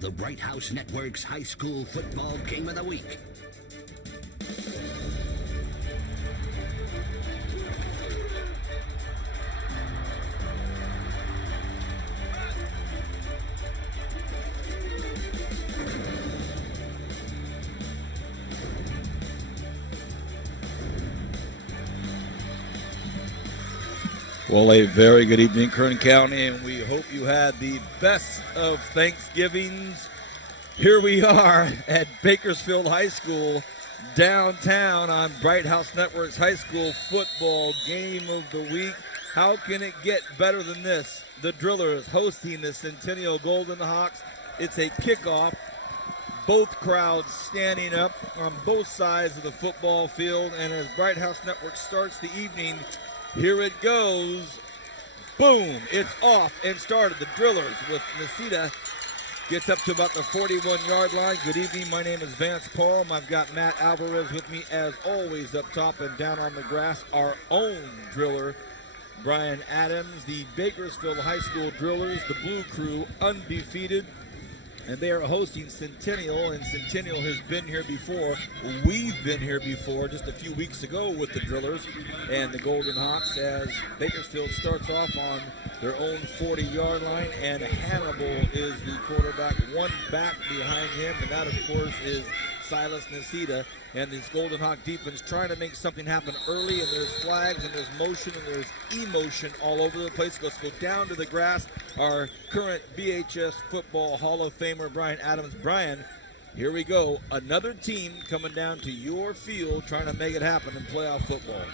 the Bright House Network's high school football game of the week. Well, a very good evening, Kern County, and we hope you had the best of Thanksgivings. Here we are at Bakersfield High School downtown on Bright House Network's high school football game of the week. How can it get better than this? The Drillers hosting the Centennial Golden Hawks. It's a kickoff. Both crowds standing up on both sides of the football field, and as Bright House Network starts the evening, here it goes. Boom. It's off and started. The Drillers with Nacita gets up to about the 41-yard line. Good evening. My name is Vance Palm. I've got Matt Alvarez with me as always up top, and down on the grass, our own Driller, Brian Adams. The Bakersfield High School Drillers, the Blue Crew, undefeated. And they are hosting Centennial, and Centennial has been here before. We've been here before just a few weeks ago with the Drillers and the Golden Hawks, as Bakersfield starts off on their own 40-yard line, and Hannibal is the quarterback, one back behind him, and that, of course, is Silas Nacita. And this Golden Hawk defense trying to make something happen early, and there's flags, and there's motion, and there's emotion all over the place. Let's go down to the grass. Our current BHS football Hall of Famer, Brian Adams. Brian, here we go. Another team coming down to your field trying to make it happen in playoff football.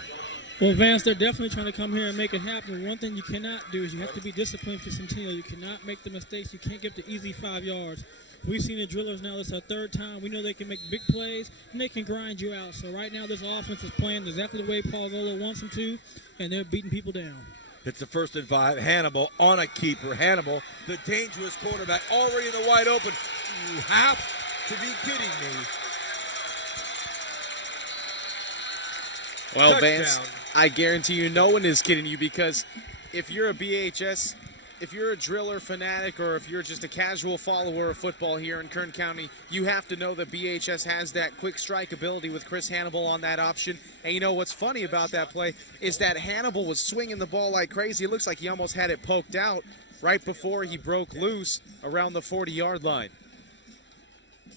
Well, Vance, they're definitely trying to come here and make it happen. One thing you cannot do is you have to be disciplined for Centennial. You cannot make the mistakes. You can't get the easy 5 yards. We've seen the Drillers now. This is our third time. We know they can make big plays, and they can grind you out. So right now this offense is playing exactly the way Paul Golo wants them to, and they're beating people down. It's the 1st and 5. Hannibal on a keeper. Hannibal, the dangerous quarterback, already in the wide open. You have to be kidding me. Well, Touchdown. Vance, I guarantee you no one is kidding you, because if you're a BHS, if you're a Driller fanatic, or if you're just a casual follower of football here in Kern County, you have to know that BHS has that quick strike ability with Chris Hannibal on that option. And you know what's funny about that play is that Hannibal was swinging the ball like crazy. It looks like he almost had it poked out right before he broke loose around the 40-yard line.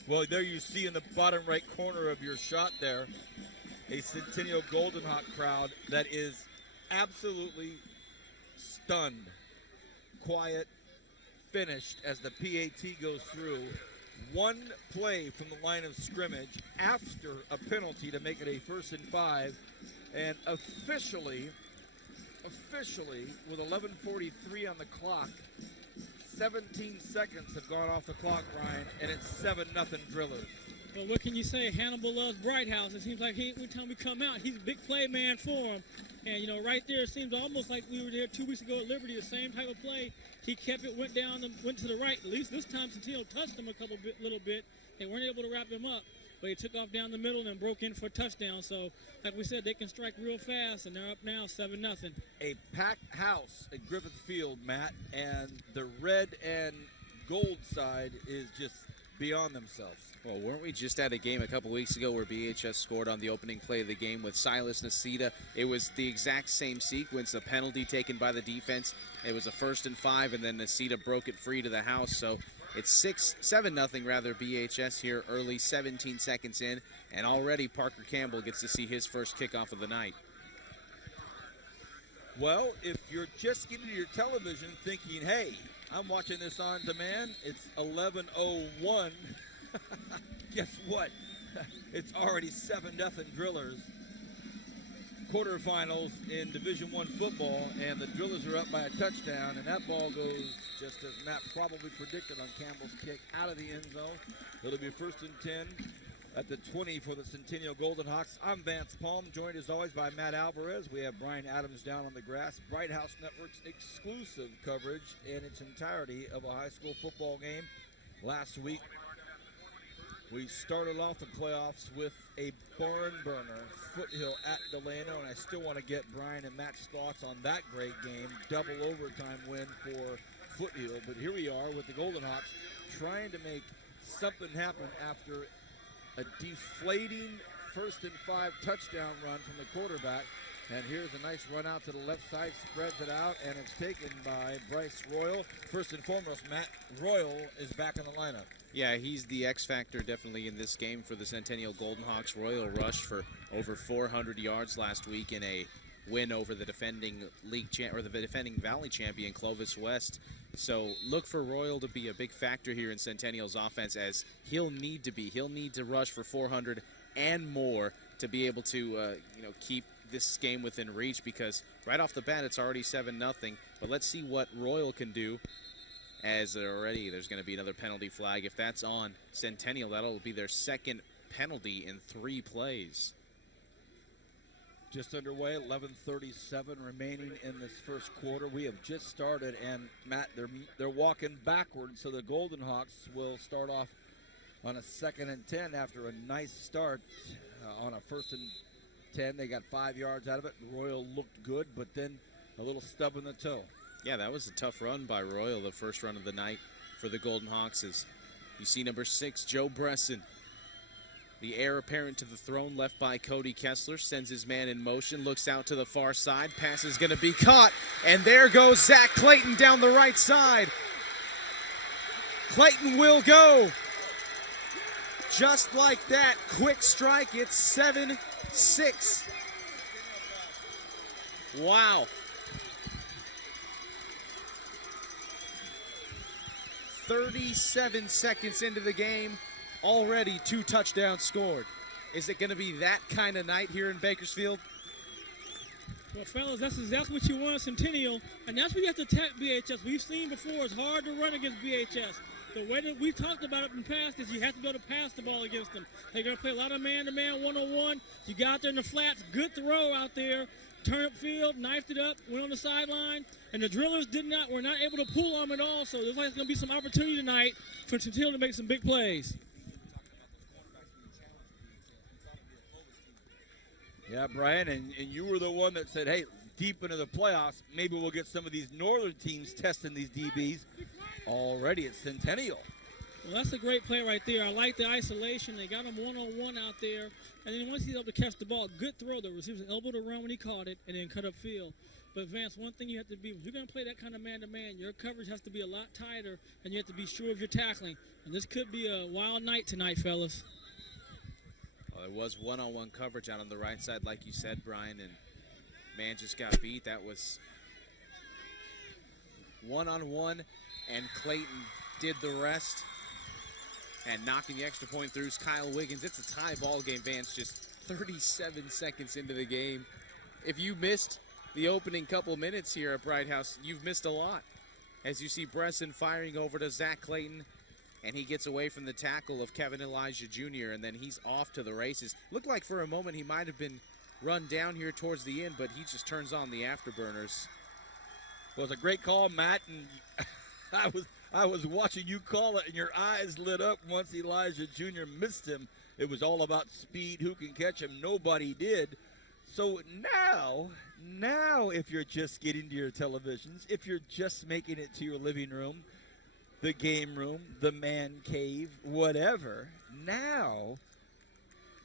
Well, there you see in the bottom right corner of your shot there, a Centennial Golden Hawk crowd that is absolutely stunned, quiet, finished as the PAT goes through. One play from the line of scrimmage after a penalty to make it a 1st and 5, and officially, with 11:43 on the clock, 17 seconds have gone off the clock, Ryan, and it's 7-0 Drillers. Well, what can you say? Hannibal loves Bright House. It seems like every time we come out, he's a big play man for him. And, you know, right there, it seems almost like we were there 2 weeks ago at Liberty, the same type of play. He kept it, went down, and went to the right. At least this time, Centennial touched him little bit. They weren't able to wrap him up, but he took off down the middle and broke in for a touchdown. So, like we said, they can strike real fast, and they're up now 7-0. A packed house at Griffith Field, Matt, and the red and gold side is just beyond themselves. Well, weren't we just at a game a couple weeks ago where BHS scored on the opening play of the game with Silas Nacita? It was the exact same sequence, a penalty taken by the defense. It was a 1st and 5, and then Nacita broke it free to the house. So it's 7-0 rather BHS here early, 17 seconds in, and already Parker Campbell gets to see his first kickoff of the night. Well, if you're just getting to your television thinking, hey, I'm watching this on demand, it's 11:01. Guess what? It's already 7-0 Drillers. Quarterfinals in Division I football, and the Drillers are up by a touchdown, and that ball goes, just as Matt probably predicted on Campbell's kick, out of the end zone. It'll be 1st and 10 at the 20 for the Centennial Golden Hawks. I'm Vance Palm, joined as always by Matt Alvarez. We have Brian Adams down on the grass. Bright House Network's exclusive coverage in its entirety of a high school football game. Last week, we started off the playoffs with a barn burner, Foothill at Delano, and I still want to get Brian and Matt's thoughts on that great game. Double overtime win for foothill. But here we are with the Golden Hawks trying to make something happen after a deflating 1st and 5 touchdown run from the quarterback. And here's a nice run out to the left side, spreads it out, and it's taken by Bryce Royal. First and foremost, Matt, Royal is back in the lineup. Yeah, he's the X factor definitely in this game for the Centennial Golden Hawks. Royal rushed for over 400 yards last week in a win over the defending defending Valley champion Clovis West. So look for Royal to be a big factor here in Centennial's offense, as he'll need to be. He'll need to rush for 400 and more to be able to keep this game within reach, because right off the bat it's already 7-0. But let's see what Royal can do, as there's going to be another penalty flag. If that's on Centennial, that'll be their second penalty in 3 plays. Just underway, 11:37 remaining in this first quarter. We have just started, and Matt, they're walking backwards, so the Golden Hawks will start off on a 2nd and 10 after a nice start on a 1st and 10. They got 5 yards out of it. Royal looked good, but then a little stub in the toe. Yeah, that was a tough run by Royal, the first run of the night for the Golden Hawks. As you see number 6, Joe Bresson, the heir apparent to the throne left by Cody Kessler, sends his man in motion, looks out to the far side. Pass is going to be caught, and there goes Zach Clayton down the right side. Clayton will go. Just like that, quick strike. It's 7-6. Wow. 37 seconds into the game, already 2 touchdowns scored. Is it going to be that kind of night here in Bakersfield? Well, fellas, that's exactly what you want at Centennial, and that's what you have to attack BHS. We've seen before it's hard to run against BHS. The way that we've talked about it in the past is you have to be able to pass the ball against them. They're going to play a lot of man-to-man, one-on-one. You got out there in the flats, good throw out there, turned upfield, knifed it up, went on the sideline, and the drillers were not able to pull on them at all. So there's like going to be some opportunity tonight for Centennial to make some big plays. Yeah, Brian, and you were the one that said, hey, deep into the playoffs, maybe we'll get some of these northern teams testing these DBs. Already at Centennial. Well, that's a great play right there. I like the isolation. They got him one-on-one out there. And then once he's able to catch the ball, good throw. The receiver's elbow to run when he caught it and then cut up field. But, Vance, one thing you have to be, if you're going to play that kind of man-to-man, your coverage has to be a lot tighter, and you have to be sure of your tackling. And this could be a wild night tonight, fellas. Well, there was one-on-one coverage out on the right side, like you said, Brian, and man just got beat. That was one-on-one, and Clayton did the rest. And knocking the extra point through is Kyle Wiggins. It's a tie ball game, Vance, just 37 seconds into the game. If you missed the opening couple minutes here at Bright House, you've missed a lot. As you see Bresson firing over to Zach Clayton, and he gets away from the tackle of Kevin Elijah Jr., and then he's off to the races. Looked like for a moment he might have been run down here towards the end, but he just turns on the afterburners. Well, it was a great call, Matt, and I was watching you call it, and your eyes lit up once Elijah Jr. missed him. It was all about speed, who can catch him. Nobody did. So now if you're just getting to your televisions, if you're just making it to your living room, the game room, the man cave, whatever, now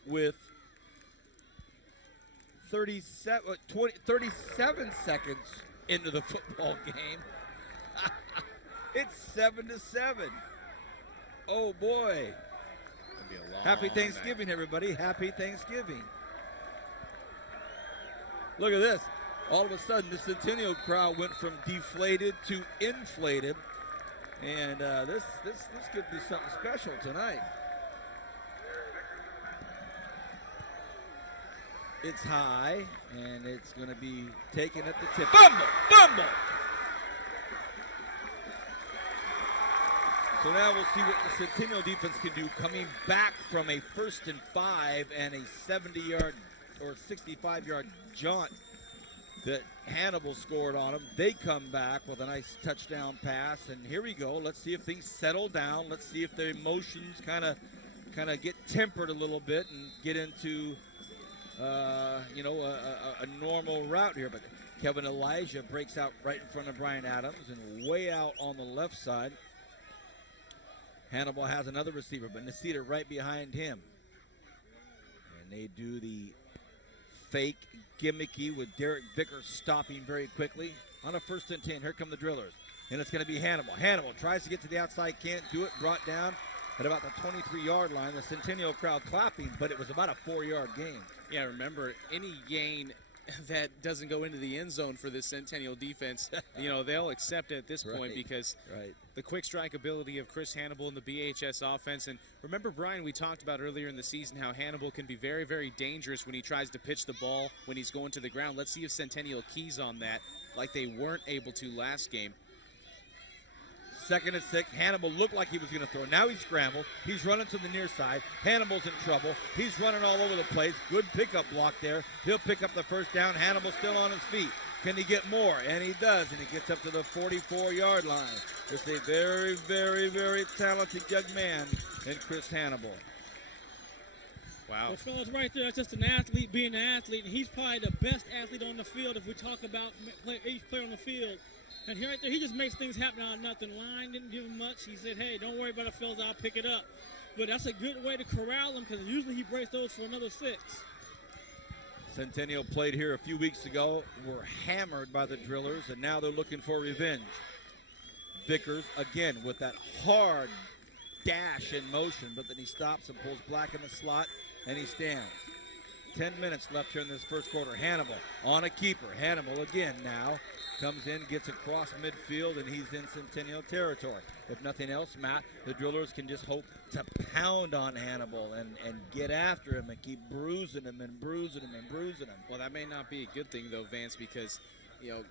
with 37 seconds into the football game, it's 7-7. Oh boy. Happy Thanksgiving, everybody. Happy Thanksgiving. Look at this. All of a sudden, the Centennial crowd went from deflated to inflated. And this could be something special tonight. It's high, and it's going to be taken at the tip. Fumble! So now we'll see what the Centennial defense can do, coming back from a 1st and 5 and a 70-yard or 65-yard jaunt that Hannibal scored on them. They come back with a nice touchdown pass, and here we go. Let's see if things settle down. Let's see if the emotions kind of get tempered a little bit and get into a normal route here. But Kevin Elijah breaks out right in front of Brian Adams and way out on the left side. Hannibal has another receiver, but Nicita right behind him. And they do the fake gimmicky with Derek Vickers stopping very quickly. On a 1st and 10, here come the Drillers. And it's going to be Hannibal. Hannibal tries to get to the outside, can't do it. Brought down at about the 23-yard line. The Centennial crowd clapping, but it was about a 4-yard gain. Yeah, remember, any gain that doesn't go into the end zone for this Centennial defense, they'll accept it at this point because the quick strike ability of Chris Hannibal in the BHS offense. And remember, Brian, we talked about earlier in the season how Hannibal can be very, very dangerous when he tries to pitch the ball when he's going to the ground. Let's see if Centennial keys on that like they weren't able to last game. 2nd and 6. Hannibal looked like he was going to throw. Now he's scrambled. He's running to the near side. Hannibal's in trouble. He's running all over the place. Good pickup block there. He'll pick up the 1st down. Hannibal's still on his feet. Can he get more? And he does, and he gets up to the 44-yard line. It's a very, very, very talented young man in Chris Hannibal. Wow. Well, fellas, right there, that's just an athlete being an athlete, and he's probably the best athlete on the field if we talk about each player on the field. And here, right there, he just makes things happen out of nothing. Line didn't give him much. He said, hey, don't worry about it, fellas, I'll pick it up. But that's a good way to corral him because usually he breaks those for another 6. Centennial played here a few weeks ago, were hammered by the Drillers, and now they're looking for revenge. Vickers, again, with that hard dash in motion, but then he stops and pulls Black in the slot, and he stands. 10 minutes left here in this 1st quarter. Hannibal on a keeper. Hannibal again now comes in, gets across midfield, and he's in Centennial territory. If nothing else, Matt, the Drillers can just hope to pound on Hannibal and get after him and keep bruising him and bruising him and bruising him. Well, that may not be a good thing, though, Vance, because,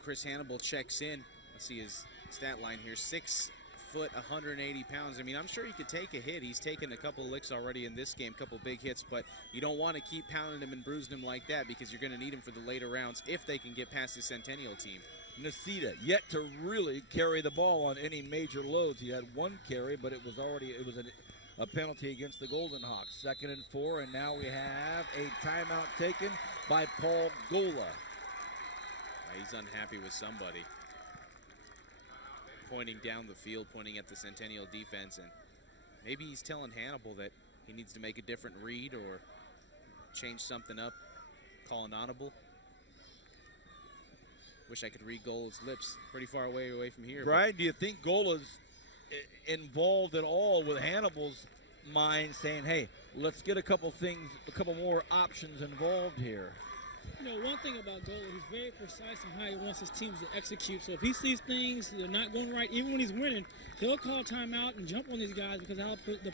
Chris Hannibal checks in. Let's see his stat line here. 6 foot, 180 pounds. I mean, I'm sure he could take a hit. He's taken a couple licks already in this game, a couple big hits, but you don't want to keep pounding him and bruising him like that because you're going to need him for the later rounds if they can get past the Centennial team. Nicita yet to really carry the ball on any major loads. He had 1 carry, but it was a penalty against the Golden Hawks. 2nd and 4, and now we have a timeout taken by Paul Gola. He's unhappy with somebody. Pointing down the field, pointing at the Centennial defense, and maybe he's telling Hannibal that he needs to make a different read or change something up, call an audible. Wish I could read Gola's lips. Pretty far away from here. Brian, do you think Gola's involved at all with Hannibal's mind saying, hey, let's get a couple more options involved here? One thing about Gola, he's very precise in how he wants his teams to execute. So if he sees things that are not going right, even when he's winning, he'll call timeout and jump on these guys because of the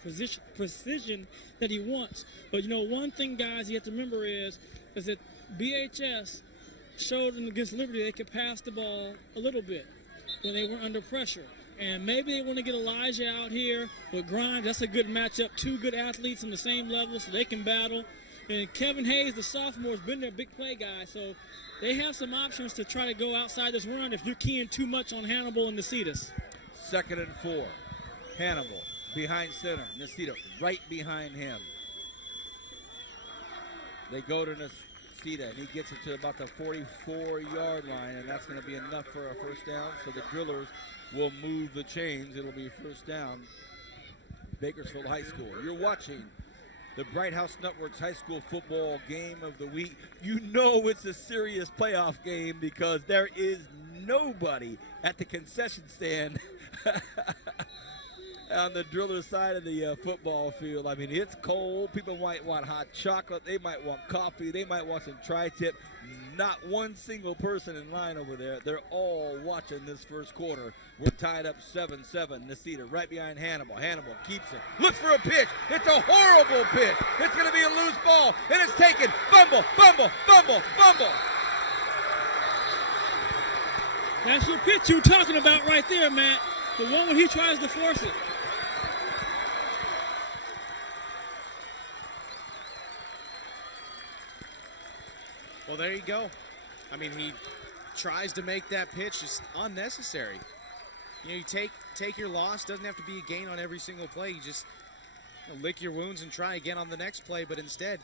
precision that he wants. But, one thing, guys, you have to remember is that BHS showed against Liberty they could pass the ball a little bit when they were under pressure. And maybe they want to get Elijah out here with Grimes. That's a good matchup. 2 good athletes on the same level so they can battle. And Kevin Hayes, the sophomore, has been their big play guy. So they have some options to try to go outside this run if you're keying too much on Hannibal and Nicita. 2nd and 4. Hannibal behind center. Nicita right behind him. They go to Nicita, and he gets it to about the 44-yard line, and that's going to be enough for a 1st down. So the Drillers will move the chains. It'll be 1st down, Bakersfield High School. You're watching the Bright House Network's high school football game of the week. You know it's a serious playoff game because there is nobody at the concession stand on the Driller side of the football field. I mean, it's cold. People might want hot chocolate. They might want coffee. They might want some tri-tip. Not one single person in line over there. They're all watching this 1st quarter. We're tied up 7-7. Nicita right behind Hannibal. Hannibal keeps it. Looks for a pitch. It's a horrible pitch. It's going to be a loose ball, and it's taken. Fumble, fumble, fumble, fumble. That's your pitch you were talking about right there, Matt. The one when he tries to force it. Well, there you go. I mean, he tries to make that pitch just unnecessary. You take your loss. Doesn't have to be a gain on every single play. You just lick your wounds and try again on the next play, but instead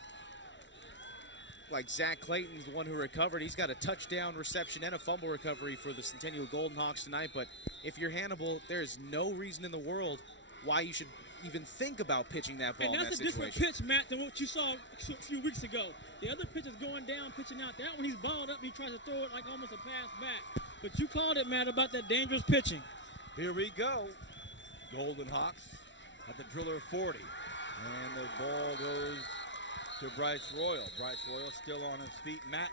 like Zach Clayton's the one who recovered. He's got a touchdown reception and a fumble recovery for the Centennial Golden Hawks tonight. But if you're Hannibal, there's no reason in the world why you should even think about pitching that ball in that situation. And that's a different pitch, Matt, than what you saw a few weeks ago. The other pitch is going down, pitching out. That one, he's balled up. He tries to throw it like almost a pass back. But you called it, Matt, about that dangerous pitching. Here we go. Golden Hawks at the Driller 40. And the ball goes to Bryce Royal. Bryce Royal still on his feet. Matt,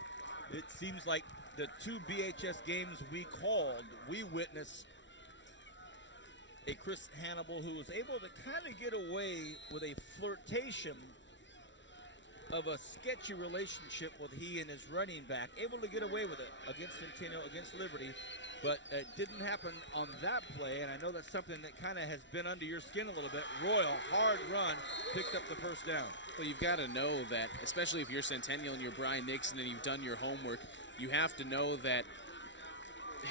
it seems like the 2 BHS games we called, we witnessed a Chris Hannibal who was able to kind of get away with a flirtation of a sketchy relationship with he and his running back. Able to get away with it against Centennial, against Liberty, but it didn't happen on that play, and I know that's something that kind of has been under your skin a little bit. Royal, hard run, picks up the first down. Well, you've got to know that, especially if you're Centennial and you're Brian Nixon and you've done your homework, you have to know that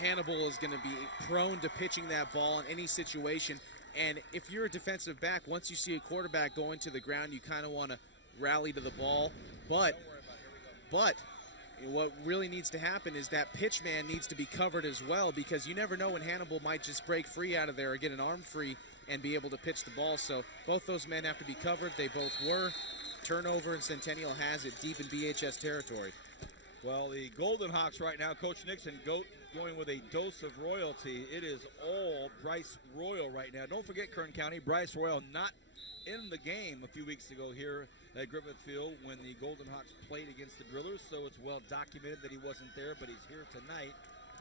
Hannibal is going to be prone to pitching that ball in any situation. And if you're a defensive back, once you see a quarterback going to the ground, you kind of want to rally to the ball. But what really needs to happen is that pitch man needs to be covered as well, because you never know when Hannibal might just break free out of there or get an arm free and be able to pitch the ball. So both those men have to be covered. They both were. Turnover, and Centennial has it deep in BHS territory. Well, the Golden Hawks right now, Coach Nixon going with a dose of royalty. It is all Bryce Royal right now. Don't forget, Kern County, Bryce Royal not in the game a few weeks ago here at Griffith Field when the Golden Hawks played against the Drillers, so it's well documented that he wasn't there, but he's here tonight,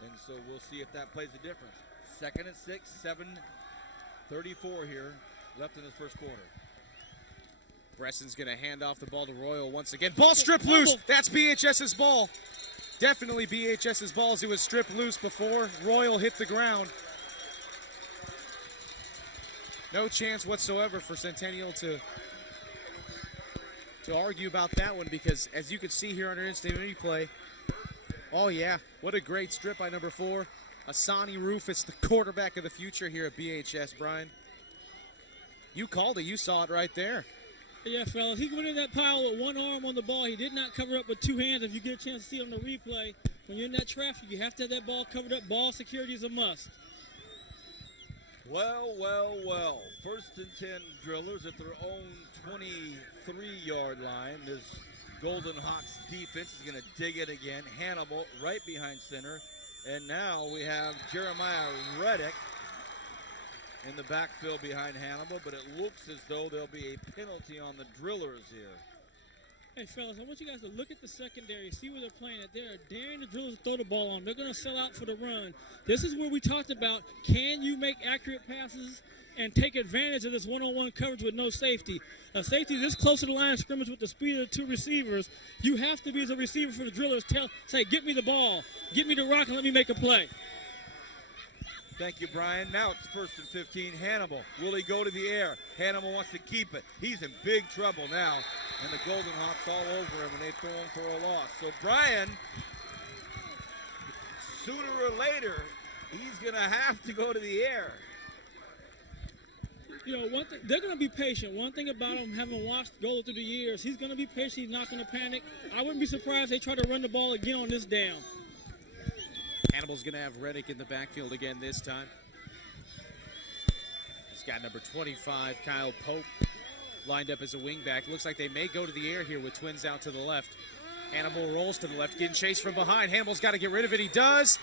and so we'll see if that plays a difference. 2nd and 6, 7:34 here left in this first quarter. Bresson's going to hand off the ball to Royal once again. Ball stripped loose. That's BHS's ball. Definitely BHS's ball as it was stripped loose before Royal hit the ground. No chance whatsoever for Centennial to argue about that one, because as you can see here under instant replay, oh yeah, what a great strip by number 4. Asani Rufus, the quarterback of the future here at BHS, Brian. You called it. You saw it right there. Yeah, fellas, he went in that pile with one arm on the ball. He did not cover up with 2 hands. If you get a chance to see it on the replay, when you're in that traffic, you have to have that ball covered up. Ball security is a must. Well. 1st and 10 Drillers at their own 23-yard line. This Golden Hawks defense is going to dig it again. Hannibal right behind center. And now we have Jeremiah Reddick in the backfield behind Hannibal, but it looks as though there'll be a penalty on the Drillers here. Hey, fellas, I want you guys to look at the secondary, see where they're playing at. They're daring the Drillers to throw the ball on. They're going to sell out for the run. This is where we talked about, can you make accurate passes and take advantage of this one-on-one coverage with no safety? A safety this close to the line of scrimmage with the speed of the 2 receivers, you have to be, as a receiver for the Drillers, say, get me the ball, get me the rock, and let me make a play. Thank you, Brian. Now it's 1st and 15. Hannibal, will he go to the air? Hannibal wants to keep it. He's in big trouble now, and the Golden Hawks all over him, and they throw him for a loss. So Brian, sooner or later, he's going to have to go to the air. You know, one thing, they're going to be patient. One thing about him, having watched Golo through the years, he's going to be patient. He's not going to panic. I wouldn't be surprised if they try to run the ball again on this down. Hannibal's going to have Reddick in the backfield again this time. He's got number 25, Kyle Pope, lined up as a wingback. Looks like they may go to the air here with twins out to the left. Hannibal rolls to the left, getting chased from behind. Hannibal's got to get rid of it. He does.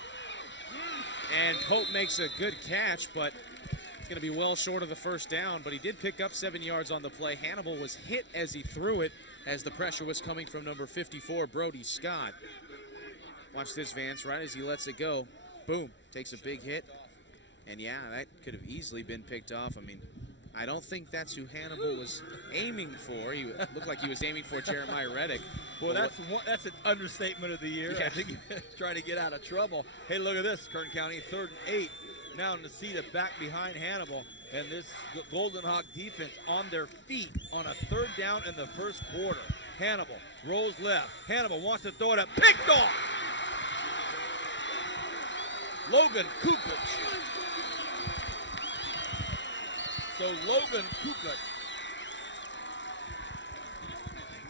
And Pope makes a good catch, but it's going to be well short of the first down. But he did pick up 7 yards on the play. Hannibal was hit as he threw it, as the pressure was coming from number 54, Brody Scott. Watch this, Vance, right as he lets it go. Boom, takes a big hit. And yeah, that could have easily been picked off. I mean, I don't think that's who Hannibal was aiming for. He looked like he was aiming for Jeremiah Reddick. Well, that's an understatement of the year. Yeah. I think he's trying to get out of trouble. Hey, look at this, Kern County, 3rd and 8. Now to see the back behind Hannibal. And this Golden Hawk defense on their feet on a 3rd down in the first quarter. Hannibal rolls left. Hannibal wants to throw it up. Picked off! Logan Kukoc. So Logan Kukoc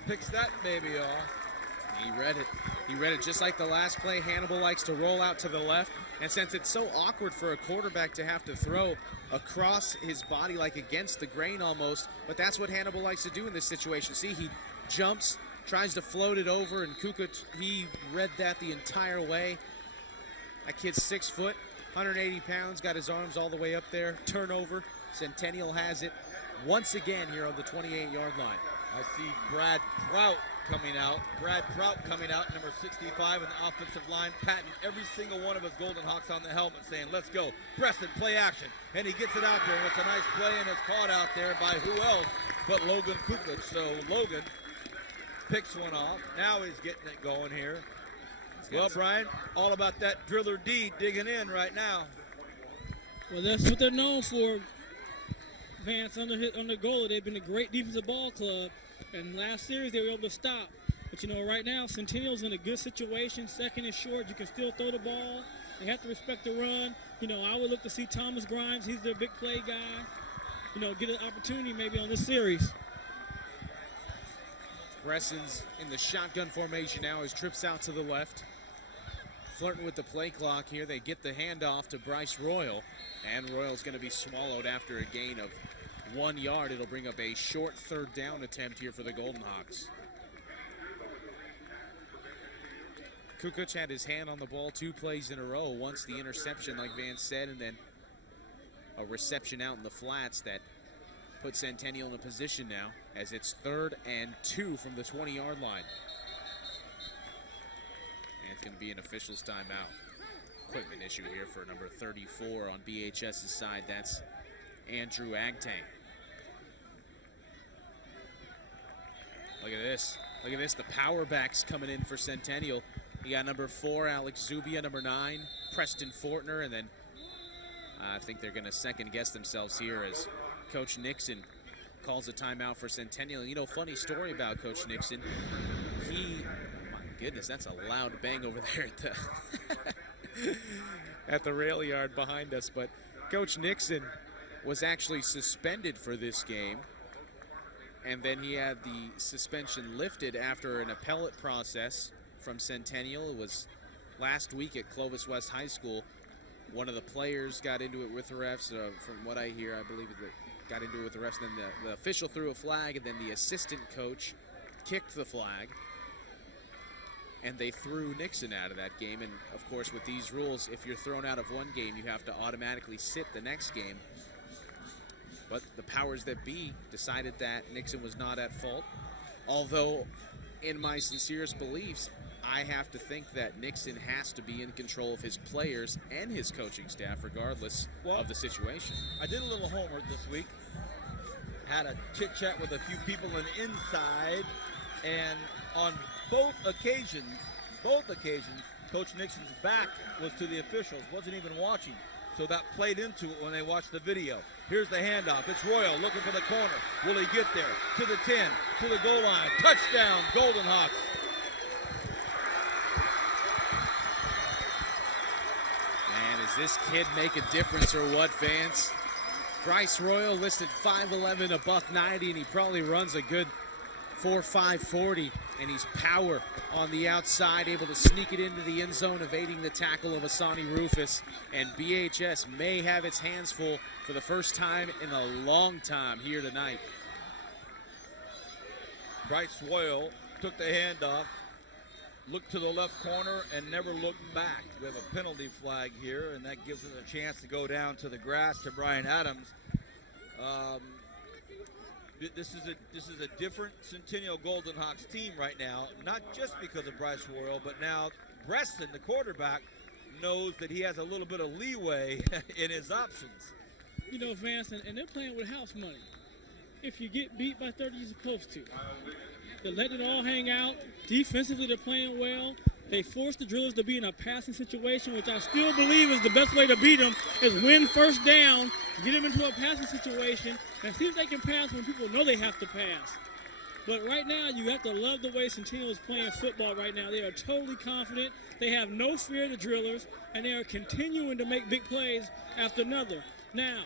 picks that baby off. He read it. He read it just like the last play. Hannibal likes to roll out to the left. And since it's so awkward for a quarterback to have to throw across his body, like against the grain almost, but that's what Hannibal likes to do in this situation. See, he jumps, tries to float it over, and Kukoc, he read that the entire way. That kid's 6 foot, 180 pounds, got his arms all the way up there. Turnover. Centennial has it once again here on the 28-yard line. I see Brad Prout coming out, number 65 in the offensive line, patting every single one of his Golden Hawks on the helmet, saying, let's go. Preston, play action. And he gets it out there, and it's a nice play, and it's caught out there by who else but Logan Kukoc. So Logan picks one off. Now he's getting it going here. Well, Brian, all about that Driller D digging in right now. Well, that's what they're known for, Vance. Under goalie, they've been a great defensive ball club, and last series they were able to stop. But, you know, right now, Centennial's in a good situation. Second is short. You can still throw the ball. They have to respect the run. You know, I would look to see Thomas Grimes. He's their big play guy. You know, get an opportunity maybe on this series. Bresson's in the shotgun formation now as trips out to the left. Flirting with the play clock here. They get the handoff to Bryce Royal, and Royal's going to be swallowed after a gain of 1 yard. It'll bring up a short third down attempt here for the Golden Hawks. Kukoc had his hand on the ball 2 plays in a row. Once the interception, like Vance said, and then a reception out in the flats that put Centennial in a position now as it's 3rd and 2 from the 20-yard line. And it's going to be an official's timeout. Equipment issue here for number 34 on BHS's side. That's Andrew Agtang. Look at this. Look at this. The power backs coming in for Centennial. You got number 4, Alex Zubia, number 9, Preston Fortner, and then I think they're going to second guess themselves here as Coach Nixon calls a timeout for Centennial. You know, funny story about Coach Nixon. My goodness, that's a loud bang over there at the rail yard behind us. But Coach Nixon was actually suspended for this game, and then he had the suspension lifted after an appellate process from Centennial. It was last week at Clovis West High School. One of the players got into it with the refs. From what I hear, I believe that got into it with the refs. Then the official threw a flag, and then the assistant coach kicked the flag, and they threw Nixon out of that game. And of course, with these rules, if you're thrown out of one game, you have to automatically sit the next game. But the powers that be decided that Nixon was not at fault. Although, in my sincerest beliefs, I have to think that Nixon has to be in control of his players and his coaching staff, regardless of the situation. I did a little homework this week. Had a chit-chat with a few people in inside, and on both occasions, Coach Nixon's back was to the officials, wasn't even watching. So that played into it when they watched the video. Here's the handoff. It's Royal looking for the corner. Will he get there? To the 10, to the goal line. Touchdown, Golden Hawks. Man, does this kid make a difference or what, Vance? Bryce Royal listed 5'11", $190, and he probably runs a good 4.5 40, and he's power on the outside, able to sneak it into the end zone, evading the tackle of Asani Rufus. And BHS may have its hands full for the first time in a long time here tonight. Bryce Royal took the handoff, looked to the left corner, and never looked back. We have a penalty flag here, and that gives us a chance to go down to the grass to Brian Adams. This is a different Centennial Golden Hawks team right now, not just because of Bryce Royal, but now Preston, the quarterback, knows that he has a little bit of leeway in his options. You know, Vance, and they're playing with house money. If you get beat by 30, you're supposed to. They're letting it all hang out. Defensively, they're playing well. They force the Drillers to be in a passing situation, which I still believe is the best way to beat them, is win first down, get them into a passing situation, and see if they can pass when people know they have to pass. But right now, you have to love the way Centennial is playing football right now. They are totally confident. They have no fear of the Drillers, and they are continuing to make big plays after another. Now,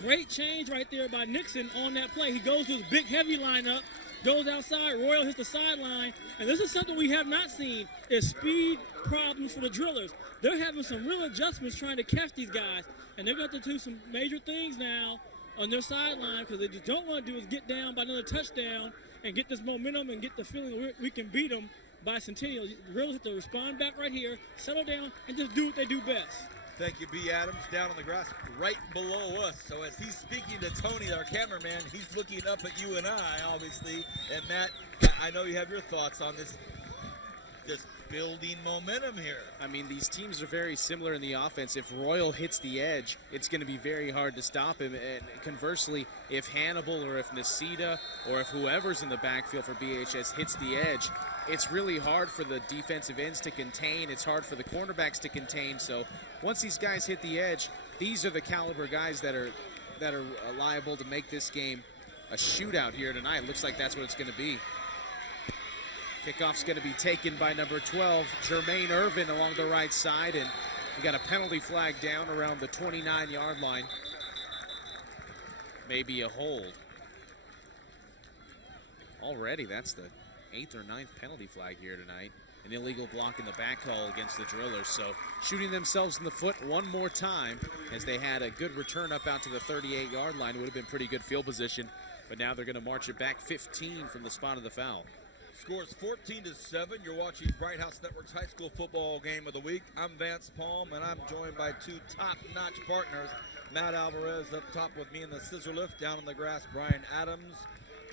Great change right there by Nixon on that play. He goes to his big, heavy lineup, goes outside. Royal hits the sideline. And this is something we have not seen, is speed problems for the drillers. They're having some real adjustments trying to catch these guys. And they've got to do some major things now on their sideline, because they just don't want to do is get down by another touchdown and get this momentum and get the feeling that we can beat them by Centennial. The drillers have to respond back right here, settle down, and just do what they do best. Thank you, B. Adams, down on the grass right below us. So as he's speaking to Tony, our cameraman, he's looking up at you and I, obviously. And Matt, I know you have your thoughts on this building momentum here. I mean, these teams are very similar in the offense. If Royal hits the edge, it's going to be very hard to stop him. And conversely, if Hannibal or if Nasita or if whoever's in the backfield for BHS hits the edge, it's really hard for the defensive ends to contain. It's hard for the cornerbacks to contain. So once these guys hit the edge, these are the caliber guys that are liable to make this game a shootout here tonight. Looks like that's what it's going to be. Kickoff's going to be taken by number 12, Jermaine Irvin, along the right side, and we got a penalty flag down around the 29-yard line. Maybe a hold. Already, that's the 8th or 9th penalty flag here tonight. An illegal block in the back call against the Drillers. So shooting themselves in the foot one more time, as they had a good return up out to the 38-yard line. Would have been pretty good field position, but now they're going to march it back 15 from the spot of the foul. Scores 14-7. You're watching Bright House Network's high school football game of the week. I'm Vance Palm, and I'm joined by two top-notch partners. Matt Alvarez up top with me in the scissor lift. Down on the grass, Brian Adams.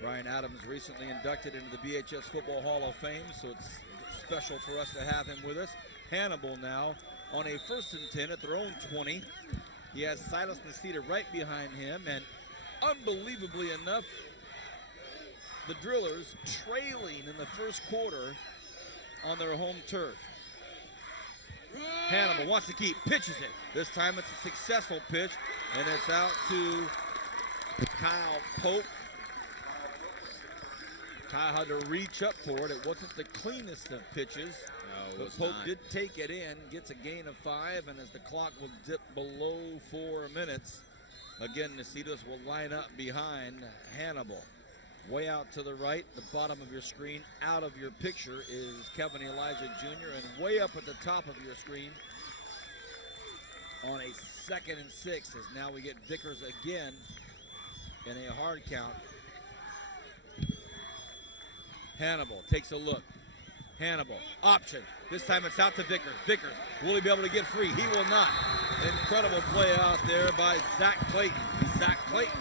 Brian Adams recently inducted into the BHS Football Hall of Fame, so it's special for us to have him with us. Hannibal now on a 1st and 10 at their own 20. He has Silas Nasita right behind him, and unbelievably enough, the Drillers trailing in the first quarter on their home turf. Hannibal wants to keep, pitches it. This time it's a successful pitch, and it's out to Kyle Pope. Kyle had to reach up for it. It wasn't the cleanest of pitches. No, but Pope did take it in, gets a gain of 5, and as the clock will dip below 4 minutes, again, Nasitas will line up behind Hannibal. Way out to the right, the bottom of your screen, out of your picture, is Kevin Elijah Jr., and way up at the top of your screen on a 2nd and 6, as now we get Vickers again in a hard count. Hannibal takes a look. Hannibal, option. This time it's out to Vickers. Vickers, will he be able to get free? He will not. Incredible play out there by Zach Clayton. Zach Clayton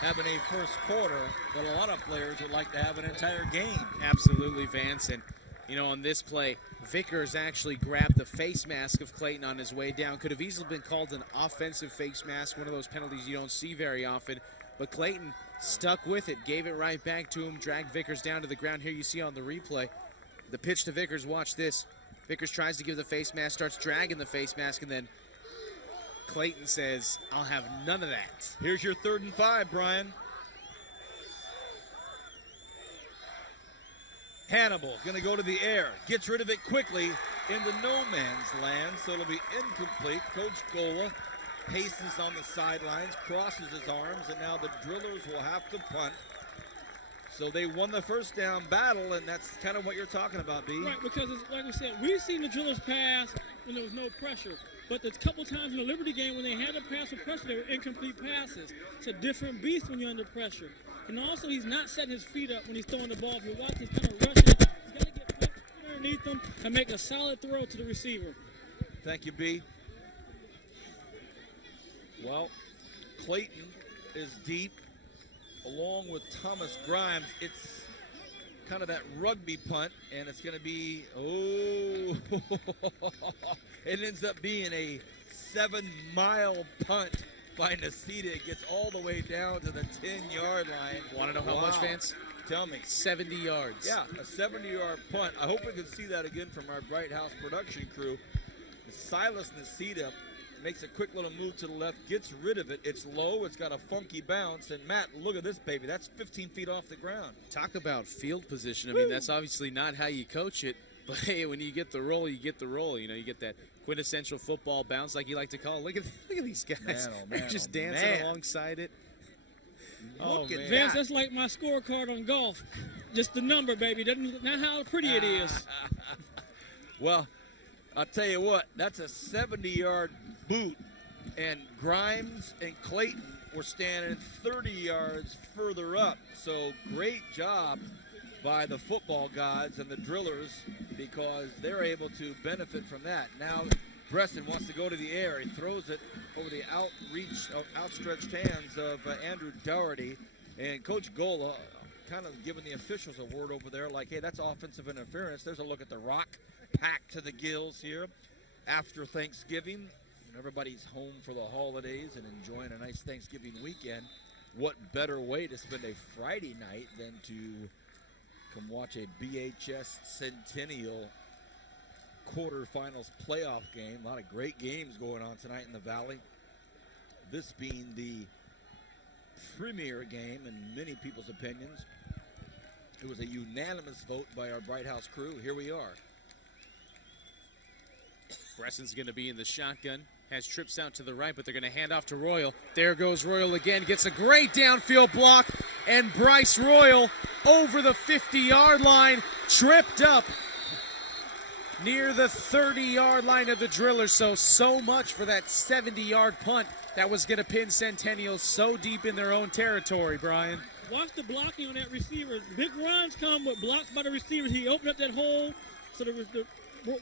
having a first quarter that a lot of players would like to have an entire game. Absolutely, Vance. And, you know, on this play, Vickers actually grabbed the face mask of Clayton on his way down. Could have easily been called an offensive face mask, one of those penalties you don't see very often. But Clayton stuck with it, gave it right back to him, dragged Vickers down to the ground. Here you see on the replay, the pitch to Vickers, watch this. Vickers tries to give the face mask, starts dragging the face mask, and then Clayton says, I'll have none of that. Here's your 3rd and 5, Brian. Hannibal's going to go to the air, gets rid of it quickly into no man's land, so it'll be incomplete. Coach Gola hastens on the sidelines, crosses his arms, and now the Drillers will have to punt. So they won the first down battle, and that's kind of what you're talking about, B. Right, because it's, like we said, we've seen the Drillers pass when there was no pressure. But there's a couple times in the Liberty game when they had to pass with pressure, they were incomplete passes. It's a different beast when you're under pressure. And also, he's not setting his feet up when he's throwing the ball. If you watch, he's kind of rushing. He's got to get underneath him and make a solid throw to the receiver. Thank you, B. Well, Clayton is deep, along with Thomas Grimes. It's kind of that rugby punt, and it's going to be, it ends up being a 7-mile punt by Nasita. It gets all the way down to the 10-yard line. Want to know how much, Vance? Tell me. 70 yards. Yeah, a 70-yard punt. I hope we can see that again from our Bright House production crew. Silas Nasita makes a quick little move to the left, gets rid of it. It's low, it's got a funky bounce, and Matt, look at this baby. That's 15 feet off the ground. Talk about field position. I mean, that's obviously not how you coach it. But hey, when you get the roll, you get the roll. You know, you get that quintessential football bounce, like you like to call it. Look at these guys. Man, oh, They're man, just oh, dancing man. alongside it. Look at man. Vince, that's like my scorecard on golf. Just the number, baby. Doesn't not how pretty it is. Well, I'll tell you what, that's a 70-yard boot, and Grimes and Clayton were standing 30 yards further up. So great job by the football gods and the drillers, because they're able to benefit from that. Now Bresson wants to go to the air. He throws it over the outstretched hands of Andrew Dougherty, and Coach Gola kind of giving the officials a word over there like, hey, that's offensive interference. There's a look at the rock packed to the gills here after Thanksgiving. Everybody's home for the holidays and enjoying a nice Thanksgiving weekend. What better way to spend a Friday night than to come watch a BHS Centennial quarterfinals playoff game. A lot of great games going on tonight in the Valley. This being the premier game in many people's opinions. It was a unanimous vote by our Bright House crew. Here we are. Bresson's going to be in the shotgun. Has trips out to the right, but they're going to hand off to Royal. There goes Royal again. Gets a great downfield block. And Bryce Royal over the 50-yard line. Tripped up near the 30-yard line of the Drillers. So much for that 70-yard punt that was going to pin Centennial so deep in their own territory, Brian. Watch the blocking on that receiver. Big runs come with blocks by the receivers. He opened up that hole so the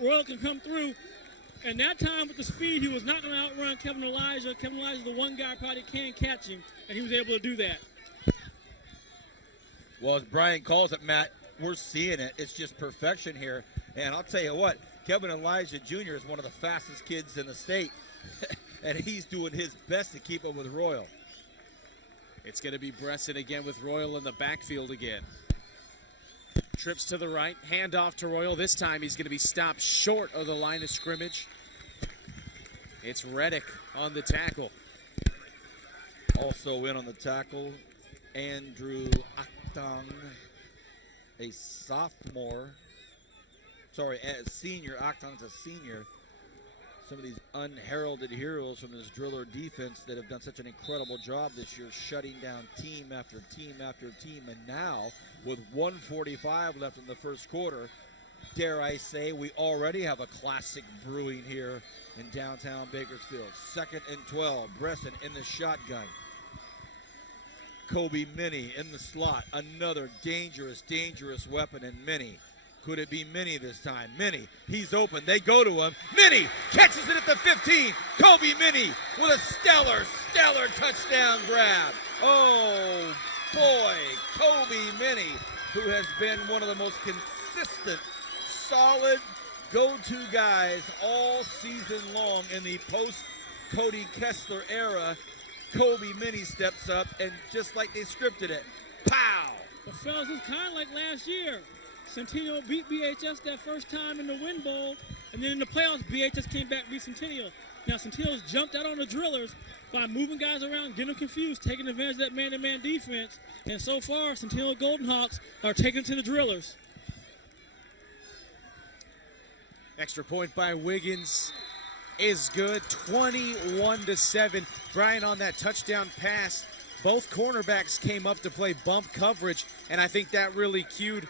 Royal can come through. And that time with the speed, he was not going to outrun Kevin Elijah. Kevin Elijah, the one guy probably can catch him, and he was able to do that. Well, as Brian calls it, Matt, we're seeing it. It's just perfection here. And I'll tell you what, Kevin Elijah Jr. is one of the fastest kids in the state, and he's doing his best to keep up with Royal. It's going to be Bresson again with Royal in the backfield again. Trips to the right, handoff to Royal. This time he's going to be stopped short of the line of scrimmage. It's Reddick on the tackle. Also in on the tackle, Andrew Aktang, a sophomore. Sorry, a senior. Aktang's a senior. Some of these unheralded heroes from this Driller defense that have done such an incredible job this year, shutting down team after team after team. And now, with 1:45 left in the first quarter, dare I say, we already have a classic brewing here in downtown Bakersfield. 2nd and 12, Bresson in the shotgun. Kobe Minnie in the slot, another dangerous weapon in Minnie. Could it be Minnie this time? Minnie, he's open. They go to him. Minnie catches it at the 15. Kobe Minnie with a stellar touchdown grab. Oh, boy. Kobe Minnie, who has been one of the most consistent, solid go-to guys all season long in the post-Cody Kessler era. Kobe Minnie steps up, and just like they scripted it, pow! But fellas, it's kind of like last year. Centennial beat BHS that first time in the Win Bowl, and then in the playoffs, BHS came back and beat Centennial. Now, Centennial's jumped out on the Drillers by moving guys around, getting them confused, taking advantage of that man-to-man defense, and so far, Centennial Golden Hawks are taking to the Drillers. Extra point by Wiggins is good, 21-7. Brian, on that touchdown pass, both cornerbacks came up to play bump coverage, and I think that really cued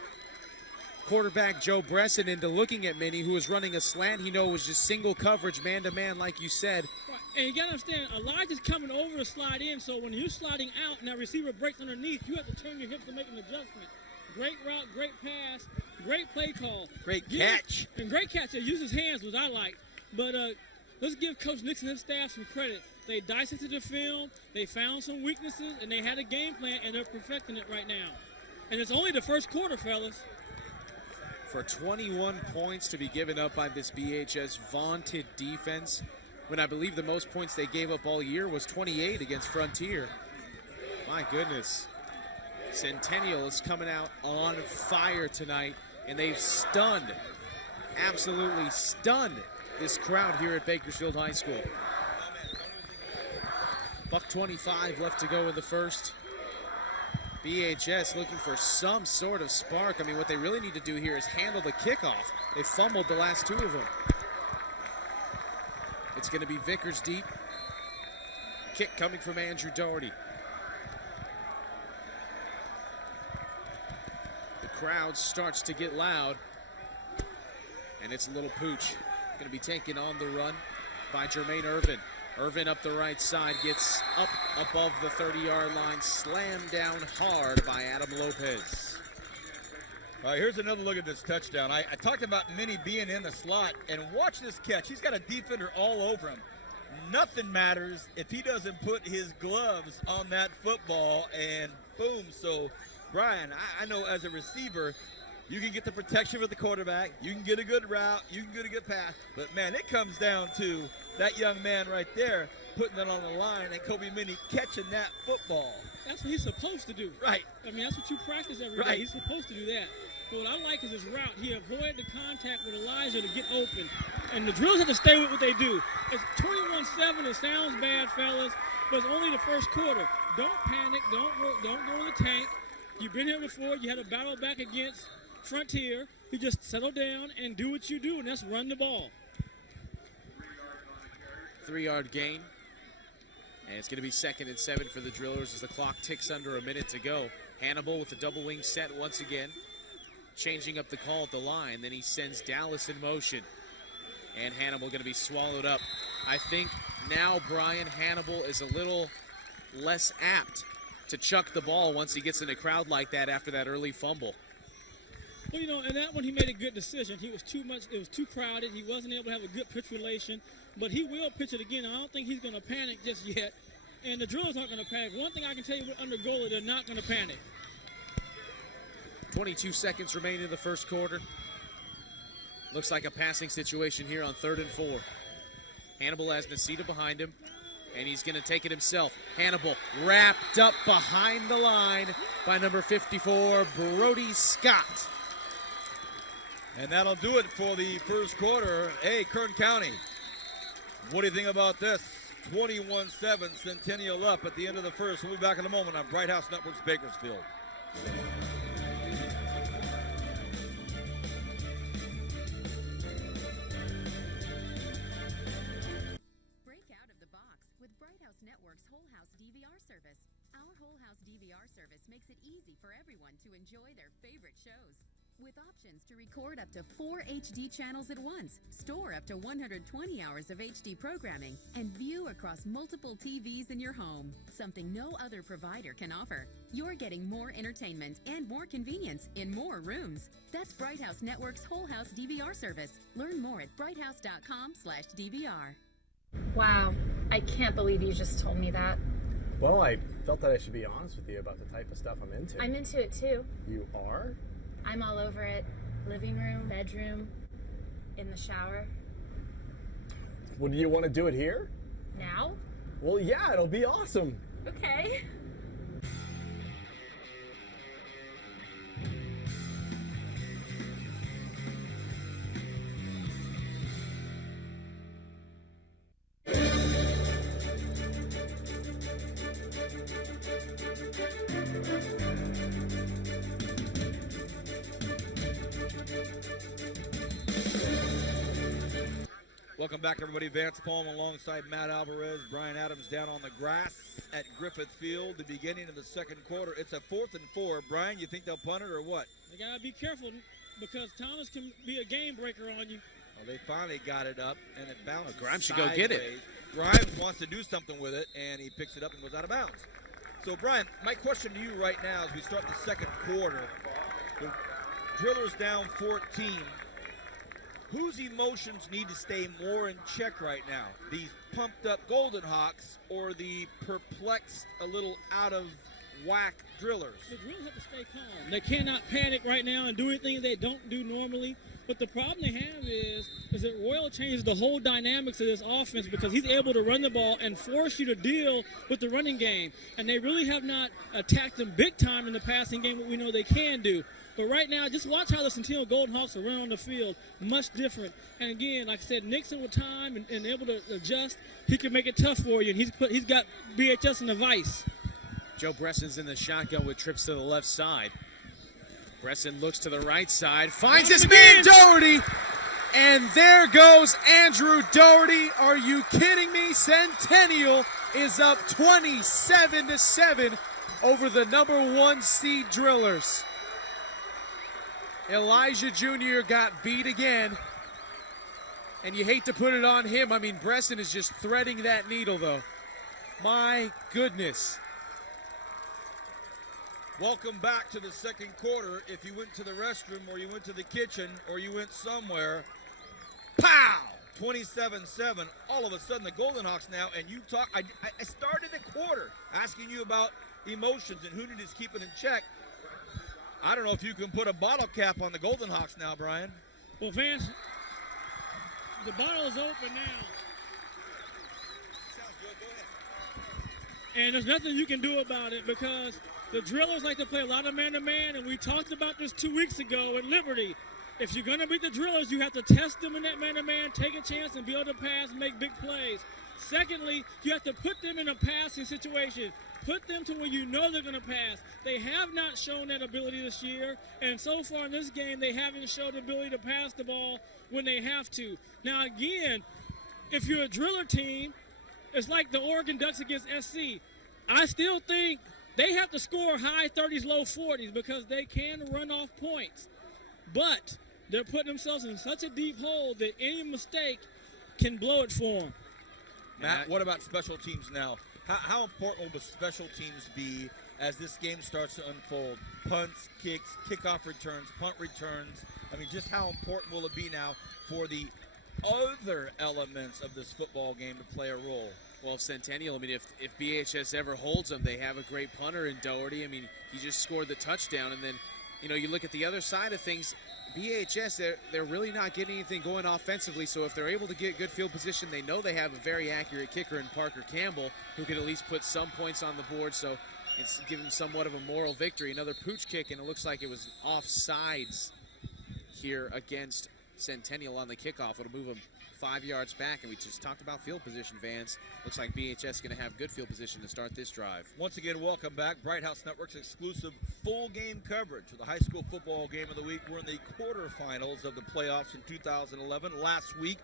quarterback Joe Bresson into looking at Minnie, who was running a slant. He knew it was just single coverage, man-to-man, like you said. Right. And you got to understand, Elijah's coming over to slide in, so when you're sliding out and that receiver breaks underneath, you have to turn your hips to make an adjustment. Great route, great pass, great play call. Great catch. And great catch. He used his hands, which I like. But let's give Coach Nixon and his staff some credit. They dissected the film, they found some weaknesses, and they had a game plan, and they're perfecting it right now. And it's only the first quarter, fellas. For 21 points to be given up by this BHS vaunted defense, when I believe the most points they gave up all year was 28 against Frontier. My goodness. Centennial is coming out on fire tonight, and they've stunned, absolutely stunned, this crowd here at Bakersfield High School. $1:25 left to go in the first. BHS looking for some sort of spark. I mean, what they really need to do here is handle the kickoff. They fumbled the last two of them. It's going to be Vickers deep. Kick coming from Andrew Doherty. The crowd starts to get loud. And it's a little Pooch. Going to be taken on the run by Jermaine Irvin. Irvin up the right side, gets up above the 30-yard line, slammed down hard by Adam Lopez. All right, here's another look at this touchdown. I talked about Minnie being in the slot, and watch this catch. He's got a defender all over him. Nothing matters if he doesn't put his gloves on that football, and boom. So, Brian, I know as a receiver, you can get the protection with the quarterback, you can get a good route, you can get a good pass, but, man, it comes down to that young man right there putting it on the line and Kobe Minnie catching that football. That's what he's supposed to do. Right. I mean, that's what you practice every day. He's supposed to do that. But what I like is his route. He avoided the contact with Elijah to get open. And the drills have to stay with what they do. It's 21-7. It sounds bad, fellas, but it's only the first quarter. Don't panic. Don't go in the tank. You've been here before. You had a battle back against Frontier. You just settle down and do what you do, and that's run the ball. 3-yard gain. And it's going to be 2nd and 7 for the Drillers as the clock ticks under a minute to go. Hannibal with the double wing set once again. Changing up the call at the line. Then he sends Dallas in motion. And Hannibal going to be swallowed up. I think now Brian Hannibal is a little less apt to chuck the ball once he gets in a crowd like that after that early fumble. Well, you know, and that one he made a good decision. It was too crowded. He wasn't able to have a good pitch relation, but he will pitch it again. I don't think he's going to panic just yet, and the Drillers aren't going to panic. One thing I can tell you under Gola, they're not going to panic. 22 seconds remain in the first quarter. Looks like a passing situation here on 3rd and 4. Hannibal has Nasita behind him, and he's going to take it himself. Hannibal wrapped up behind the line by number 54, Brody Scott. And that'll do it for the first quarter. Hey, Kern County, what do you think about this? 21-7, Centennial up at the end of the first. We'll be back in a moment on Bright House Networks Bakersfield. Break out of the box with Bright House Network's Whole House DVR service. Our Whole House DVR service makes it easy for everyone to enjoy their favorite shows. With options to record up to 4 HD channels at once, store up to 120 hours of HD programming, and view across multiple TVs in your home, something no other provider can offer. You're getting more entertainment and more convenience in more rooms. That's Bright House Network's Whole House DVR service. Learn more at brighthouse.com/DVR. Wow, I can't believe you just told me that. Well, I felt that I should be honest with you about the type of stuff I'm into. I'm into it too. You are? I'm all over it. Living room, bedroom, in the shower. Well, do you want to do it here? Now? Well, yeah, it'll be awesome. Okay. Welcome back, everybody. Vance Palm alongside Matt Alvarez. Brian Adams down on the grass at Griffith Field. The beginning of the second quarter. It's a 4th and 4. Brian, you think they'll punt it or what? They got to be careful because Thomas can be a game breaker on you. Well, they finally got it up, and it bounced Grimes should go get it. Grimes wants to do something with it, and he picks it up and goes out of bounds. So, Brian, my question to you right now as we start the second quarter, the Drillers down 14. Whose emotions need to stay more in check right now? These pumped-up Golden Hawks or the perplexed, a little out-of-whack Drillers? The Drillers have to stay calm. They cannot panic right now and do anything they don't do normally. But the problem they have is that Royal changes the whole dynamics of this offense because he's able to run the ball and force you to deal with the running game. And they really have not attacked them big time in the passing game, what we know they can do. But right now, just watch how the Centennial Golden Hawks are running on the field. Much different. And again, like I said, Nixon with time and able to adjust, he can make it tough for you. And he's got BHS in the vice. Joe Breston's in the shotgun with trips to the left side. Breston looks to the right side, finds his man Doherty, and there goes Andrew Doherty. Are you kidding me? Centennial is up 27-7 over the number 1 seed Drillers. Elijah Jr. got beat again, and you hate to put it on him. I mean, Breston is just threading that needle, though. My goodness. Welcome back to the second quarter. If you went to the restroom or you went to the kitchen or you went somewhere, pow! 27-7. All of a sudden, the Golden Hawks now, and you talk. I started the quarter asking you about emotions and who is keeping in check. I don't know if you can put a bottle cap on the Golden Hawks now, Brian. Well, Vance, the bottle is open now. Sounds good. Go ahead. And there's nothing you can do about it because the Drillers like to play a lot of man-to-man, and we talked about this 2 weeks ago at Liberty. If you're going to beat the Drillers, you have to test them in that man-to-man, take a chance, and be able to pass and make big plays. Secondly, you have to put them in a passing situation. Put them to where you know they're going to pass. They have not shown that ability this year, and so far in this game, they haven't shown the ability to pass the ball when they have to. Now, again, if you're a Driller team, it's like the Oregon Ducks against SC. I still think they have to score high 30s, low 40s because they can run off points. But they're putting themselves in such a deep hole that any mistake can blow it for them. Matt, what about special teams now? How important will the special teams be as this game starts to unfold? Punts, kicks, kickoff returns, punt returns. I mean, just how important will it be now for the other elements of this football game to play a role? Well, Centennial, I mean, if BHS ever holds them, they have a great punter in Doherty. I mean, he just scored the touchdown. And then, you know, you look at the other side of things, BHS, they're really not getting anything going offensively. So if they're able to get good field position, they know they have a very accurate kicker in Parker Campbell who can at least put some points on the board. So it's given them somewhat of a moral victory. Another pooch kick, and it looks like it was offsides here against Centennial on the kickoff. It'll move them 5 yards back, and we just talked about field position, Vance. Looks like BHS is going to have good field position to start this drive. Once again, welcome back. Bright House Network's exclusive full game coverage of the high school football game of the week. We're in the quarterfinals of the playoffs in 2011. Last week,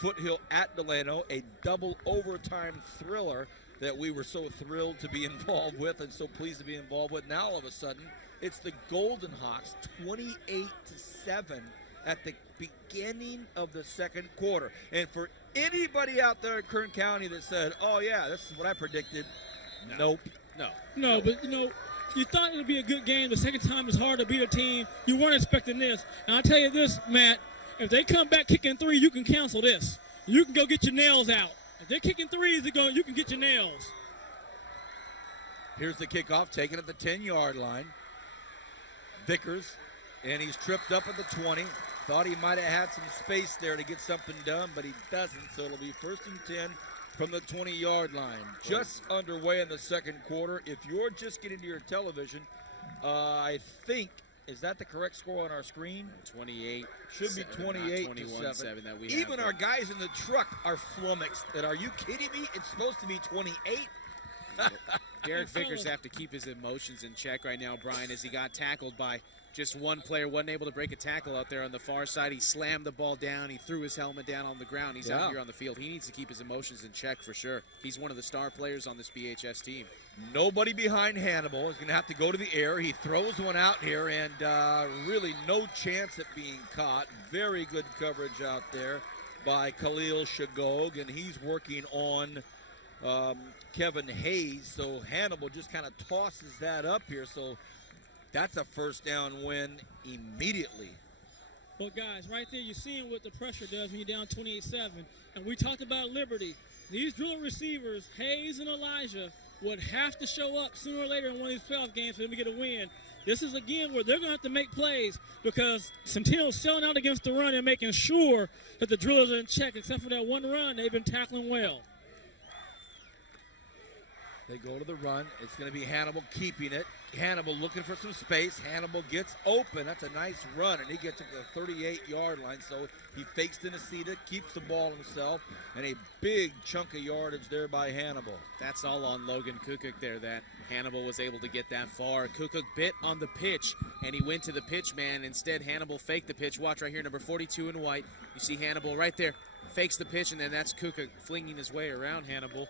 Foothill at Delano, a double overtime thriller that we were so thrilled to be involved with and so pleased to be involved with. Now, all of a sudden, it's the Golden Hawks, 28-7 at the beginning of the second quarter. And for anybody out there in Kern County that said, oh yeah, this is what I predicted, nope. No, but you know, you thought it would be a good game. The second time it's hard to beat a team. You weren't expecting this. And I'll tell you this, Matt, if they come back kicking three, you can cancel this. You can go get your nails out. If they're kicking threes, you can get your nails. Here's the kickoff taken at the 10-yard line. Vickers, and he's tripped up at the 20. Thought he might have had some space there to get something done, but he doesn't, so it'll be 1st and 10 from the 20-yard line. Just underway in the second quarter. If you're just getting to your television, I think, is that the correct score on our screen? 28. Should be 28-7. That we Even have. our guys in the truck are flummoxed. And are you kidding me? It's supposed to be 28. Derek Vickers have to keep his emotions in check right now, Brian, as he got tackled by just one player. Wasn't able to break a tackle out there on the far side. He slammed the ball down. He threw his helmet down on the ground. He's out here on the field. He needs to keep his emotions in check for sure. He's one of the star players on this BHS team. Nobody behind Hannibal is going to have to go to the air. He throws one out here, and really no chance at being caught. Very good coverage out there by Khalil Shagog, and he's working on Kevin Hayes. So Hannibal just kind of tosses that up here. So that's a first down win immediately. Well, guys, right there, you're seeing what the pressure does when you're down 28-7. And we talked about Liberty. These Driller receivers, Hayes and Elijah, would have to show up sooner or later in one of these playoff games for them to get a win. This is, again, where they're going to have to make plays because Centennial's selling out against the run and making sure that the Drillers are in check. Except for that one run, they've been tackling well. They go to the run. It's going to be Hannibal keeping it. Hannibal looking for some space. Hannibal gets open. That's a nice run, and he gets to the 38-yard line. So he fakes to Nasita, keeps the ball himself, and a big chunk of yardage there by Hannibal. That's all on Logan Kukuk there, that Hannibal was able to get that far. Kukuk bit on the pitch, and he went to the pitch man. Instead, Hannibal faked the pitch. Watch right here, number 42 in white. You see Hannibal right there. Fakes the pitch, and then that's Kukuk flinging his way around Hannibal.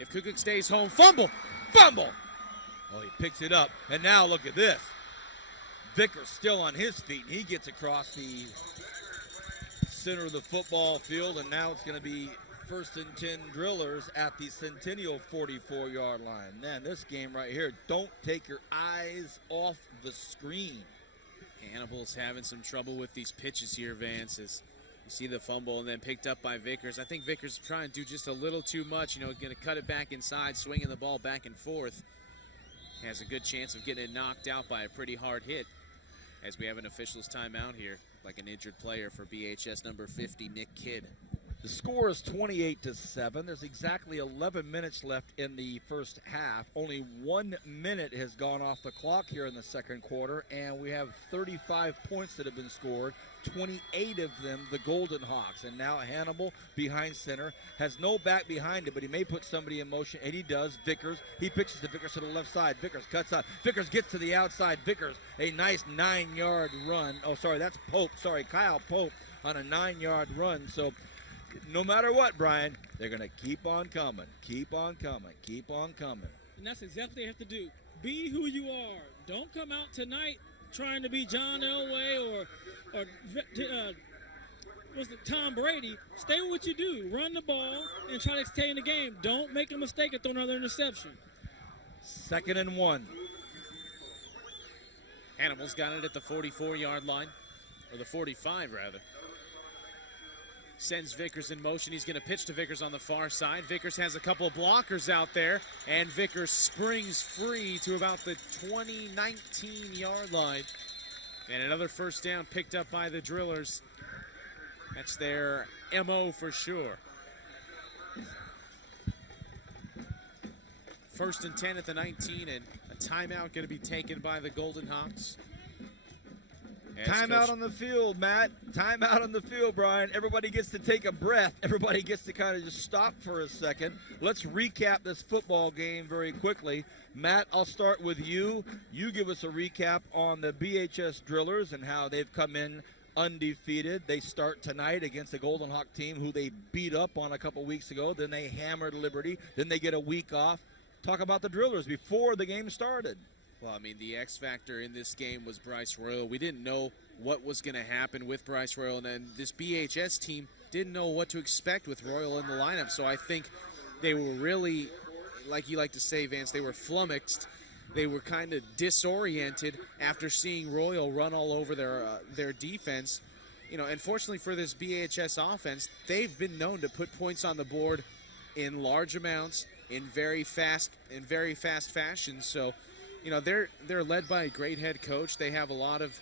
If Kukuk stays home, fumble! Fumble! Oh, he picks it up, and now look at this. Vickers still on his feet. He gets across the center of the football field, and now it's going to be 1st and 10 Drillers at the Centennial 44-yard line. Man, this game right here, don't take your eyes off the screen. Hannibal's having some trouble with these pitches here, Vance, as you see the fumble and then picked up by Vickers. I think Vickers is trying to do just a little too much, going to cut it back inside, swinging the ball back and forth. Has a good chance of getting it knocked out by a pretty hard hit, as we have an official's timeout here, like an injured player for BHS number 50, Nick Kidd. The score is 28-7. There's exactly 11 minutes left in the first half. Only 1 minute has gone off the clock here in the second quarter, and we have 35 points that have been scored, 28 of them the Golden Hawks. And now Hannibal behind center, has no back behind him, but he may put somebody in motion, and he does. Vickers, he pitches to Vickers to the left side. Vickers cuts out. Vickers gets to the outside. Vickers, a nice 9-yard run. Oh, sorry, that's Pope. Sorry, Kyle Pope on a 9-yard run. So no matter what, Brian, they're going to keep on coming, keep on coming, keep on coming. And that's exactly what they have to do. Be who you are. Don't come out tonight trying to be John Elway or Tom Brady. Stay with what you do. Run the ball and try to stay in the game. Don't make a mistake and throw another interception. 2nd and 1. Hannibal's got it at the 44-yard line, or the 45 rather. Sends Vickers in motion. He's going to pitch to Vickers on the far side. Vickers has a couple of blockers out there, and Vickers springs free to about the 19-yard line. And another first down picked up by the Drillers. That's their MO for sure. 1st and 10 at the 19, and a timeout going to be taken by the Golden Hawks. Timeout on the field, Matt. Timeout on the field, Brian. Everybody gets to take a breath. Everybody gets to kind of just stop for a second. Let's recap this football game very quickly. Matt, I'll start with you. You give us a recap on the BHS Drillers and how they've come in undefeated. They start tonight against the Golden Hawk team who they beat up on a couple weeks ago. Then they hammered Liberty. Then they get a week off. Talk about the Drillers before the game started. Well, I mean, the X factor in this game was Bryce Royal. We didn't know what was going to happen with Bryce Royal, and then this BHS team didn't know what to expect with Royal in the lineup. So I think they were really, like you like to say, Vance, they were flummoxed. They were kind of disoriented after seeing Royal run all over their defense. And fortunately for this BHS offense, they've been known to put points on the board in large amounts in very fast fashion. So, they're led by a great head coach. They have a lot of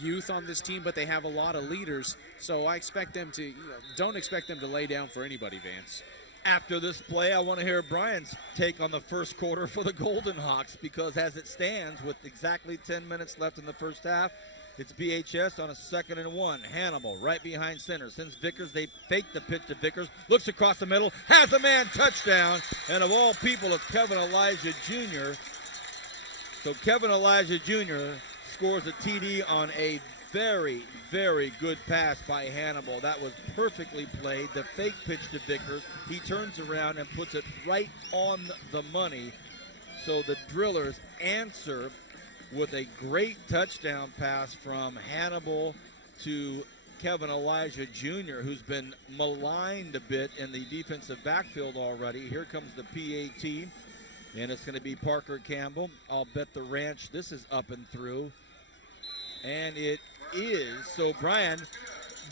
youth on this team, but they have a lot of leaders. So I expect them to, don't expect them to lay down for anybody, Vance. After this play, I want to hear Brian's take on the first quarter for the Golden Hawks, because as it stands, with exactly 10 minutes left in the first half, it's BHS on a 2nd and 1. Hannibal right behind center. Sends Vickers. They fake the pitch to Vickers. Looks across the middle. Has a man, touchdown. And of all people, it's Kevin Elijah Jr. So Kevin Elijah Jr. scores a TD on a very, very good pass by Hannibal. That was perfectly played. The fake pitch to Vickers. He turns around and puts it right on the money. So the Drillers answer with a great touchdown pass from Hannibal to Kevin Elijah Jr., who's been maligned a bit in the defensive backfield already. Here comes the PAT, and it's going to be Parker Campbell. I'll bet the ranch this is up and through. And it is. So, Brian,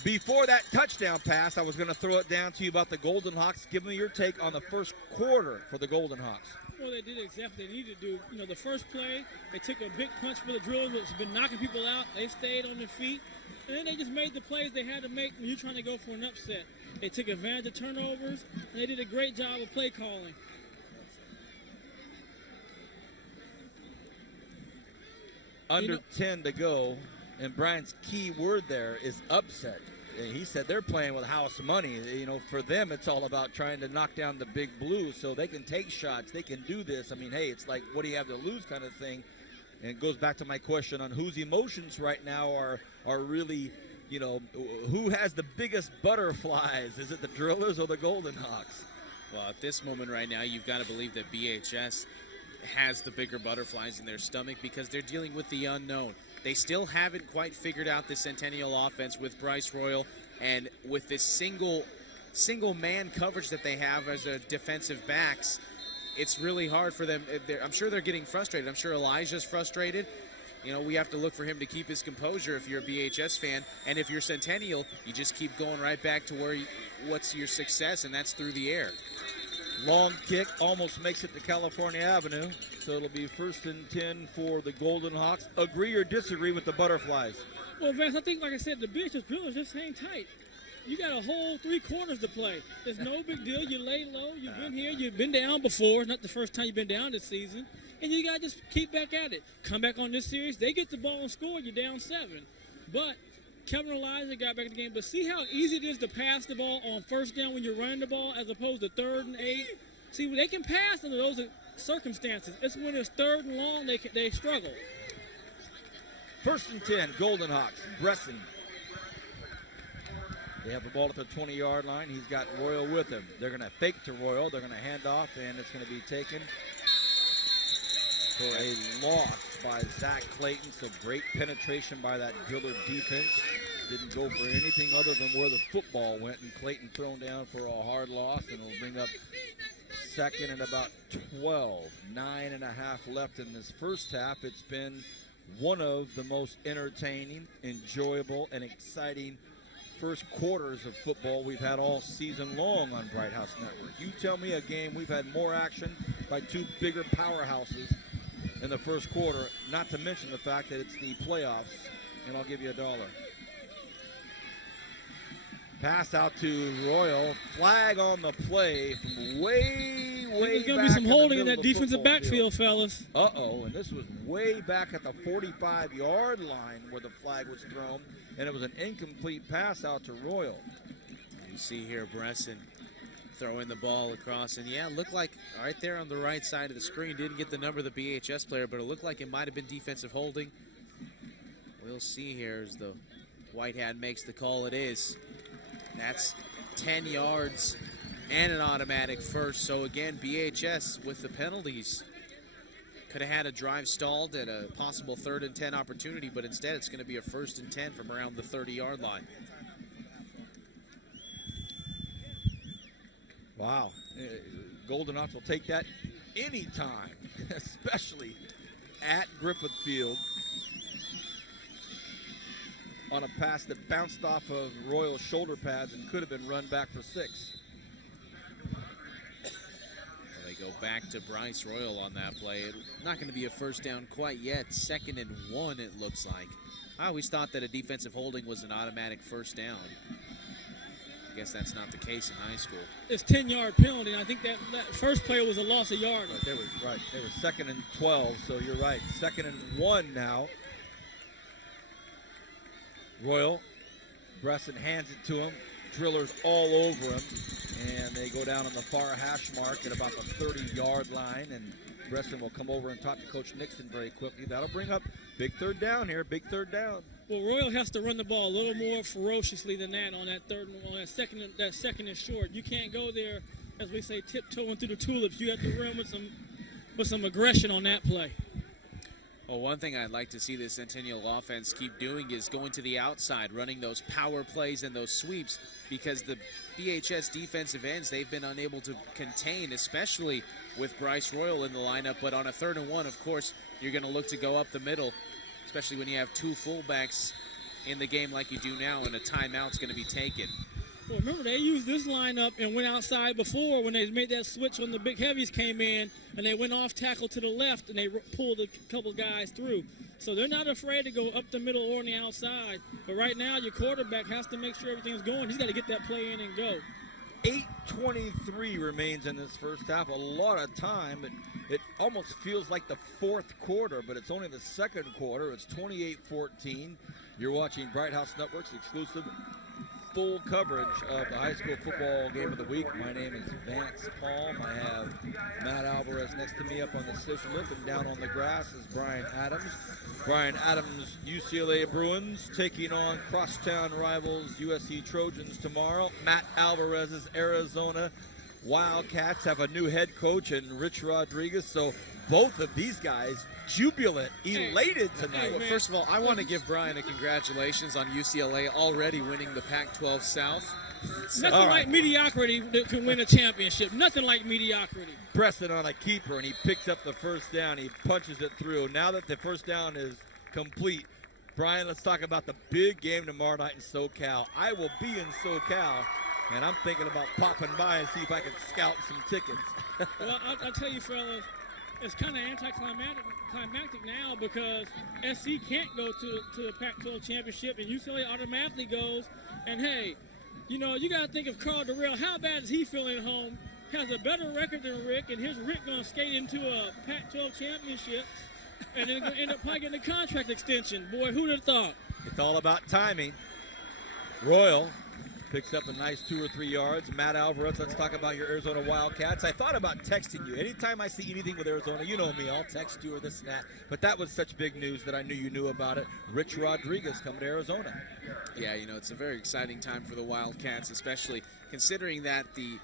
before that touchdown pass, I was going to throw it down to you about the Golden Hawks. Give me your take on the first quarter for the Golden Hawks. Well, they did exactly what they needed to do. The first play, they took a big punch for the Drillers, which has been knocking people out. They stayed on their feet. And then they just made the plays they had to make when you're trying to go for an upset. They took advantage of turnovers, and they did a great job of play calling. Under 10 to go, and Brian's key word there is upset. He said they're playing with house money. You know, for them, it's all about trying to knock down the big blue so they can take shots. They can do this. I mean, hey, it's like, what do you have to lose kind of thing. And it goes back to my question on whose emotions right now are really, you know, who has the biggest butterflies? Is it the Drillers or the Golden Hawks? Well, at this moment right now, you've got to believe that BHS has the bigger butterflies in their stomach because they're dealing with the unknown. They still haven't quite figured out the Centennial offense with Bryce Royal and with this single man coverage that they have as a defensive backs. It's really hard for them. I'm sure they're getting frustrated. I'm sure Elijah's frustrated. You know, we have to look for him to keep his composure if you're a BHS fan. And if you're Centennial, you just keep going right back to what's your success, and that's through the air. Long kick almost makes it to California Avenue, so it'll be 1st and 10 for the Golden Hawks. Agree or disagree with the Butterflies? Well, Vance, I think, like I said, the BHS Drillers just hang tight. You got a whole 3 quarters to play. It's no big deal. You lay low. You've been here. You've been down before. It's not the first time you've been down this season. And you got to just keep back at it. Come back on this series. They get the ball and score. You're down 7. But Kevin Elijah got back in the game. But see how easy it is to pass the ball on 1st down when you're running the ball as opposed to 3rd and 8. See, they can pass under those circumstances. It's when it's 3rd and long they struggle. 1st and 10, Golden Hawks. Bresson. They have the ball at the 20-yard line. He's got Royal with him. They're going to fake to Royal. They're going to hand off, and it's going to be taken for a loss by Zach Clayton. So great penetration by that Driller defense. Didn't go for anything other than where the football went, and Clayton thrown down for a hard loss, and it'll bring up 2nd and about 12. 9.5 left in this first half. It's been one of the most entertaining, enjoyable, and exciting first quarters of football we've had all season long on Bright House Network. You tell me a game we've had more action by 2 bigger powerhouses in the first quarter, not to mention the fact that it's the playoffs, and I'll give you $1. Pass out to Royal. Flag on the play from way There's going to back be some holding in the that middle of the defensive football backfield, fellas. Uh-oh, and this was way back at the 45-yard line where the flag was thrown, and it was an incomplete pass out to Royal. You see here Bresson throwing the ball across, and yeah, it looked like right there on the right side of the screen, didn't get the number of the BHS player, but it looked like it might have been defensive holding. We'll see here as the white hat makes the call. It is. That's 10 yards and an automatic first. So again, BHS with the penalties could have had a drive stalled at a possible 3rd and 10 opportunity, but instead it's going to be a 1st and 10 from around the 30-yard line. Wow. Golden Hawks will take that anytime, especially at Griffith Field. On a pass that bounced off of Royal's shoulder pads and could have been run back for 6. They go back to Bryce Royal on that play. Not going to be a 1st down quite yet. 2nd and 1, it looks like. I always thought that a defensive holding was an automatic 1st down. I guess that's not the case in high school. It's 10-yard penalty, and I think that first play was a loss of yard. But they were 2nd and 12, so you're right. 2nd and 1 now. Royal, Bresson hands it to him. Drillers all over him, and they go down on the far hash mark at about the 30-yard line, and Bresson will come over and talk to Coach Nixon very quickly. That'll bring up big 3rd down here, big 3rd down. Well, Royal has to run the ball a little more ferociously than that on that second and short. You can't go there, as we say, tiptoeing through the tulips. You have to run with some aggression on that play. Well, one thing I'd like to see the Centennial offense keep doing is going to the outside, running those power plays and those sweeps, because the BHS defensive ends, they've been unable to contain, especially with Bryce Royal in the lineup. But on a 3rd and 1, of course, you're going to look to go up the middle, especially when you have 2 fullbacks in the game like you do now, and a timeout's going to be taken. Well, remember, they used this lineup and went outside before when they made that switch when the big heavies came in, and they went off tackle to the left, and they pulled a couple guys through. So they're not afraid to go up the middle or on the outside. But right now, your quarterback has to make sure everything's going. He's got to get that play in and go. 8:23 remains in this first half. A lot of time, but It almost feels like the fourth quarter, but it's only the second quarter. It's 28-14. You're watching Bright House Network's exclusive full coverage of the high school football game of the week. My name is Vance Palm. I have Matt Alvarez next to me up on the station lip, and down on the grass is Brian Adams. Brian Adams, UCLA Bruins taking on crosstown rivals USC Trojans tomorrow. Matt Alvarez's Arizona Wildcats have a new head coach in Rich Rodriguez, so both of these guys jubilant, elated tonight. Well, first of all, I want to give Brian a congratulations on UCLA already winning the Pac-12 South. Nothing like mediocrity that can win a championship. Nothing like mediocrity. Preston on a keeper, and he picks up the first down. He punches it through. Now that the first down is complete, Brian, let's talk about the big game tomorrow night in SoCal. I will be in SoCal, and I'm thinking about popping by and see if I can scout some tickets. Well, I'll tell you, fellas, it's kind of anticlimactic now because SC can't go to the Pac-12 championship, and UCLA automatically goes. And hey, you know, you got to think of Carl Durrell. How bad is he feeling at home? Has a better record than Rick, and here's Rick going to skate into a Pac-12 championship, and then going to end up probably getting a contract extension. Boy, who'd have thought? It's all about timing. Royal picks up a nice 2 or 3 yards. Matt Alvarez, let's talk about your Arizona Wildcats. I thought about texting you. Anytime I see anything with Arizona, you know me, I'll text you or this and that. But that was such big news that I knew you knew about it. Rich Rodriguez coming to Arizona. Yeah, you know, it's a very exciting time for the Wildcats, especially considering that the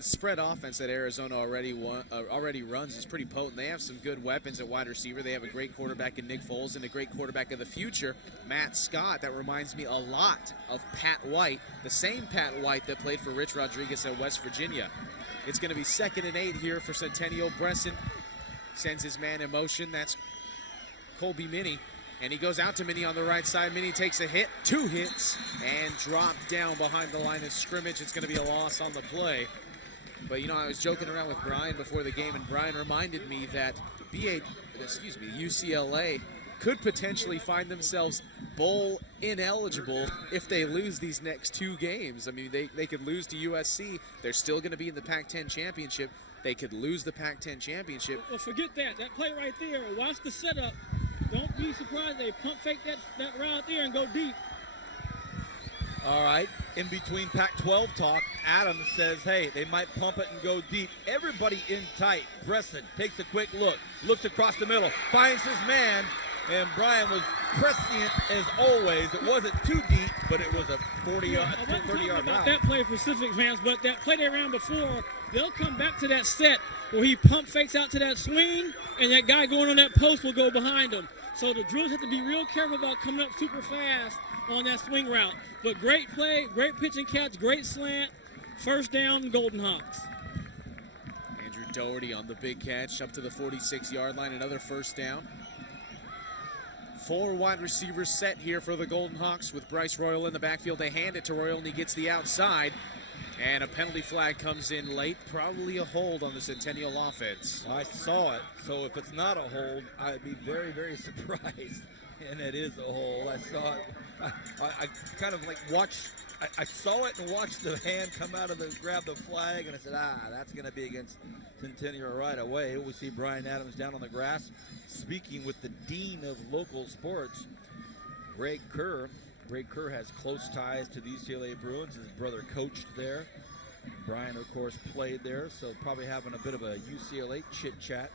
spread offense that Arizona already runs is pretty potent. They have some good weapons at wide receiver. They have a great quarterback in Nick Foles and a great quarterback of the future, Matt Scott. That reminds me a lot of Pat White, the same Pat White that played for Rich Rodriguez at West Virginia. It's going to be 2nd and 8 here for Centennial. Bresson sends his man in motion. That's Colby Minnie. And he goes out to Minnie on the right side. Minnie takes a hit, 2 hits, and dropped down behind the line of scrimmage. It's going to be a loss on the play. But, you know, I was joking around with Brian before the game, and Brian reminded me that UCLA could potentially find themselves bowl ineligible if they lose these next 2 games. I mean, they could lose to USC. They're still going to be in the Pac-10 championship. They could lose the Pac-10 championship. Well, forget that. That play right there, watch the setup. Don't be surprised they pump fake that route there and go deep. All right, in between Pac-12 talk, Adams says, hey, they might pump it and go deep. Everybody in tight. Bresson takes a quick look, looks across the middle, finds his man, and Brian was prescient as always. It wasn't too deep, but it was a 30-yard route. That play Pacific fans, but that play they ran before, they'll come back to that set where he pump fakes out to that swing, and that guy going on that post will go behind him. So the drills have to be real careful about coming up super fast on that swing route. But great play, great pitch and catch, great slant, first down, Golden Hawks. Andrew Doherty on the big catch up to the 46-yard line, another first down. 4 wide receivers set here for the Golden Hawks with Bryce Royal in the backfield. They hand it to Royal, and he gets the outside. And a penalty flag comes in late, probably a hold on the Centennial offense. I saw it, so if it's not a hold, I'd be very, very surprised. And it is a hold. I saw it. I kind of like watched. I saw it and watched the hand come out of grab the flag, and I said, that's going to be against Centennial right away. We see Brian Adams down on the grass speaking with the Dean of Local Sports, Greg Kerr. Greg Kerr has close ties to the UCLA Bruins. His brother coached there. Brian, of course, played there, so probably having a bit of a UCLA chit-chat.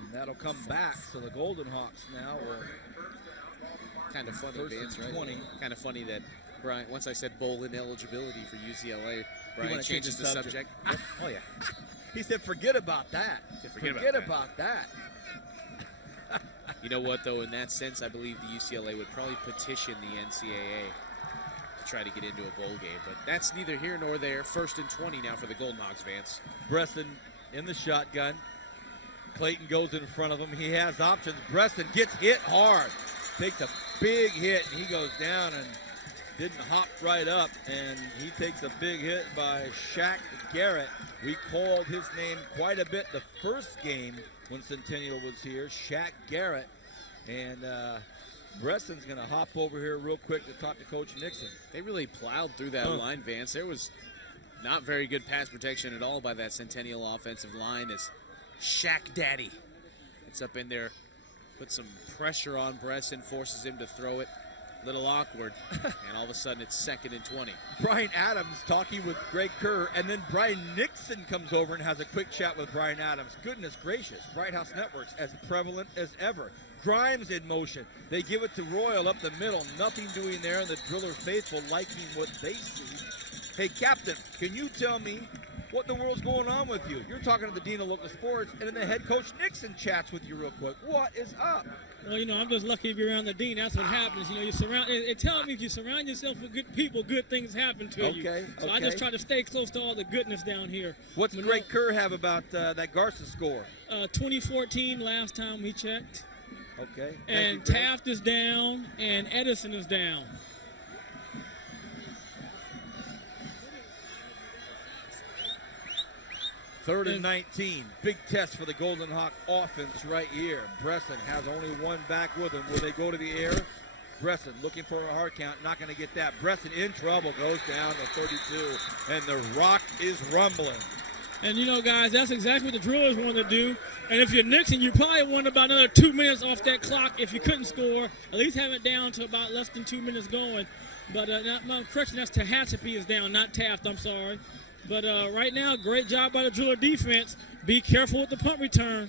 And that'll come back to the Golden Hawks now. Kind of funny, Vance, right? 20. Kind of funny that Brian, once I said bowl ineligibility for UCLA, Brian changes the subject. Yep. Oh, yeah. He said, forget about that. Forget about that. You know what, though? In that sense, I believe the UCLA would probably petition the NCAA to try to get into a bowl game. But that's neither here nor there. 1st and 20 now for the Golden Hawks, Vance. Bresson in the shotgun. Clayton goes in front of him. He has options. Bresson gets hit hard. Takes a big hit, and he goes down and didn't hop right up. And he takes a big hit by Shaq Garrett. We called his name quite a bit the first game when Centennial was here, Shaq Garrett. And Bresson's going to hop over here real quick to talk to Coach Nixon. They really plowed through that line, Vance. There was Not very good pass protection at all by that Centennial offensive line as Shaq Daddy gets up in there, puts some pressure on Bresson, forces him to throw it. Little awkward, and all of a sudden it's 2nd and 20. Brian Adams talking with Greg Kerr, and then Brian Nixon comes over and has a quick chat with Brian Adams. Goodness gracious, Bright House Networks as prevalent as ever. Grimes in motion. They give it to Royal up the middle. Nothing doing there, and the Driller faithful liking what they see. Hey, Captain, can you tell me what in the world's going on with you? You're talking to the Dean of Local Sports, and then the head coach Nixon chats with you real quick. What is up? Well, I'm just lucky to be around the dean. That's what happens. You surround. It tells me if you surround yourself with good people, good things happen to you. Okay. So I just try to stay close to all the goodness down here. What's Greg Kerr have about that Garza score? 2014 last time we checked. Okay. And Taft is down, and Edison is down. Third and 19. Big test for the Golden Hawk offense right here. Bresson has only one back with him. Will they go to the air? Bresson looking for a hard count. Not going to get that. Bresson in trouble. Goes down to 32. And the rock is rumbling. And, guys, that's exactly what the Drillers want to do. And if you're Nixon, you probably want about another 2 minutes off that clock if you couldn't score. At least have it down to about less than 2 minutes going. But, correction, that's Tehachapi is down, not Taft. I'm sorry. But right now, great job by the Driller defense. Be careful with the punt return.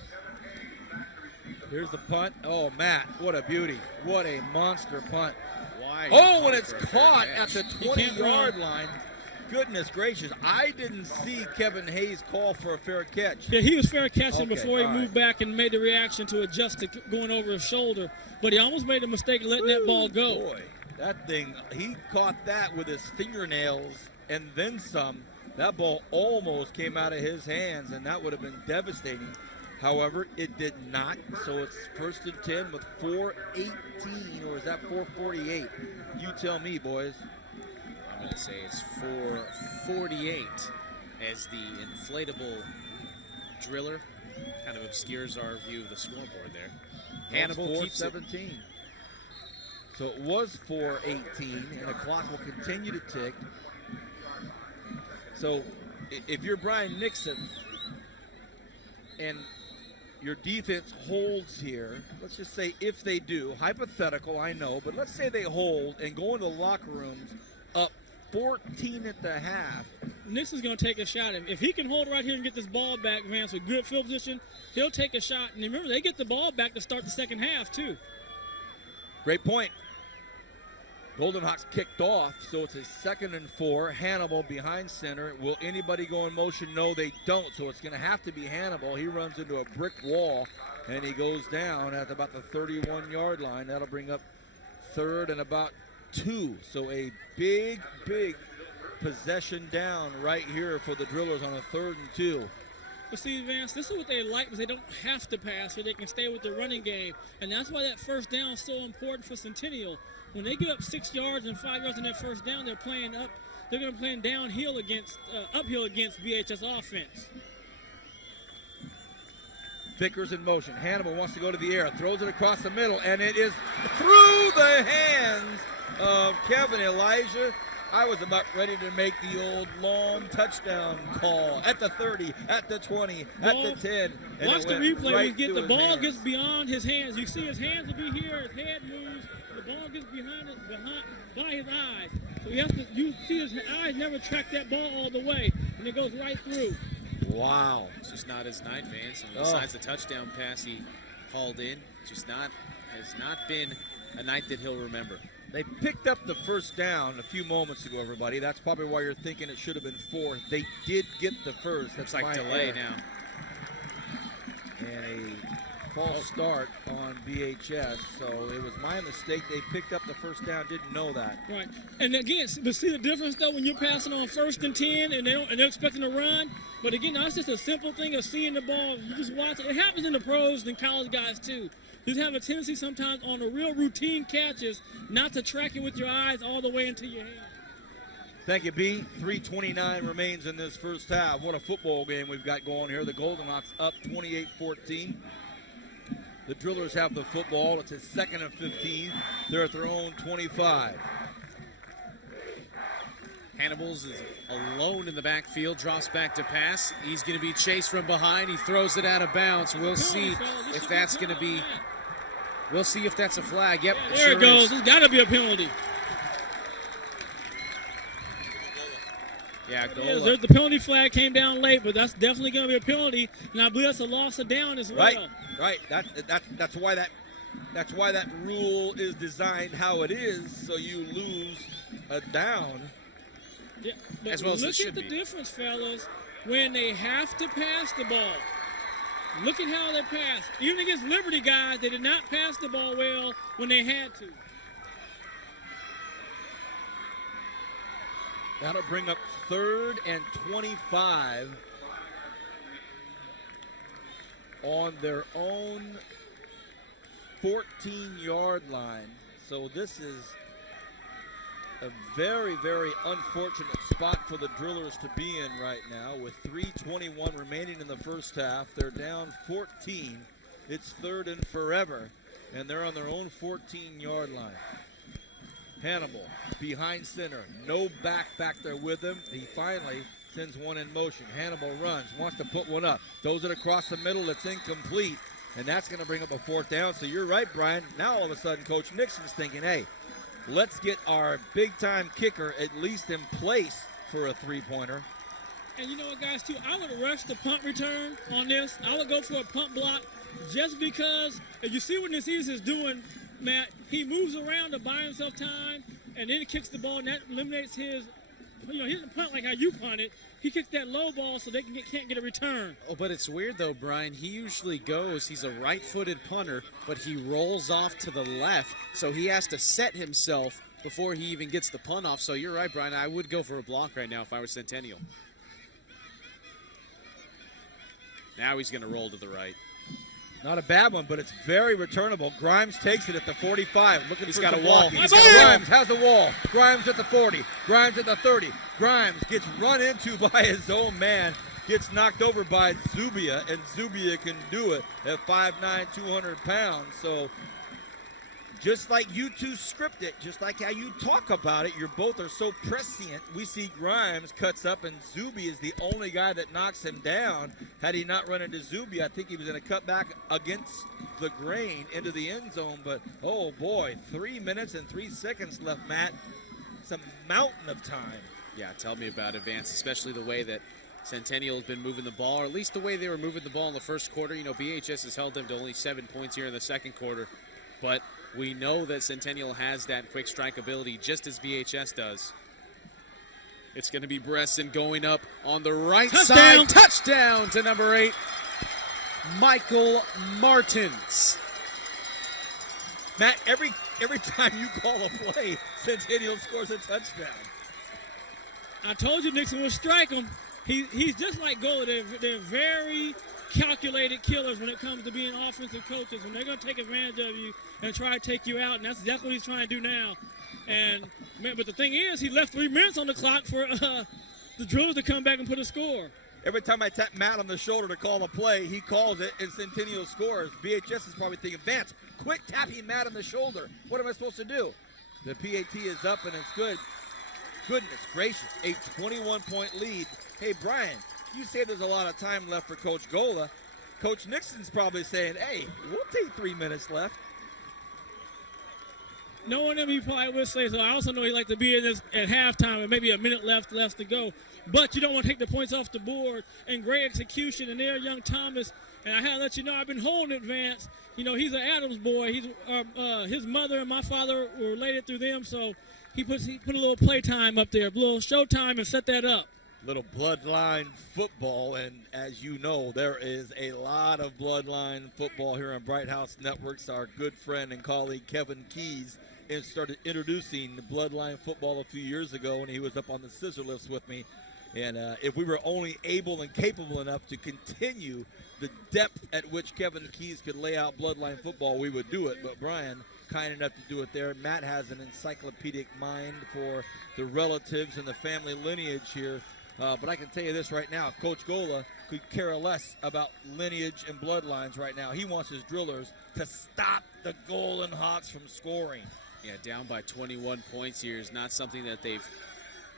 Here's the punt. Oh, Matt, what a beauty. What a monster punt. Why? Oh, and it's caught at the 20-yard line. Goodness gracious. I didn't see Kevin Hayes call for a fair catch. Yeah, he was fair catching before he all moved back and made the reaction to adjust to going over his shoulder. But he almost made a mistake letting that ball go. Boy, that thing, he caught that with his fingernails and then some. That ball almost came out of his hands, and that would have been devastating. However, it did not, so it's 1st and 10 with 4:18, or is that 4:48? You tell me, boys. I'm going to say it's 4:48 as the inflatable Driller kind of obscures our view of the scoreboard there. Hannibal keeps it. 4:17. So it was 4:18, and the clock will continue to tick. So if you're Brian Nixon and your defense holds here, let's just say if they do, hypothetical, I know, but let's say they hold and go into the locker rooms up 14 at the half. Nixon's going to take a shot. If he can hold right here and get this ball back, Vance, with good field position, he'll take a shot. And remember, they get the ball back to start the second half, too. Great point. Golden Hawks kicked off, so it's a 2nd and 4. Hannibal behind center. Will anybody go in motion? No, they don't. So it's going to have to be Hannibal. He runs into a brick wall, and he goes down at about the 31-yard line. That'll bring up 3rd and about 2. So a big, big possession down right here for the Drillers on a 3rd and 2. But see, Vance, this is what they like, because they don't have to pass, so they can stay with the running game. And that's why that first down is so important for Centennial. When they give up 6 yards and 5 yards on that first down, they're playing up. They're going to play downhill against, uphill against BHS offense. Vickers in motion. Hannibal wants to go to the air, throws it across the middle, and it is through the hands of Kevin Elijah. I was about ready to make the old long touchdown call at the 30, at the 20, at the 10. And watch the replay. Right, the ball gets beyond his hands. You see his hands will be here, his head moves. The ball gets by his eyes. So you see his eyes never track that ball all the way, and it goes right through. Wow. It's just not his night, Vance. And besides the touchdown pass he hauled in, has not been a night that he'll remember. They picked up the first down a few moments ago, everybody. That's probably why you're thinking it should have been 4. They did get the first. That's like delay now. And a false start on BHS. So it was my mistake. They picked up the first down. Didn't know that. Right. And again, but see the difference though when you're passing on 1st and 10 and they're expecting to run. But again, that's just a simple thing of seeing the ball. You just watch it. It happens in the pros and college guys too. You have a tendency sometimes on the real routine catches not to track it with your eyes all the way into your hand. Thank you, B. 3:29 remains in this first half. What a football game we've got going here. The Golden Hawks up 28-14. The Drillers have the football. It's a 2nd and 15. They're at their own 25. Hannibal's is alone in the backfield, drops back to pass. He's going to be chased from behind. He throws it out of bounds. We'll see if that's going to be. We'll see if that's a flag. Yep, there it goes. There's got to be a penalty. Yeah, the penalty flag came down late, but that's definitely going to be a penalty. And I believe that's a loss of down as well. Right. That's why that rule is designed how it is, so you lose a down. Yeah, but as well as look at the difference, fellas, when they have to pass the ball. Look at how they pass. Even against Liberty guys, they did not pass the ball well when they had to. That'll bring up 3rd and 25 on their own 14-yard line. So this is a very, very unfortunate spot for the Drillers to be in right now. With 3:21 remaining in the first half, they're down 14. It's 3rd and forever, and they're on their own 14-yard line. Hannibal behind center, no back there with him. He finally sends one in motion. Hannibal runs, wants to put one up, throws it across the middle. It's incomplete, and that's going to bring up a 4th down. So you're right, Brian. Now all of a sudden, Coach Nixon's thinking, hey, let's get our big-time kicker at least in place for a 3-pointer. And you know what, guys, too? I would rush the punt return on this. I would go for a punt block just because if you see what Nassis is doing, Matt, he moves around to buy himself time, and then he kicks the ball, and that eliminates his, he doesn't punt like how you punt it. He kicks that low ball so they can't get a return. Oh, but it's weird, though, Brian. He usually goes, he's a right-footed punter, but he rolls off to the left, so he has to set himself before he even gets the punt off. So you're right, Brian. I would go for a block right now if I were Centennial. Now he's going to roll to the right. Not a bad one, but it's very returnable. Grimes takes it at the 45. He's got a wall. Grimes has the wall. Grimes at the 40. Grimes at the 30. Grimes gets run into by his own man. Gets knocked over by Zubia, and Zubia can do it at 5'9", 200 pounds. So just like you two script it, just like how you talk about it, you both are so prescient. We see Grimes cuts up, and Zubi is the only guy that knocks him down. Had he not run into Zubi, I think he was going to cut back against the grain into the end zone. But, oh, boy, 3 minutes and 3 seconds left, Matt. It's a mountain of time. Yeah, tell me about it, Vance, especially the way that Centennial has been moving the ball, or at least the way they were moving the ball in the first quarter. You know, BHS has held them to only 7 points here in the second quarter, but we know that Centennial has that quick strike ability just as BHS does. It's going to be Bresson going up on the right side. Touchdown to number 8, Michael Martins. Matt, every time you call a play, Centennial scores a touchdown. I told you Nixon would strike him. He's just like Gola. They're very calculated killers when it comes to being offensive coaches. When they're going to take advantage of you and try to take you out, and that's exactly what he's trying to do now. And but the thing is, he left 3 minutes on the clock for the Drillers to come back and put a score. Every time I tap Matt on the shoulder to call a play, he calls it, and Centennial scores. BHS is probably thinking, Vance, quit tapping Matt on the shoulder. What am I supposed to do? The PAT is up, and it's good. Goodness gracious, a 21-point lead. Hey, Brian, you say there's a lot of time left for Coach Gola. Coach Nixon's probably saying, hey, we'll take 3 minutes left. Knowing him, he probably would say so. I also know he like to be in this at halftime and maybe a minute left to go. But you don't want to take the points off the board. And great execution. And there, young Thomas. And I have to let you know, I've been holding Advance. You know, he's an Adams boy. He's his mother and my father were related through them. So he put a little playtime up there, a little showtime, and set that up. Little bloodline football, and as you know, there is a lot of bloodline football here on Bright House Networks. Our good friend and colleague Kevin Keys started introducing the bloodline football a few years ago, and he was up on the scissor lifts with me. And if we were only able and capable enough to continue the depth at which Kevin Keys could lay out bloodline football, we would do it. But Brian, kind enough to do it there. Matt has an encyclopedic mind for the relatives and the family lineage here. But I can tell you this right now, Coach Gola could care less about lineage and bloodlines right now. He wants his Drillers to stop the Golden Hawks from scoring. Yeah, down by 21 points here is not something that they've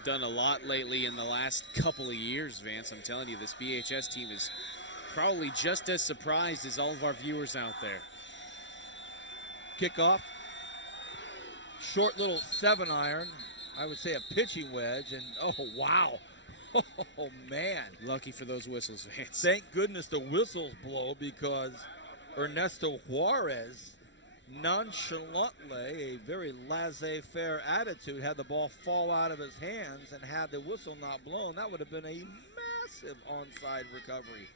done a lot lately in the last couple of years, Vance. I'm telling you, this BHS team is probably just as surprised as all of our viewers out there. Kickoff. Short little 7-iron. I would say a pitching wedge. And, oh, wow. Oh, man. Lucky for those whistles, Vance. Thank goodness the whistles blow because Ernesto Juarez nonchalantly, a very laissez-faire attitude, had the ball fall out of his hands, and had the whistle not blown, that would have been a massive onside recovery.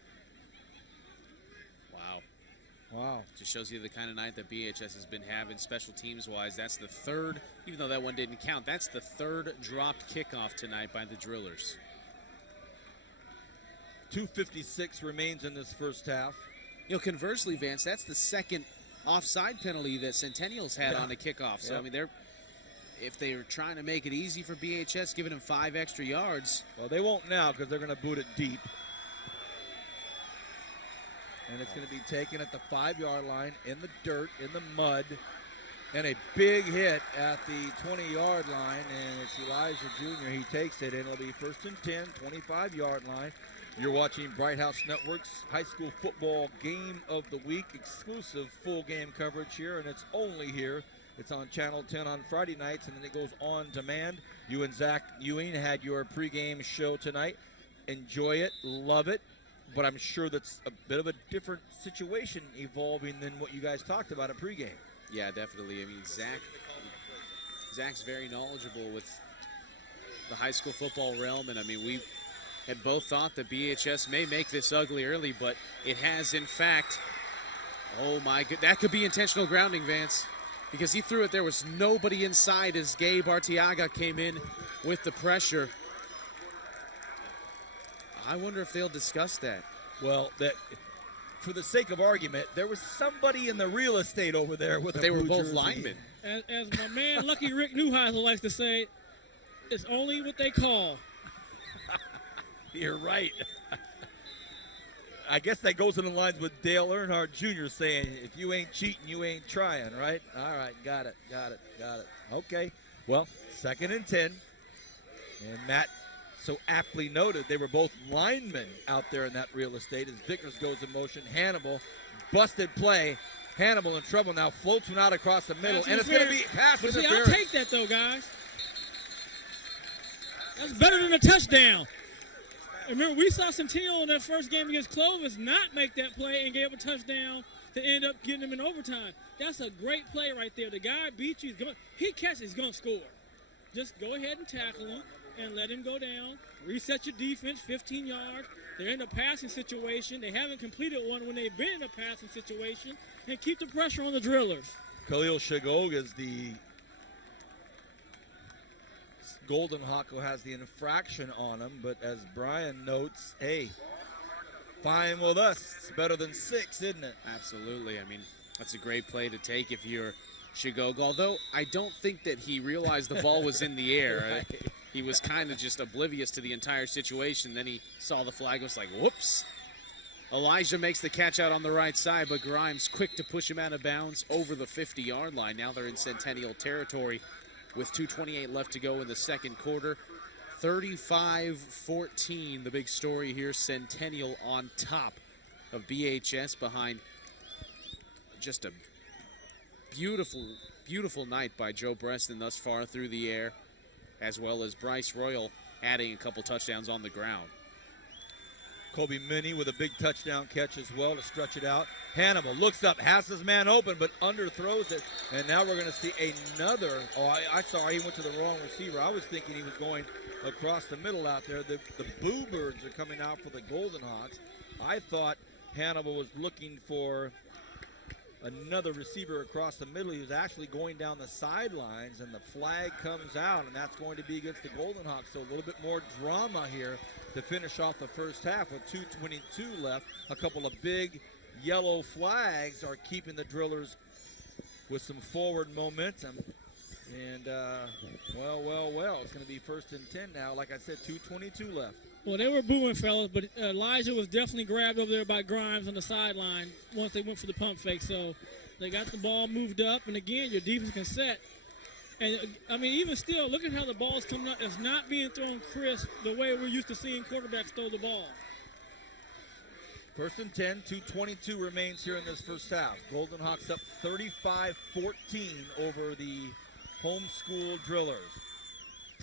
Wow. Just shows you the kind of night that BHS has been having special teams-wise. That's the third, even though that one didn't count, that's the third dropped kickoff tonight by the Drillers. 2:56 remains in this first half. You know, conversely, Vance, that's the second offside penalty that Centennial's had on a kickoff. So, I mean, if they're trying to make it easy for BHS, giving them 5 extra yards. Well, they won't now because they're going to boot it deep. And it's going to be taken at the 5-yard line in the dirt, in the mud, and a big hit at the 20-yard line. And it's Elijah Jr. He takes it, and it'll be 1st and 10, 25-yard line. You're watching Bright House Network's high school football game of the week, exclusive full game coverage here, and it's only here. It's on Channel 10 on Friday nights, and then it goes on demand. You and Zach Ewing had your pregame show tonight. Enjoy it, love it, but I'm sure that's a bit of a different situation evolving than what you guys talked about at pregame. Yeah, definitely. I mean, Zach's very knowledgeable with the high school football realm, and I mean, we had both thought that BHS may make this ugly early, but it has, in fact. Oh, my God. That could be intentional grounding, Vance, because he threw it. There was nobody inside as Gabe Arteaga came in with the pressure. I wonder if they'll discuss that. Well, that, for the sake of argument, there was somebody in the real estate over there with they were both jersey. linemen. As my man Lucky Rick Neuheisel likes to say, it's only what they call. You're right. I guess that goes in the lines with Dale Earnhardt Jr. saying, if you ain't cheating, you ain't trying, right? All right, got it. Okay, well, 2nd and 10. And Matt so aptly noted they were both linemen out there in that real estate as Vickers goes in motion. Hannibal, busted play. Hannibal in trouble now, floats one out across the middle, and it's going to be pass interference. I'll take that, though, guys. That's better than a touchdown. Remember, we saw Centennial in that first game against Clovis not make that play and gave a touchdown to end up getting them in overtime. That's a great play right there. The guy beat you. He catches, he's going to score. Just go ahead and tackle him and let him go down. Reset your defense, 15 yards. They're in a passing situation. They haven't completed one when they've been in a passing situation. And keep the pressure on the Drillers. Khalil Shagog is the Golden Hawk who has the infraction on him, but as Brian notes, hey, fine with us. It's better than 6, isn't it? Absolutely. I mean, that's a great play to take if you're Shagog, although I don't think that he realized the ball was in the air. Right. He was kind of just oblivious to the entire situation. Then he saw the flag, was like, whoops. Elijah makes the catch out on the right side, but Grimes quick to push him out of bounds over the 50-yard line. Now they're in Centennial territory with 2:28 left to go in the second quarter. 35-14, the big story here. Centennial on top of BHS behind just a beautiful, beautiful night by Joe Breston thus far through the air, as well as Bryce Royal adding a couple touchdowns on the ground. Kobe Minnie with a big touchdown catch as well to stretch it out. Hannibal looks up, has his man open, but underthrows it. And now we're going to see another. Oh, I'm sorry, he went to the wrong receiver. I was thinking he was going across the middle out there. The Boo Birds are coming out for the Golden Hawks. I thought Hannibal was looking for another receiver across the middle. He was actually going down the sidelines, and the flag comes out, and that's going to be against the Golden Hawks. So a little bit more drama here to finish off the first half with 2:22 left. A couple of big yellow flags are keeping the Drillers with some forward momentum. And, well, it's going to be 1st and 10 now. Like I said, 2:22 left. Well, they were booing, fellas, but Elijah was definitely grabbed over there by Grimes on the sideline once they went for the pump fake. So they got the ball moved up. And, again, your defense can set. And, I mean, even still, look at how the ball's coming out. It's not being thrown crisp the way we're used to seeing quarterbacks throw the ball. First and 10, 2:22 remains here in this first half. Golden Hawks up 35-14 over the homeschool Drillers.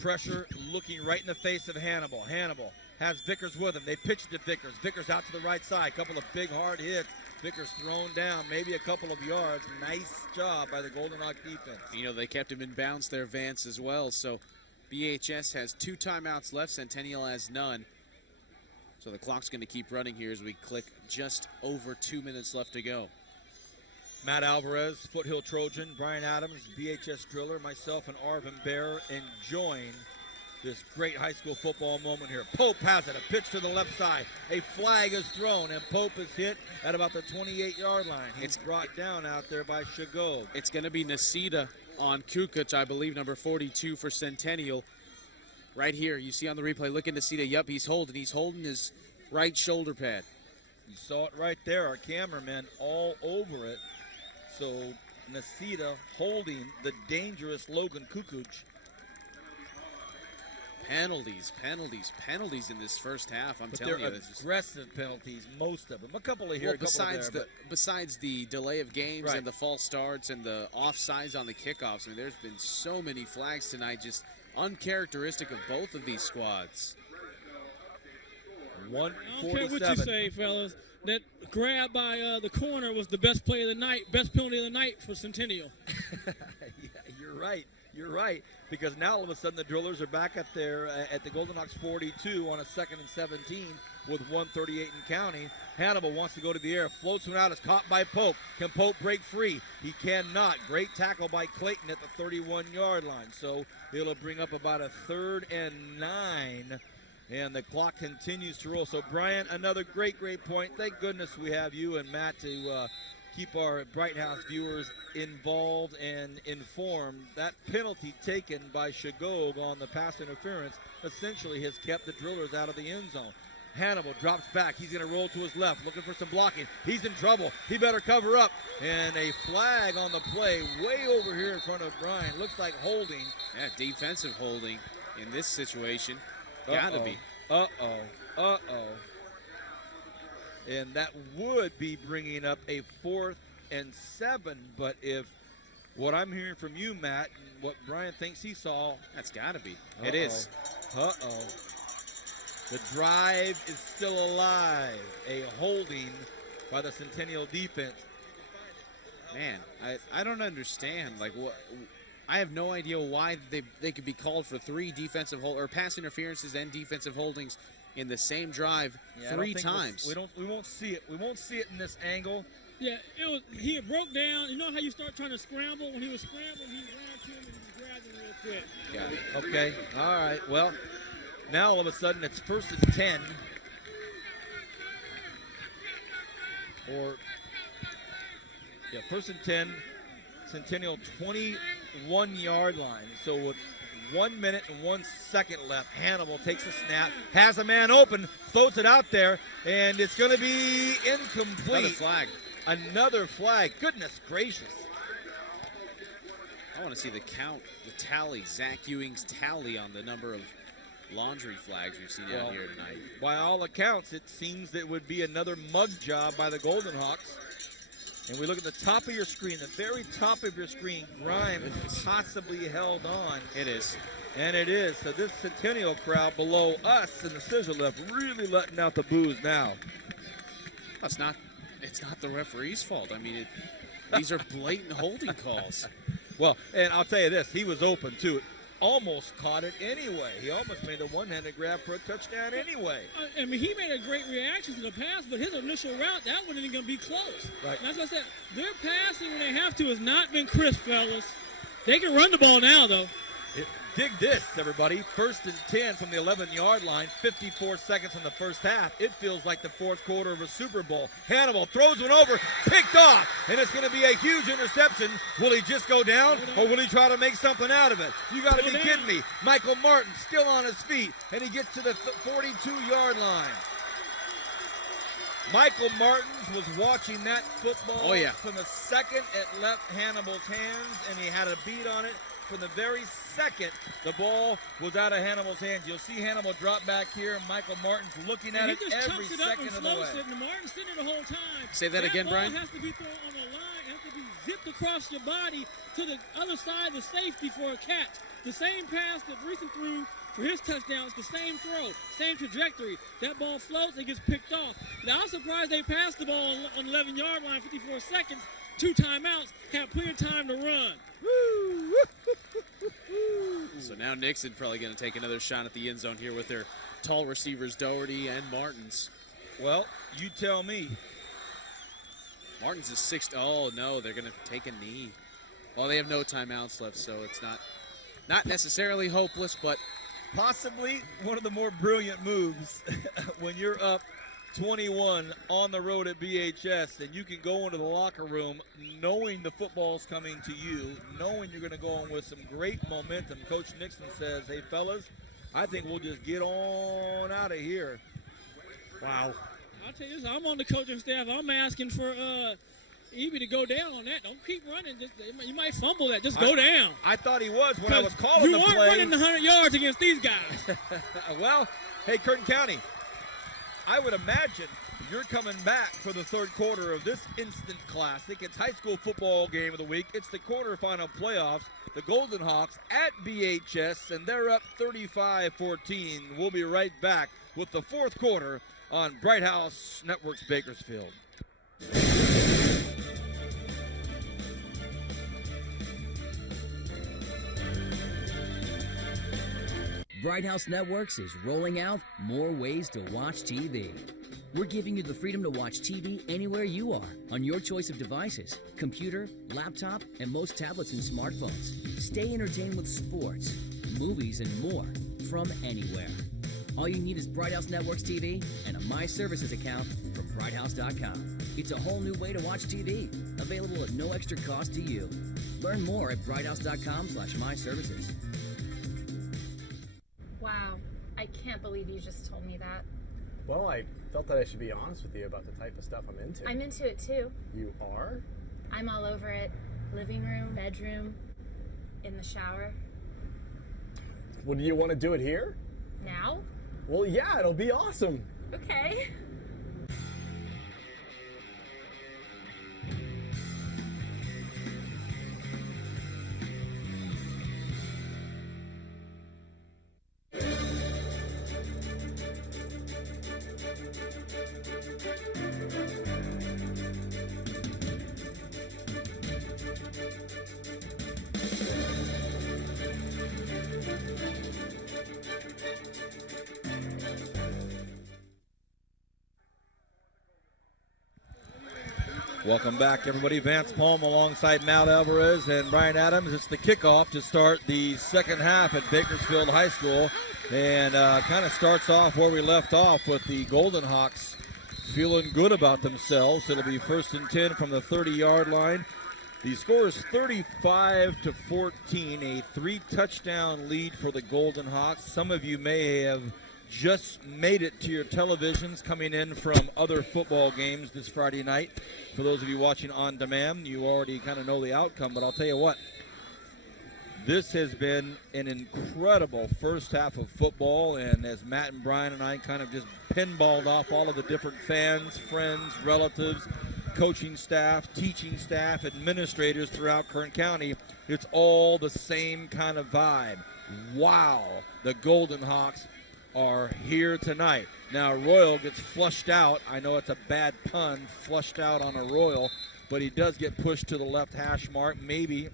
Pressure looking right in the face of Hannibal. Hannibal has Vickers with him. They pitch it to Vickers. Vickers out to the right side. Couple of big hard hits. Vickers thrown down, maybe a couple of yards. Nice job by the Golden Hawk defense. You know, they kept him in bounds there, Vance, as well. So BHS has 2 timeouts left. Centennial has none. So the clock's going to keep running here as we click just over 2 minutes left to go. Matt Alvarez, Foothill Trojan, Brian Adams, BHS Driller, myself, and Arvin Bear enjoying this great high school football moment here. Pope has it, a pitch to the left side. A flag is thrown, and Pope is hit at about the 28-yard line. He's brought down out there by Shagog. It's going to be Nasida on Kukuc, I believe, number 42 for Centennial. Right here, you see on the replay, look at Nasida. Yep, he's holding his right shoulder pad. You saw it right there. Our cameraman all over it. So Nasida holding the dangerous Logan Kukuc. Penalties in this first half. I'm telling you, this is aggressive penalties, most of them. A couple of here, a couple of there. Besides the delay of games and the false starts and the offsides on the kickoffs, I mean, there's been so many flags tonight, just uncharacteristic of both of these squads. 147. I don't care what you say, fellas. That grab by the corner was the best play of the night, best penalty of the night for Centennial. Yeah, you're right. You're right, because now all of a sudden the Drillers are back at the Golden Hawks 42 on a 2nd and 17 with 1:38 in counting. Hannibal wants to go to the air, floats one out, is caught by Pope. Can Pope break free? He cannot. Great tackle by Clayton at the 31-yard line. So it'll bring up about a 3rd and 9, and the clock continues to roll. So Brian, another great point. Thank goodness we have you and Matt to keep our Bright House viewers involved and informed. That penalty taken by Shagog on the pass interference essentially has kept the Drillers out of the end zone. Hannibal drops back. He's going to roll to his left, looking for some blocking. He's in trouble. He better cover up. And a flag on the play way over here in front of Brian. Looks like holding. Yeah, defensive holding in this situation. Gotta be. And that would be bringing up a 4th and 7. But if what I'm hearing from you, Matt, and what Brian thinks he saw, that's got to be. It is. The drive is still alive. A holding by the Centennial defense. Man, I don't understand. Like, what? I have no idea why they could be called for 3 defensive or pass interferences and defensive holdings in the same drive 3 times. We won't see it. We won't see it in this angle. Yeah, he had broke down. You know how you start trying to scramble? When he was scrambling, he ran to him and he grabbed him real quick. Got it. Okay. All right. Well, now all of a sudden it's 1st and 10. First and 10. Centennial 21-yard line. So with 1 minute and 1 second left, Hannibal takes a snap, has a man open, floats it out there, and it's going to be incomplete. Another flag. Goodness gracious. I want to see the count, the tally, Zach Ewing's tally on the number of laundry flags we've seen out here tonight. By all accounts, it seems that it would be another mug job by the Golden Hawks. And we look at the top of your screen, the very top of your screen, Grimes possibly held on. It is. And it is. So this Centennial crowd below us in the scissor lift really letting out the boos now. It's not the referee's fault. I mean, these are blatant holding calls. Well, and I'll tell you this, he was open too. Almost caught it anyway. He almost made a one-handed grab for a touchdown anyway. I mean, he made a great reaction to the pass, but his initial route, that wasn't even going to be close. Right. And as I said, their passing when they have to has not been crisp, fellas. They can run the ball now, though. Dig this, everybody. 1st and 10 from the 11-yard line, 54 seconds in the first half. It feels like the 4th quarter of a Super Bowl. Hannibal throws one over, picked off, and it's going to be a huge interception. Will he just go down, or will he try to make something out of it? You got to be kidding me. Michael Martin still on his feet, and he gets to the 42-yard line. Michael Martins was watching that football from the second it left Hannibal's hands, and he had a beat on it. from the very second the ball was out of Hannibal's hands. You'll see Hannibal drop back here, and Michael Martin's looking at it every second of the way. And Martin's sitting there the whole time. Say that again, Brian. That ball has to be thrown on a line. It has to be zipped across your body to the other side of the safety for a catch. The same pass that Reeson threw for his touchdown, it's the same throw, same trajectory. That ball floats, it gets picked off. Now, I'm surprised they passed the ball on the 11-yard line, 54 seconds, 2 timeouts, had plenty of time to run. So now Nixon probably going to take another shot at the end zone here with their tall receivers, Doherty and Martins. Well, you tell me. Martins is 6. Oh, no, they're going to take a knee. Well, they have no timeouts left, so it's not necessarily hopeless, but Possibly one of the more brilliant moves when you're up 21 on the road at BHS, and you can go into the locker room knowing the football's coming to you, knowing you're going to go in with some great momentum. Coach Nixon says, hey, fellas, I think we'll just get on out of here. Wow. I'll tell you this, I'm on the coaching staff. I'm asking for Eby to go down on that. Don't keep running. You might fumble that. Just go down. I thought he was when I was calling the play. You aren't running the 100 yards against these guys. Well, hey, Curtin County, I would imagine you're coming back for the third quarter of this instant classic. It's high school football game of the week. It's the quarterfinal playoffs. The Golden Hawks at BHS, and they're up 35-14. We'll be right back with the fourth quarter on Bright House Networks Bakersfield. Bright House Networks is rolling out more ways to watch TV. We're giving you the freedom to watch TV anywhere you are on your choice of devices, computer, laptop, and most tablets and smartphones. Stay entertained with sports, movies, and more from anywhere. All you need is Bright House Networks TV and a My Services account from brighthouse.com. It's a whole new way to watch TV, available at no extra cost to you. Learn more at brighthouse.com/myservices. Wow, I can't believe you just told me that. Well, I felt that I should be honest with you about the type of stuff I'm into. I'm into it too. You are? I'm all over it. Living room, bedroom, in the shower. Well, do you want to do it here? Now? Well, yeah, it'll be awesome. Okay. Welcome back, everybody. Vance Palm alongside Matt Alvarez and Brian Adams. It's the kickoff to start the second half at Bakersfield High School. And kind of starts off where we left off with the Golden Hawks feeling good about themselves. It'll be 1st and 10 from the 30-yard line. The score is 35-14, a 3-touchdown lead for the Golden Hawks. Some of you may have just made it to your televisions coming in from other football games this Friday night. For those of you watching on demand, you already kind of know the outcome, but I'll tell you what, this has been an incredible first half of football, and as Matt and Brian and I kind of just pinballed off all of the different fans, friends, relatives, coaching staff, teaching staff, administrators throughout Kern County, it's all the same kind of vibe. Wow, the Golden Hawks are here tonight. Now Royal gets flushed out. I know it's a bad pun, flushed out on a Royal, but he does get pushed to the left hash mark, maybe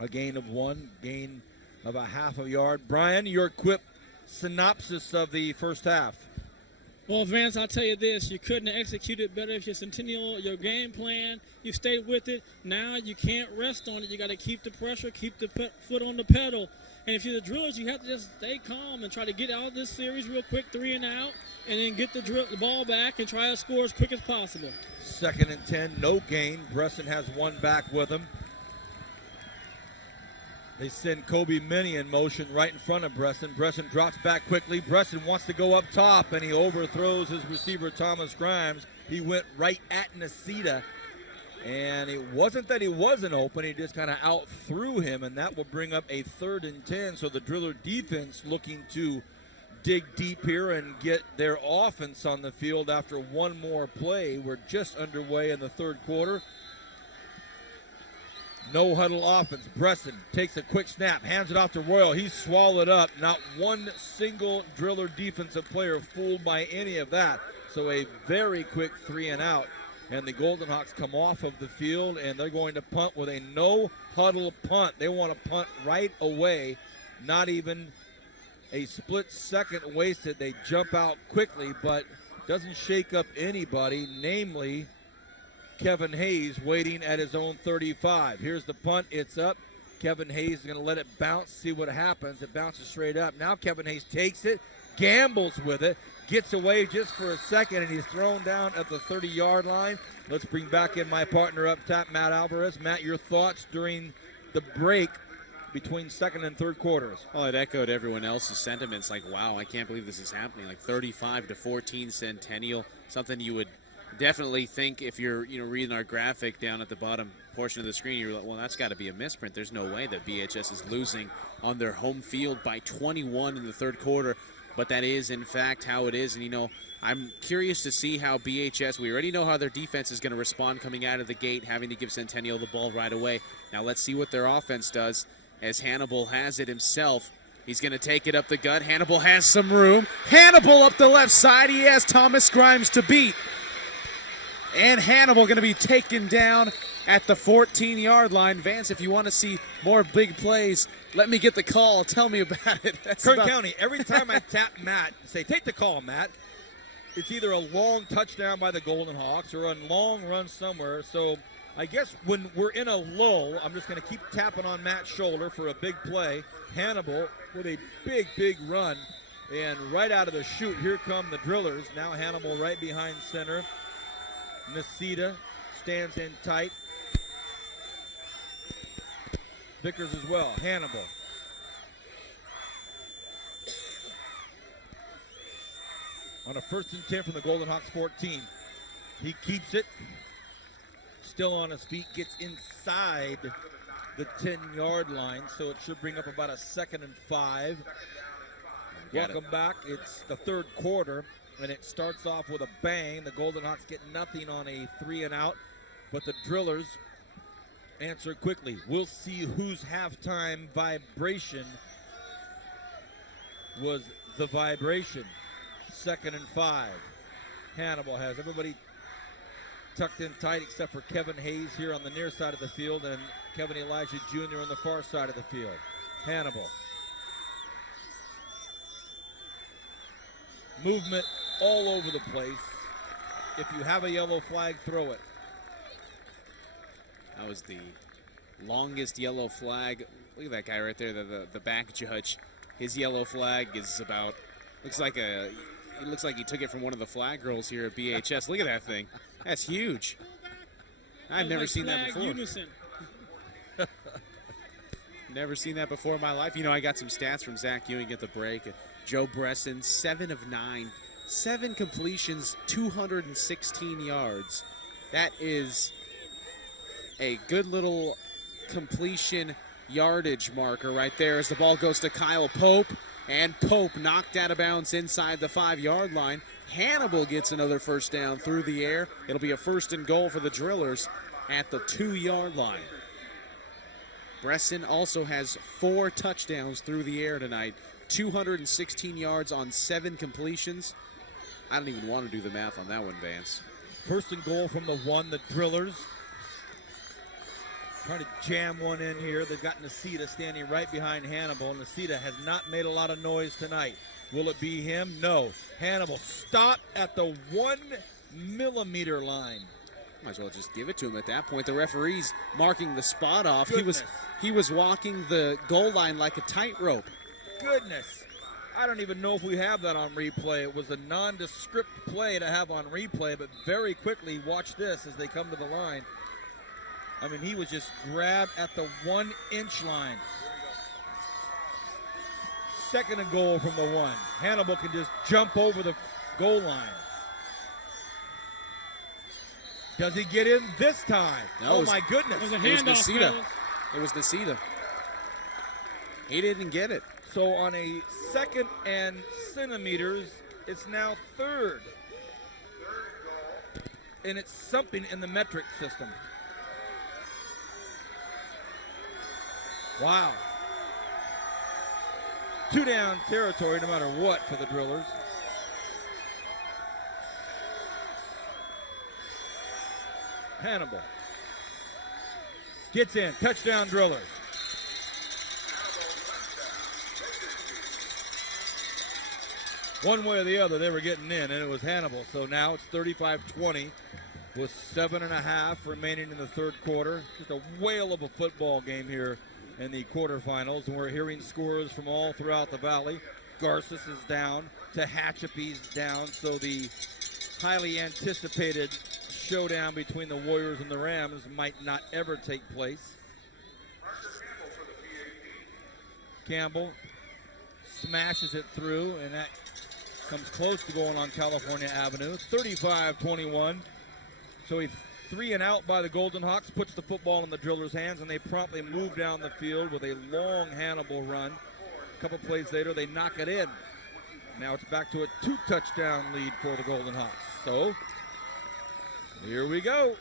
a gain of 1, gain of a half a yard. Brian, your quick synopsis of the first half. Well, Vance, I'll tell you this. You couldn't have executed better if your Centennial, your game plan, you stayed with it. Now you can't rest on it. You got to keep the pressure, keep the foot on the pedal. And if you're the drillers, you have to just stay calm and try to get out of this series real quick, 3 and out, and then get the ball back and try to score as quick as possible. 2nd and 10, no gain. Bresson has one back with him. They send Kobe Minnie in motion right in front of Bresson. Bresson drops back quickly. Bresson wants to go up top, and he overthrows his receiver, Thomas Grimes. He went right at Nasita. And it wasn't that he wasn't open, he just kind of out threw him, and that will bring up a 3rd and 10. So the Driller defense looking to dig deep here and get their offense on the field after one more play. We're just underway in the 3rd quarter. No huddle offense. Bresson takes a quick snap, hands it off to Royal. He's swallowed up. Not one single Driller defensive player fooled by any of that. So a very quick 3 and out. And the Golden Hawks come off of the field, and they're going to punt with a no-huddle punt. They want to punt right away, not even a split second wasted. They jump out quickly, but doesn't shake up anybody, namely Kevin Hayes waiting at his own 35. Here's the punt. It's up. Kevin Hayes is going to let it bounce, see what happens. It bounces straight up. Now Kevin Hayes takes it, gambles with it, gets away just for a second, and he's thrown down at the 30-yard line. Let's bring back in my partner up top, Matt Alvarez. Matt, your thoughts during the break between 2nd and 3rd quarters? Well, it echoed everyone else's sentiments. Like, wow, I can't believe this is happening. Like 35-14 Centennial, something you would definitely think if you're reading our graphic down at the bottom portion of the screen, you're like, well, that's got to be a misprint. There's no way that BHS is losing on their home field by 21 in the 3rd quarter. But that is, in fact, how it is. And, I'm curious to see how BHS, we already know how their defense is going to respond coming out of the gate, having to give Centennial the ball right away. Now let's see what their offense does as Hannibal has it himself. He's going to take it up the gut. Hannibal has some room. Hannibal up the left side. He has Thomas Grimes to beat. And Hannibal going to be taken down at the 14-yard line. Vance, if you want to see more big plays, let me get the call. Tell me about it. Kern County, every time I tap Matt and say, take the call, Matt, it's either a long touchdown by the Golden Hawks or a long run somewhere. So I guess when we're in a lull, I'm just going to keep tapping on Matt's shoulder for a big play. Hannibal with a big, big run. And right out of the chute, here come the Drillers. Now Hannibal right behind center. Nasita stands in tight. Vickers as well. Hannibal. On a 1st and 10 from the Golden Hawks 14. He keeps it. Still on his feet. Gets inside the 10-yard line. So it should bring up about a 2nd and 5. Welcome back. It's the 3rd quarter. And it starts off with a bang. The Golden Hawks get nothing on a 3 and out. But the Drillers answer quickly. We'll see whose halftime vibration was the vibration. 2nd and 5. Hannibal has everybody tucked in tight except for Kevin Hayes here on the near side of the field and Kevin Elijah Jr. on the far side of the field. Hannibal. Movement all over the place. If you have a yellow flag, throw it. That was the longest yellow flag. Look at that guy right there, the back judge. His yellow flag is about, it looks like he took it from one of the flag girls here at BHS. Look at that thing. That's huge. I've never seen that before. Unison. Never seen that before in my life. I got some stats from Zach Ewing at the break. Joe Bresson, 7 of 9. 7 completions, 216 yards. That is a good little completion yardage marker right there as the ball goes to Kyle Pope. And Pope knocked out of bounds inside the 5-yard line. Hannibal gets another first down through the air. It'll be a 1st and goal for the Drillers at the 2-yard line. Bresson also has 4 touchdowns through the air tonight. 216 yards on 7 completions. I don't even want to do the math on that one, Vance. 1st and goal from the 1, the Drillers. Trying to jam one in here. They've got Nasita standing right behind Hannibal. Nasita has not made a lot of noise tonight. Will it be him? No. Hannibal stopped at the 1 millimeter line. Might as well just give it to him at that point. The referee's marking the spot off. Goodness. He was walking the goal line like a tightrope. Goodness. I don't even know if we have that on replay. It was a nondescript play to have on replay, but very quickly, watch this as they come to the line. I mean, he was just grabbed at the 1-inch line. 2nd and goal from the 1. Hannibal can just jump over the goal line. Does he get in this time? No, Oh, my goodness. There's a It was handoff, Nasita. fellas. It was Nasita. He didn't get it. So on a 2nd and centimeters, it's now 3rd. And it's something in the metric system. Wow. 2 down territory no matter what for the Drillers. Hannibal gets in. Touchdown Drillers. One way or the other, they were getting in, and it was Hannibal. So now it's 35-20 with 7.5 remaining in the third quarter. Just a whale of a football game here in the quarterfinals, and we're hearing scores from all throughout the valley. Garces is down, Tehachapi's down, so the highly anticipated showdown between the Warriors and the Rams might not ever take place. Campbell smashes it through, and that comes close to going on California Avenue. 35-21. So a 3 and out by the Golden Hawks puts the football in the Drillers' hands, and they promptly move down the field with a long Hannibal run. A couple plays later, they knock it in. Now it's back to a 2-touchdown lead for the Golden Hawks. So here we go.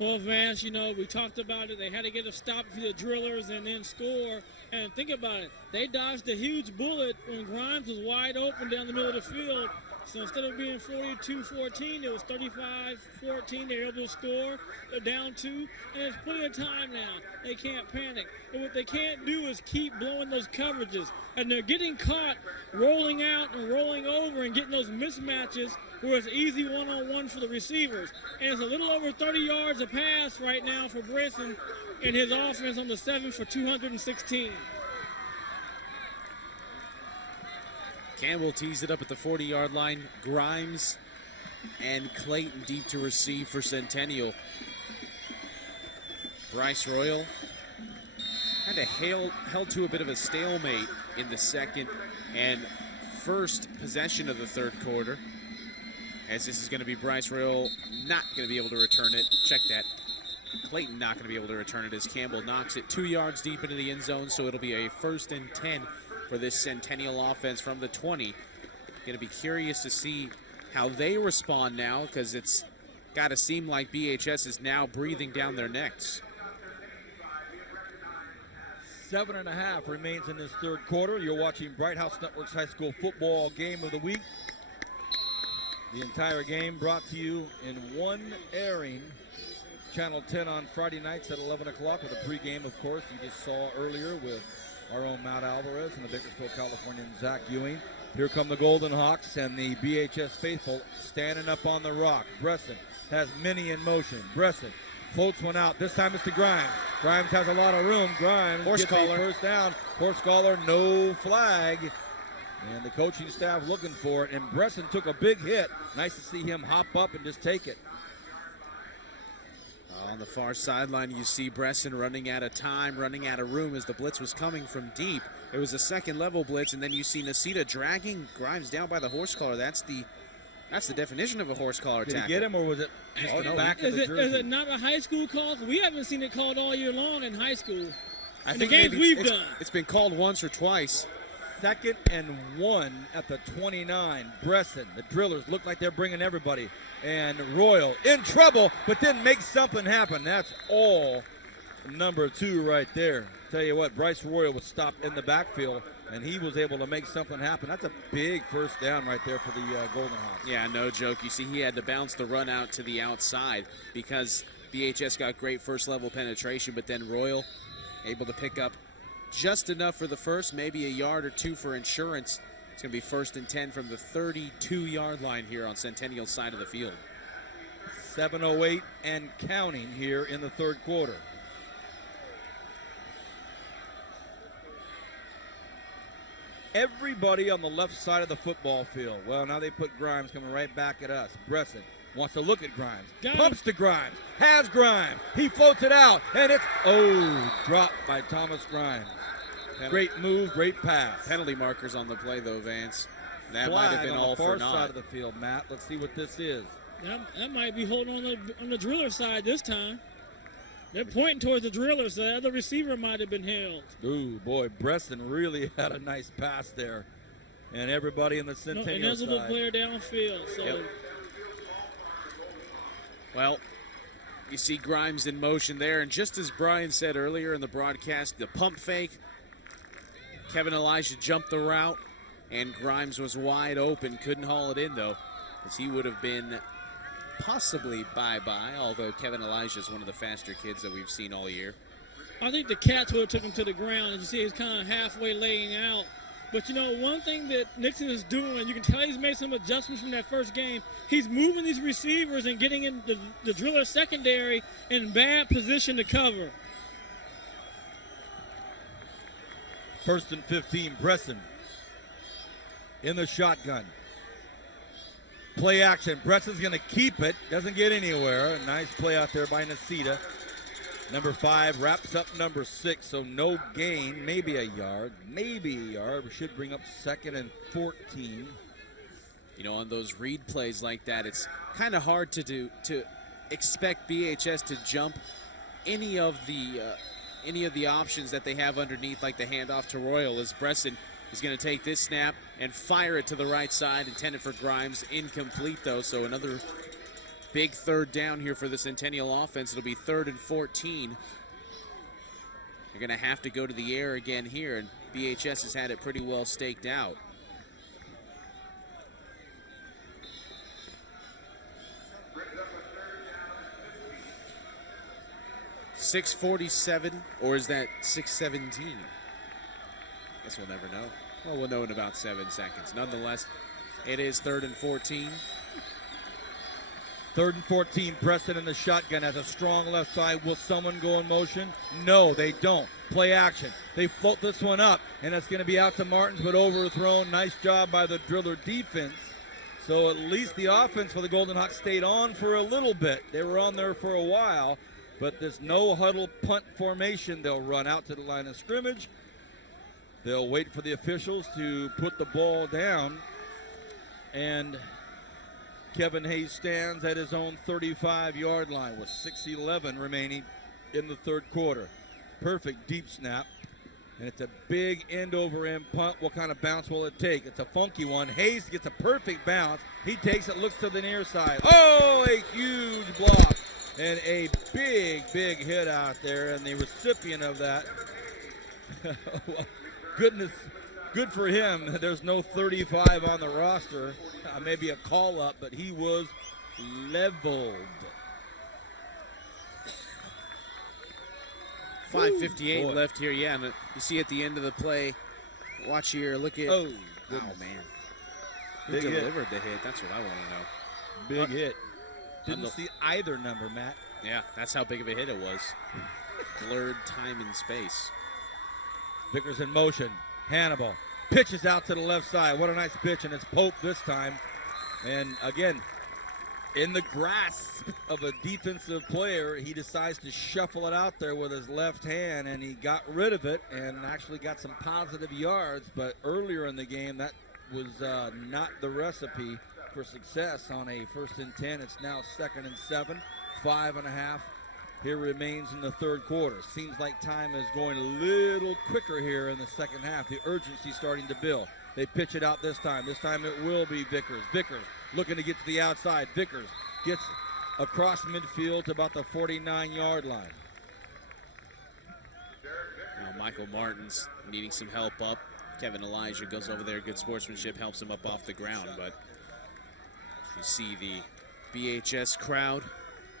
Well, Vance, you know, we talked about it. They had to get a stop for the Drillers and then score. And think about it. They dodged a huge bullet when Grimes was wide open down the middle of the field. So instead of being 42-14, it was 35-14. They were able to score. They're down 2. And there's plenty of time now. They can't panic. But what they can't do is keep blowing those coverages. And they're getting caught rolling out and rolling over and getting those mismatches where it's easy one-on-one for the receivers. And it's a little over 30 yards a pass right now for Brisson in his offense on the 7 for 216. Campbell tees it up at the 40-yard line. Grimes and Clayton deep to receive for Centennial. Bryce Royal kind of held to a bit of a stalemate in the second and first possession of the third quarter. As this is going to be Bryce Royal not going to be able to return it. Check that. Clayton not going to be able to return it as Campbell knocks it 2 yards deep into the end zone, so it'll be a 1st and 10 for this Centennial offense from the 20. Going to be curious to see how they respond now, because it's got to seem like BHS is now breathing down their necks. 7.5 remains in this third quarter. You're watching Bright House Network's high school football game of the week. The entire game brought to you in one airing. Channel 10 on Friday nights at 11 o'clock with a pregame, of course, you just saw earlier with our own Matt Alvarez and the Bakersfield Californian Zach Ewing. Here come the Golden Hawks and the BHS faithful standing up on the rock. Bresson has many in motion. Bresson floats one out. This time it's to Grimes. Grimes has a lot of room. Grimes Horse gets collar. a first down. Horse collar, no flag. And the coaching staff looking for it. And Bresson took a big hit. Nice to see him hop up and just take it. On the far sideline, you see Bresson running out of time, running out of room as the blitz was coming from deep. It was a second-level blitz, and then you see Nasita dragging Grimes down by the horse collar. That's the definition of a horse collar Did tackle. he get him, or was it just the back of the jersey? Is it not a high school call? We haven't seen it called all year long in high school. I In think the games maybe we've done. it's been called once or twice. 2nd and 1 at the 29. Bresson, the Drillers look like they're bringing everybody. And Royal in trouble, but then makes something happen. That's all number 2 right there. Tell you what, Bryce Royal was stopped in the backfield, and he was able to make something happen. That's a big first down right there for the Golden Hawks. Yeah, no joke. You see, he had to bounce the run out to the outside because BHS got great first-level penetration, but then Royal able to pick up just enough for the first, maybe a yard or 2 for insurance. It's going to be 1st and 10 from the 32-yard line here on Centennial's side of the field. 7:08 and counting here in the third quarter. Everybody on the left side of the football field. Well, now they put Grimes coming right back at us. Bresson wants to look at Grimes. Got him. Pumps to Grimes. Has Grimes. He floats it out. And it's, dropped by Thomas Grimes. Great move, great pass. Penalty markers on the play, though, Vance. That Flag might have been on all the far for naught. side of the field, Matt. Let's see what this is. That might be holding on the driller side this time. They're pointing towards the driller, so the other receiver might have been held. Ooh, boy, Breston really had a nice pass there. And everybody in the Centennial Invisible side. player downfield. So. Yep. Well, you see Grimes in motion there, and just as Brian said earlier in the broadcast, the pump fake, Kevin Elijah jumped the route, and Grimes was wide open, couldn't haul it in though, because he would have been possibly bye-bye, although Kevin Elijah is one of the faster kids that we've seen all year. I think the Cats would have took him to the ground. As you see, he's kind of halfway laying out. But, you know, one thing that Nixon is doing, you can tell he's made some adjustments from that first game. He's moving these receivers and getting in the driller secondary in bad position to cover. 1st and 15, Bresson in the shotgun. Play action. Bresson's going to keep it. Doesn't get anywhere. A nice play out there by Nasita. Number 5 wraps up number 6, so no gain. Maybe a yard. Maybe a yard. We should bring up 2nd and 14. You know, on those read plays like that, it's kind of hard to expect BHS to jump any of the options that they have underneath, like the handoff to Royal, as Bresson is going to take this snap and fire it to the right side, intended for Grimes. Incomplete, though, so another big third down here for the Centennial offense. It'll be 3rd and 14. They're going to have to go to the air again here, and BHS has had it pretty well staked out. .647, or is that 6:17? Guess we'll never know. Well, we'll know in about 7 seconds. Nonetheless, it is 3rd and 14. 3rd and 14, Preston in the shotgun has a strong left side. Will someone go in motion? No, they don't. Play action. They float this one up, and it's going to be out to Martins, but overthrown. Nice job by the driller defense. So at least the offense for the Golden Hawks stayed on for a little bit. They were on there for a while, but this no-huddle punt formation, they'll run out to the line of scrimmage. They'll wait for the officials to put the ball down, and Kevin Hayes stands at his own 35-yard line with 6:11 remaining in the 3rd quarter. Perfect deep snap, and it's a big end-over-end punt. What kind of bounce will it take? It's a funky one. Hayes gets a perfect bounce. He takes it, looks to the near side. Oh, a huge block and a big, big hit out there, and the recipient of that, well, goodness, good for him. There's no 35 on the roster. Maybe a call-up, but he was leveled. 5:58 left here. Yeah, and you see at the end of the play, watch here, look at, oh man. Who Big delivered the hit? That's what I want to know. Big hit. Didn't see either number, Matt. Yeah, that's how big of a hit it was. Blurred time and space. Vickers in motion. Hannibal pitches out to the left side. What a nice pitch, and it's Pope this time. And again, in the grasp of a defensive player, he decides to shuffle it out there with his left hand, and he got rid of it and actually got some positive yards. But earlier in the game, that was not the recipe for success on a 1st and 10. It's now 2nd and 7, 5.5 here remains in the 3rd quarter. Seems like time is going a little quicker here in the 2nd half. The urgency starting to build. They pitch it out this time. This time it will be Vickers. Vickers looking to get to the outside. Vickers gets across midfield to about the 49-yard line. Now Michael Martins needing some help up. Kevin Elijah goes over there. Good sportsmanship, helps him up off the ground. But you see the BHS crowd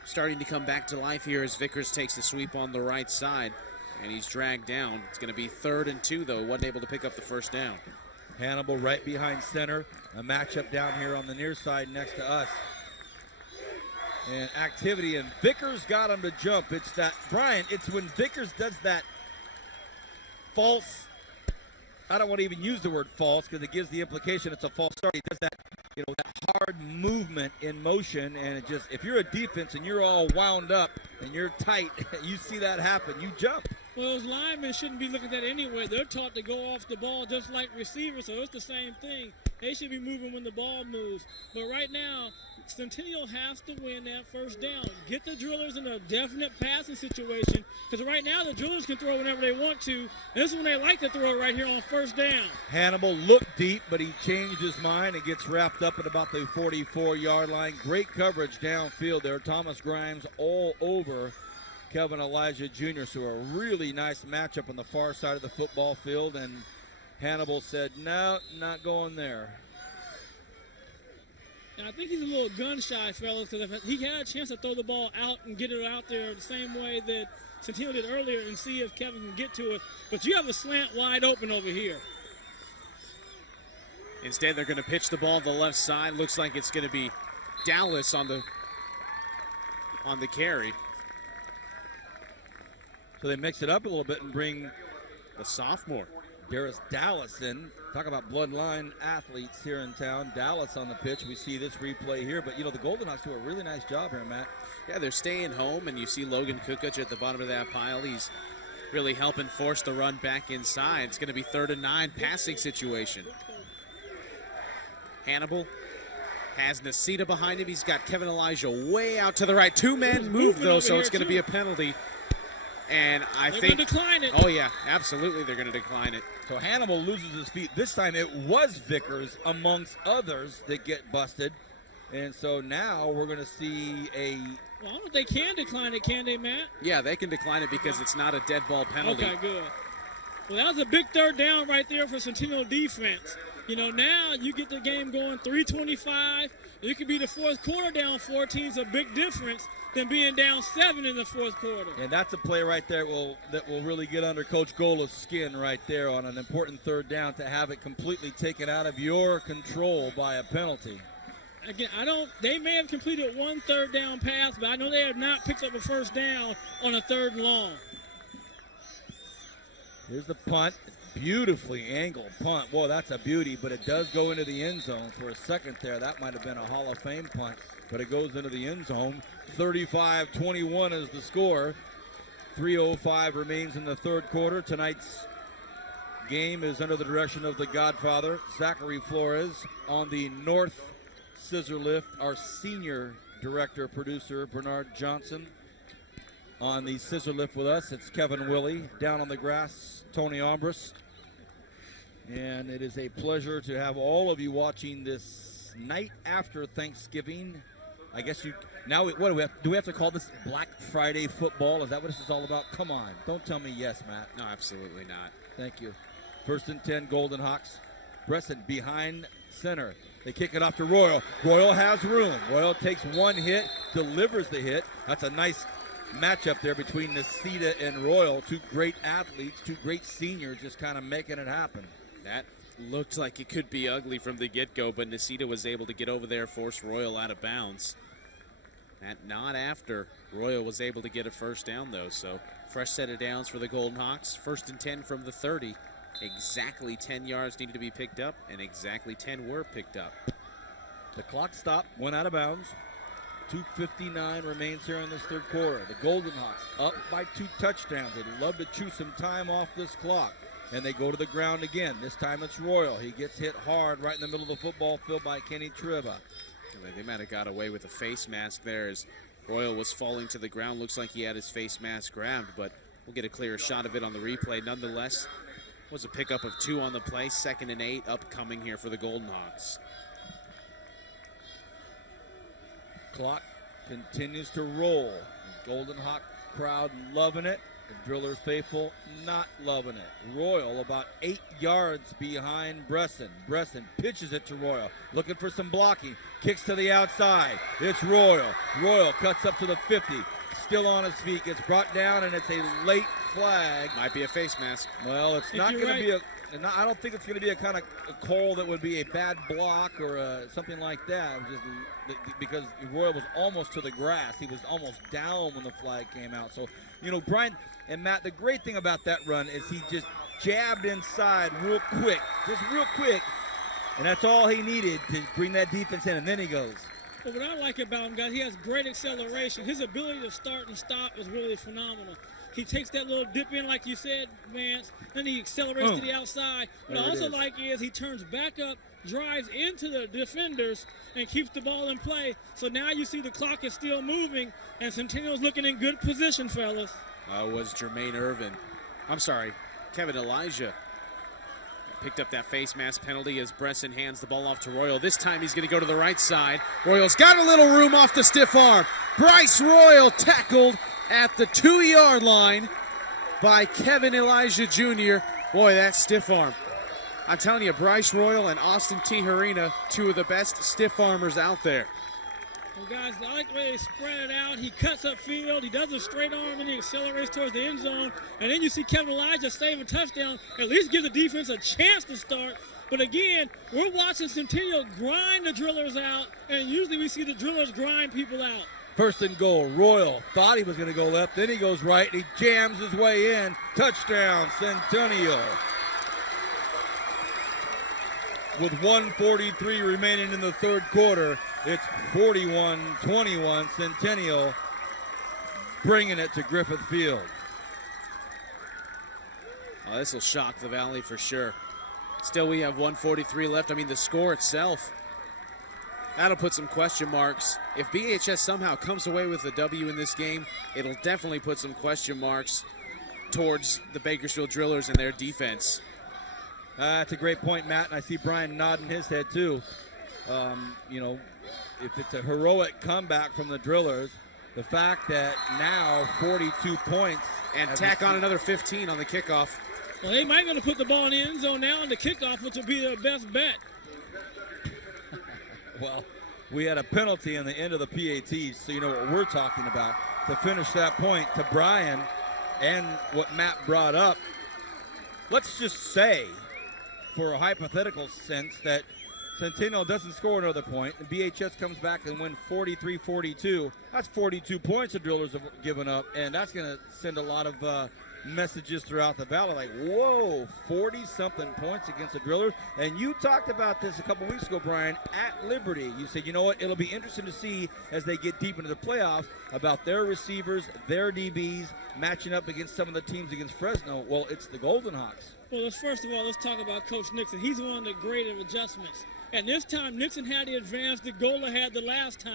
starting to come back to life here as Vickers takes the sweep on the right side, and he's dragged down. It's going to be 3rd and 2, though. Wasn't able to pick up the 1st down. Hannibal right behind center. A matchup down here on the near side next to us. And activity, and Vickers got him to jump. It's that, Brian, it's when Vickers does that false, I don't want to even use the word false because it gives the implication it's a false start. He does that, you know, that hard movement in motion, and it just, if you're a defense and you're all wound up and you're tight, you see that happen, you jump. Well, those linemen shouldn't be looking at that anyway. They're taught to go off the ball just like receivers, so it's the same thing. They should be moving when the ball moves. But right now, Centennial has to win that first down. Get the drillers in a definite passing situation, because right now the drillers can throw whenever they want to. And this is when they like to throw right here on first down. Hannibal looked deep, but he changed his mind and gets wrapped up at about the 44-yard line. Great coverage downfield there. Thomas Grimes all over Kevin Elijah Jr. So a really nice matchup on the far side of the football field, and Hannibal said, no, not going there. And I think he's a little gun-shy, fellas, because if he had a chance to throw the ball out and get it out there the same way that Centennial did earlier and see if Kevin can get to it. But you have a slant wide open over here. Instead, they're going to pitch the ball to the left side. Looks like it's going to be Dallas on the carry. So they mix it up a little bit and bring The sophomore. Darius Dallas in. Talk about bloodline athletes here in town. Dallas on the pitch. We see this replay here. But, the Golden Hawks do a really nice job here, Matt. Yeah, they're staying home, and you see Logan Kukoc at the bottom of that pile. He's really helping force the run back inside. It's going to be 3rd and 9 passing situation. Hannibal has Nasita behind him. He's got Kevin Elijah way out to the right. 2 men move, though, so it's going to be a penalty. And I think they're going to decline it. Oh, yeah, absolutely they're going to decline it. So Hannibal loses his feet. This time it was Vickers amongst others that get busted. And so now we're going to see a... Well, I don't know if they can decline it, can they, Matt? Yeah, they can decline it because it's not a dead ball penalty. Okay, good. Well, that was a big 3rd down right there for Centennial defense. Now you get the game going 3:25. You could be the 4th quarter down 14. It's a big difference than being down 7 in the 4th quarter. And that's a play right there that will really get under Coach Gola's skin right there on an important 3rd down, to have it completely taken out of your control by a penalty. Again, they may have completed 1 3rd down pass, but I know they have not picked up a 1st down on a 3rd and long. Here's the punt. Beautifully angled punt. Whoa, that's a beauty, but it does go into the end zone. For a second there, that might have been a Hall of Fame punt, but it goes into the end zone. 35-21 is the score. 3:05 remains in the 3rd quarter. Tonight's game is under the direction of the Godfather, Zachary Flores. On the north scissor lift, our senior director, producer, Bernard Johnson. On the scissor lift with us, it's Kevin Willey. Down on the grass, Tony Ombris. And it is a pleasure to have all of you watching this night after Thanksgiving. I guess what do we have to call this Black Friday football? Is that what this is all about? Come on, don't tell me yes, Matt. No, absolutely not. Thank you. 1st and 10, Golden Hawks. Bresson behind center. They kick it off to Royal. Royal has room. Royal takes 1 hit, delivers the hit. That's a nice matchup there between Nasita and Royal. 2 great athletes, 2 great seniors, just kind of making it happen. That looked like it could be ugly from the get-go, but Nasita was able to get over there, force Royal out of bounds. That not after Royal was able to get a 1st down, though. So fresh set of downs for the Golden Hawks. 1st and 10 from the 30. Exactly 10 yards needed to be picked up, and exactly 10 were picked up. The clock stopped, went out of bounds. 2:59 remains here in this 3rd quarter. The Golden Hawks up by 2 touchdowns. They'd love to chew some time off this clock. And they go to the ground again. This time it's Royal. He gets hit hard right in the middle of the football field by Kenny Triva. They might have got away with a face mask there as Royal was falling to the ground. Looks like he had his face mask grabbed, but we'll get a clearer shot of it on the replay. Nonetheless, was a pickup of 2 on the play. 2nd and 8 upcoming here for the Golden Hawks. Clock continues to roll. The Golden Hawk crowd loving it. The Driller faithful not loving it. Royal about 8 yards behind Bresson. Bresson pitches it to Royal. Looking for some blocking. Kicks to the outside. It's Royal. Royal cuts up to the 50. Still on his feet. Gets brought down, and it's a late flag. Might be a face mask. Well, it's not going to be I don't think it's going to be a kind of a call that would be a bad block or something like that. Because Royal was almost to the grass. He was almost down when the flag came out. So, Brian and Matt, the great thing about that run is he just jabbed inside real quick. And that's all he needed to bring that defense in, and then he goes. But what I like about him, guys, he has great acceleration. His ability to start and stop is really phenomenal. He takes that little dip in, like you said, Vance, and he accelerates to the outside. What I also like is he turns back up, drives into the defenders, and keeps the ball in play. So now you see the clock is still moving, and Centennial's looking in good position, fellas. Was Jermaine Irvin. I'm sorry, Kevin Elijah. Picked up that face mask penalty as Bresson hands the ball off to Royal. This time he's going to go to the right side. Royal's got a little room off the stiff arm. Bryce Royal tackled at the 2-yard line by Kevin Elijah Jr. Boy, that stiff arm. I'm telling you, Bryce Royal and Austin Tijerina, two of the best stiff armers out there. Well, guys, I like the way they spread it out. He cuts up field. He does a straight arm, and he accelerates towards the end zone. And then you see Kevin Elijah save a touchdown, at least give the defense a chance to start. But again, we're watching Centennial grind the drillers out, and usually we see the drillers grind people out. First and goal. Royal thought he was going to go left. Then he goes right. He jams his way in. Touchdown, Centennial. With 1:43 remaining in the third quarter, it's 41-21, Centennial bringing it to Griffith Field. Oh, this will shock the Valley for sure. Still, we have 1:43 left. I mean, the score itself, that'll put some question marks. If BHS somehow comes away with a W in this game, it'll definitely put some question marks towards the Bakersfield Drillers and their defense. That's a great point, Matt, and I see Brian nodding his head too. If it's a heroic comeback from the Drillers, the fact that now 42 points. And tack on another 15 on the kickoff. Well, they might be able to put the ball in the end zone now on the kickoff, which will be their best bet. Well, we had a penalty in the end of the PATs, so you know what we're talking about. To finish that point, to Brian and what Matt brought up, let's just say, for a hypothetical sense, that Centennial doesn't score another point, and BHS comes back and win 43-42. That's 42 points the Drillers have given up, and that's going to send a lot of messages throughout the Valley, like, whoa, 40-something points against the Drillers. And you talked about this a couple weeks ago, Brian, at Liberty. You said, you know what, it'll be interesting to see as they get deep into the playoffs about their receivers, their DBs, matching up against some of the teams against Fresno. Well, it's the Golden Hawks. Well, first of all, let's talk about Coach Nixon. He's one of the great adjustments. And this time, Nixon had the advantage that Gola had the last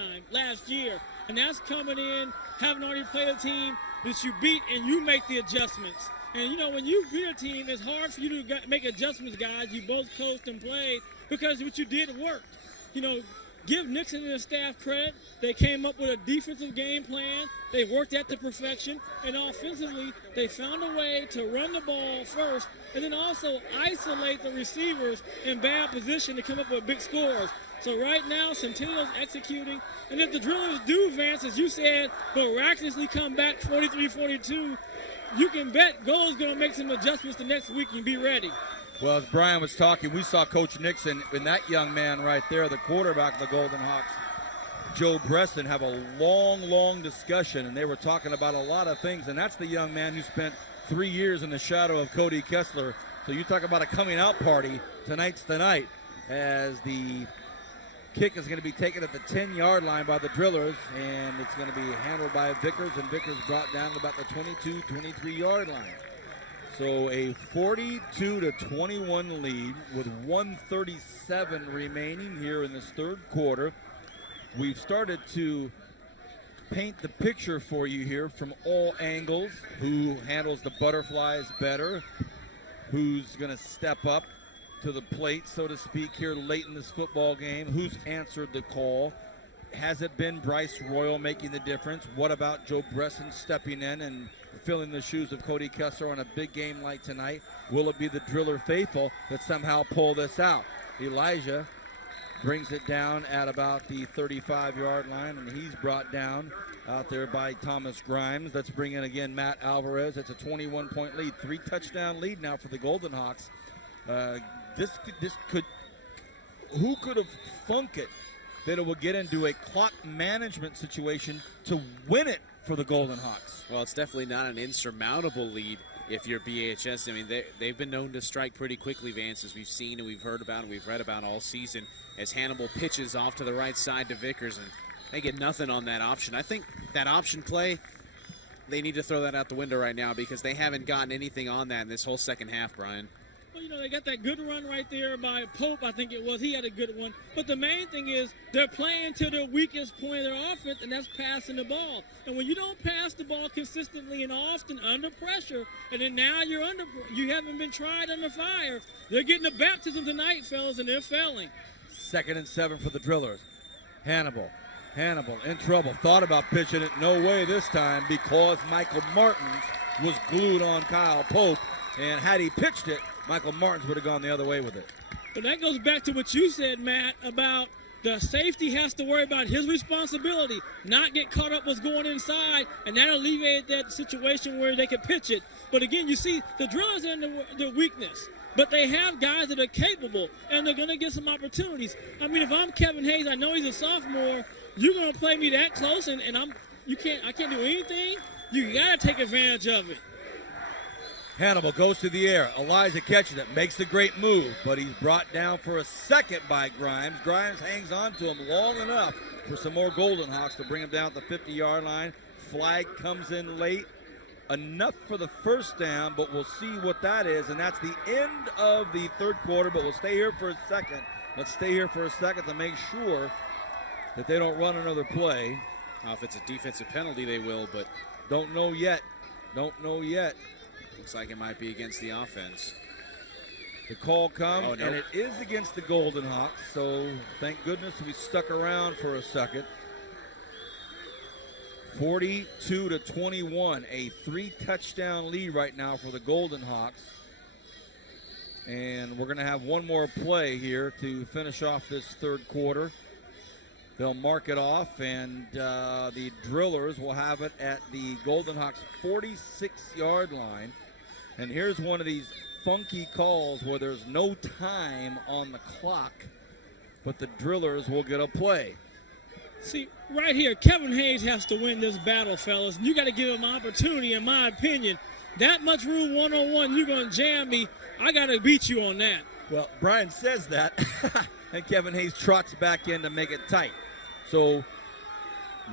year. And that's coming in, having already played a team that you beat, and you make the adjustments. And, you know, when you beat a team, it's hard for you to make adjustments, guys. You both coached and played because what you did worked. You know, give Nixon and his staff credit. They came up with a defensive game plan. They worked at the perfection. And offensively, they found a way to run the ball first and then also isolate the receivers in bad position to come up with big scores. So right now, Centennial's executing. And if the Drillers do, Vance, as you said, miraculously come back 43-42, you can bet Gola's going to make some adjustments the next week and be ready. Well, as Brian was talking, we saw Coach Nixon and that young man right there, the quarterback of the Golden Hawks, Joe Bresson, have a long discussion, and they were talking about a lot of things, and that's the young man who spent 3 years in the shadow of Cody Kessler. So you talk about a coming out party. Tonight's the night, as the kick is going to be taken at the 10-yard line by the Drillers, and it's going to be handled by Vickers, and Vickers brought down to about the 22, 23-yard line. So a 42-21 lead with 1:37 remaining here in this third quarter. We've started to paint the picture for you here from all angles. Who handles the butterflies better? Who's going to step up to the plate, so to speak, here late in this football game? Who's answered the call? Has it been Bryce Royal making the difference? What about Joe Bresson stepping in and filling the shoes of Cody Kessler on a big game like tonight? Will it be the Driller faithful that somehow pull this out? Elijah brings it down at about the 35-yard line, and he's brought down out there by Thomas Grimes. Let's bring in again Matt Alvarez. It's a 21-point lead, 3-touchdown lead now for the Golden Hawks. Who could have thunk it that it would get into a clock management situation to win it for the Golden Hawks? Well, it's definitely not an insurmountable lead if you're BHS. I mean, they've been known to strike pretty quickly, Vance, as we've seen and we've heard about and we've read about all season, as Hannibal pitches off to the right side to Vickers, and they get nothing on that option. I think that option play, they need to throw that out the window right now because they haven't gotten anything on that in this whole second half, Brian. Well, you know, they got that good run right there by Pope, I think it was. He had a good one. But the main thing is they're playing to their weakest point of their offense, and that's passing the ball. And when you don't pass the ball consistently and often under pressure, and then now you haven't been tried under fire, they're getting a baptism tonight, fellas, and they're failing. 2nd and 7 for the Drillers. Hannibal in trouble. Thought about pitching it. No way this time because Michael Martins was glued on Kyle Pope. And had he pitched it, Michael Martins would have gone the other way with it. But that goes back to what you said, Matt, about the safety has to worry about his responsibility, not get caught up what's going inside, and that alleviated that situation where they could pitch it. But again, you see, the Drillers are in their weakness. But they have guys that are capable, and they're going to get some opportunities. I mean, if I'm Kevin Hayes, I know he's a sophomore. You're going to play me that close, and I can't do anything. You got to take advantage of it. Hannibal goes to the air. Elijah catches it, makes the great move, but he's brought down for a second by Grimes. Grimes hangs on to him long enough for some more Golden Hawks to bring him down at the 50-yard line. Flag comes in late. Enough for the first down, but we'll see what that is, and that's the end of the third quarter, but we'll stay here for a second. Let's stay here for a second to make sure that they don't run another play. If it's a defensive penalty, they will, but don't know yet. Looks like it might be against the offense. The call comes, and it is against the Golden Hawks, so thank goodness we stuck around for a second. 42-21, a 3-touchdown lead right now for the Golden Hawks. And we're going to have one more play here to finish off this third quarter. They'll mark it off, and the Drillers will have it at the Golden Hawks 46-yard line. And here's one of these funky calls where there's no time on the clock, but the Drillers will get a play. See, right here, Kevin Hayes has to win this battle, fellas. You got to give him opportunity, in my opinion. That much room one-on-one, you're going to jam me. I got to beat you on that. Well, Brian says that, and Kevin Hayes trots back in to make it tight. So,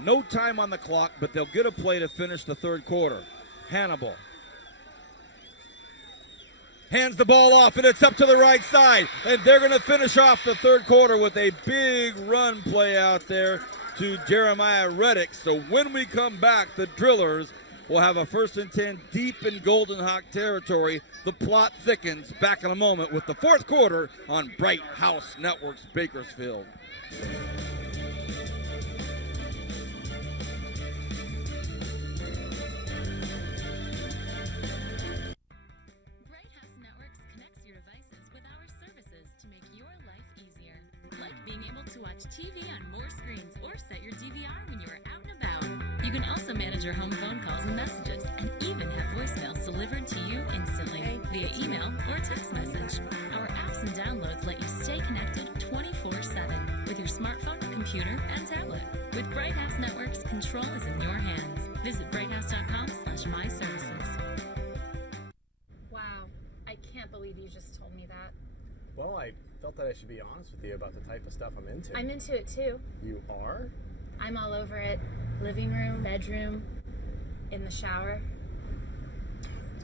no time on the clock, but they'll get a play to finish the third quarter. Hannibal hands the ball off, and it's up to the right side. And they're going to finish off the third quarter with a big run play out there to Jeremiah Reddick. So when we come back, the Drillers will have a 1st and 10 deep in Golden Hawk territory. The plot thickens. Back in a moment with the fourth quarter on Bright House Networks Bakersfield. TV on more screens or set your DVR when you are out and about. You can also manage your home phone calls and messages and even have voicemails delivered to you instantly via email or text message. Our apps and downloads let you stay connected 24/7 with your smartphone, computer, and tablet. With Bright House Networks, control is in your hands. Visit brighthouse.com/myservices. Wow, I can't believe you just told me that. Well, I felt that I should be honest with you about the type of stuff I'm into. I'm into it too. You are? I'm all over it. Living room, bedroom, in the shower.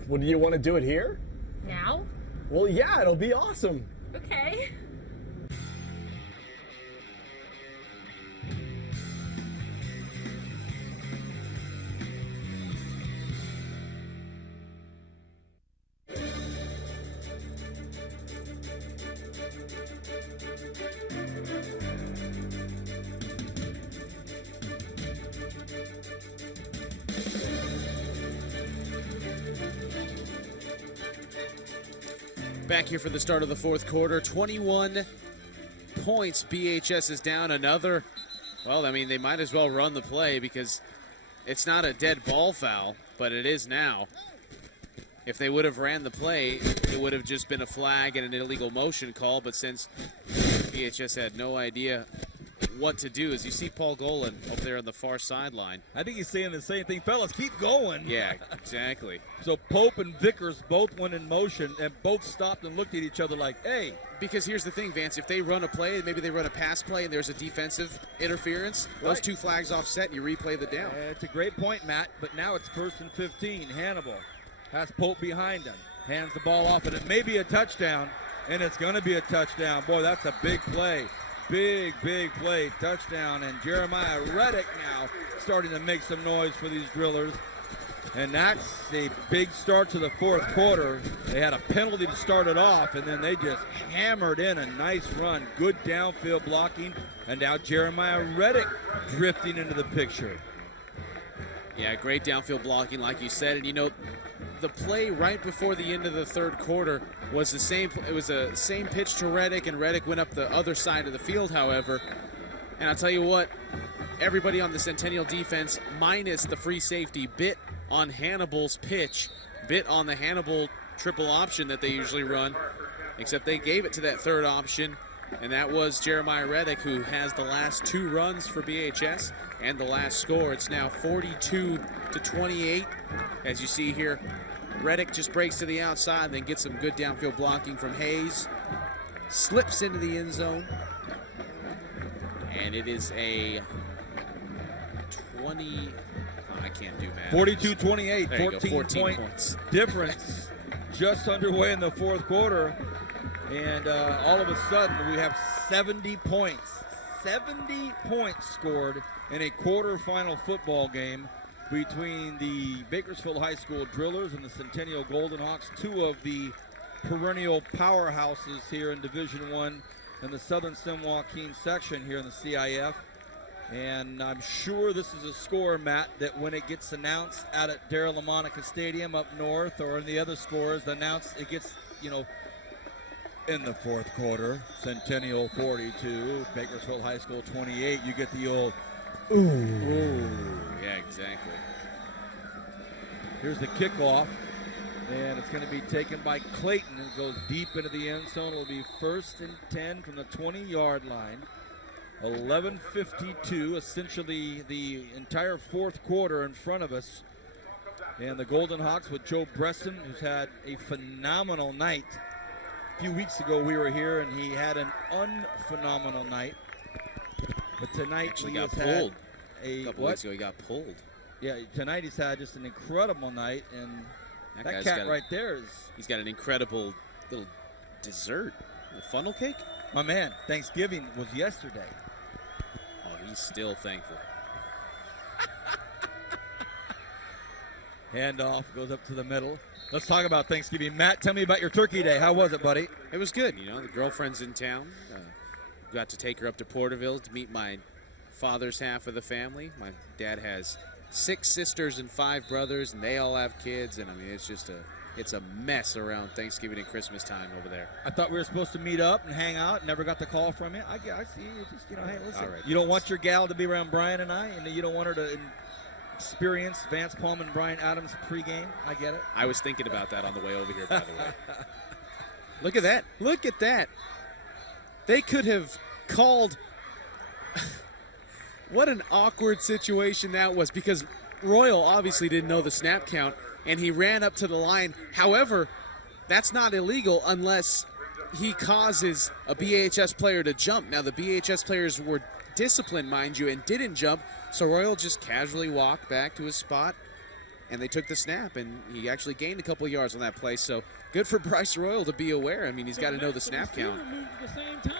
Well, do you want to do it here? Now? Well, yeah, it'll be awesome. Okay. Back here for the start of the fourth quarter. 21 points. BHS is down another. Well, I mean, they might as well run the play because it's not a dead ball foul, but it is now. If they would have ran the play, it would have just been a flag and an illegal motion call, but since BHS had no idea what to do. As you see Paul Golan over there on the far sideline. I think he's saying the same thing. Fellas, keep going. Yeah, exactly. So Pope and Vickers both went in motion and both stopped and looked at each other like, hey. Because here's the thing, Vance, if they run a play, maybe they run a pass play and there's a defensive interference, those two flags offset and you replay the down. It's a great point, Matt, but now it's 1st and 15. Hannibal has Pope behind him. Hands the ball off, and it may be a touchdown, and it's going to be a touchdown. Boy, that's a big play. Big play. Touchdown, and Jeremiah Reddick now starting to make some noise for these drillers. And that's a big start to the fourth quarter. They had a penalty to start it off, and then they just hammered in a nice run. Good downfield blocking, and now Jeremiah Reddick drifting into the picture. Yeah, great downfield blocking, like you said. And, you know, the play right before the end of the third quarter was the same. It was a same pitch to Reddick, and Reddick went up the other side of the field, however. And I'll tell you what, everybody on the Centennial defense, minus the free safety, bit on Hannibal's pitch, bit on the Hannibal triple option that they usually run, except they gave it to that third option, and that was Jeremiah Reddick, who has the last 2 runs for BHS and the last score. It's now 42-28. As you see here, Reddick just breaks to the outside and then gets some good downfield blocking from Hayes. Slips into the end zone. And it is a 20... I can't do math. 42-28, 14 points. Difference just underway in the fourth quarter. And all of a sudden, we have 70 points. 70 points scored in a quarterfinal football game between the Bakersfield High School Drillers and the Centennial Golden Hawks, 2 of the perennial powerhouses here in Division I in the Southern San Joaquin section here in the CIF. And I'm sure this is a score, Matt, that when it gets announced out at Darrell LaMonica Stadium up north, or in the other scores announced, it gets, you know, in the fourth quarter, Centennial 42, Bakersfield High School 28, you get the old, ooh. Ooh, yeah, exactly. Here's the kickoff, and it's going to be taken by Clayton. It goes deep into the end zone. It'll be 1st and 10 from the 20-yard line. 11:52, essentially the entire fourth quarter in front of us. And the Golden Hawks with Joe Bresson, who's had a phenomenal night. A few weeks ago we were here and he had an unphenomenal night. But tonight actually he got has pulled. had A couple weeks ago he got pulled. Yeah, tonight he's had just an incredible night, and that guy's cat right there is... He's got an incredible little dessert. A funnel cake? My man, Thanksgiving was yesterday. Oh, he's still thankful. Handoff goes up to the middle. Let's talk about Thanksgiving. Matt, tell me about your turkey day. How was it, buddy? It was good. You know, the girlfriend's in town. Got to take her up to Porterville to meet my father's half of the family. My dad has 6 sisters and 5 brothers, and they all have kids. And I mean, it's just it's a mess around Thanksgiving and Christmas time over there. I thought we were supposed to meet up and hang out. Never got the call from you. I see you. Just, you know, hey, listen. All right, you don't want your gal to be around Brian and I, and you don't want her to experience Vance Palm and Brian Adams pregame. I get it. I was thinking about that on the way over here, by the way. Look at that. Look at that. They could have called. What an awkward situation that was, because Royal obviously didn't know the snap count, and he ran up to the line. However, that's not illegal unless he causes a BHS player to jump. Now, the BHS players were disciplined, mind you, and didn't jump, so Royal just casually walked back to his spot, and they took the snap, and he actually gained a couple of yards on that play. So good for Bryce Royal to be aware. I mean, he's got to know the snap count. Moved at the same time.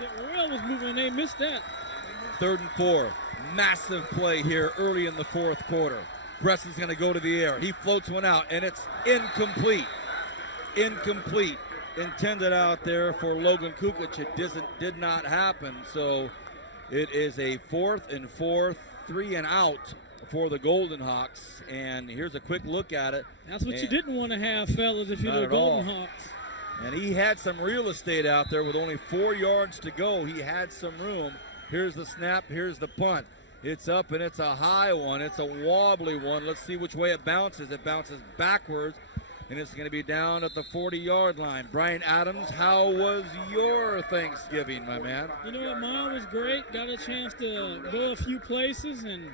The Royal was moving, and they missed that. 3rd and 4. Massive play here early in the fourth quarter. Bresson's going to go to the air. He floats one out, and it's incomplete. Incomplete. Intended out there for Logan Kukic. It did not happen. So it is a 4th and 4, 3 and out for the Golden Hawks. And here's a quick look at it. That's what you didn't want to have, fellas, if you're the Golden Hawks. And he had some real estate out there with only 4 yards to go. He had some room. Here's the snap. Here's the punt. It's up, and it's a high one. It's a wobbly one. Let's see which way it bounces. It bounces backwards, and it's going to be down at the 40-yard line. Brian Adams, how was your Thanksgiving, my man? You know what, mine was great. Got a chance to go a few places and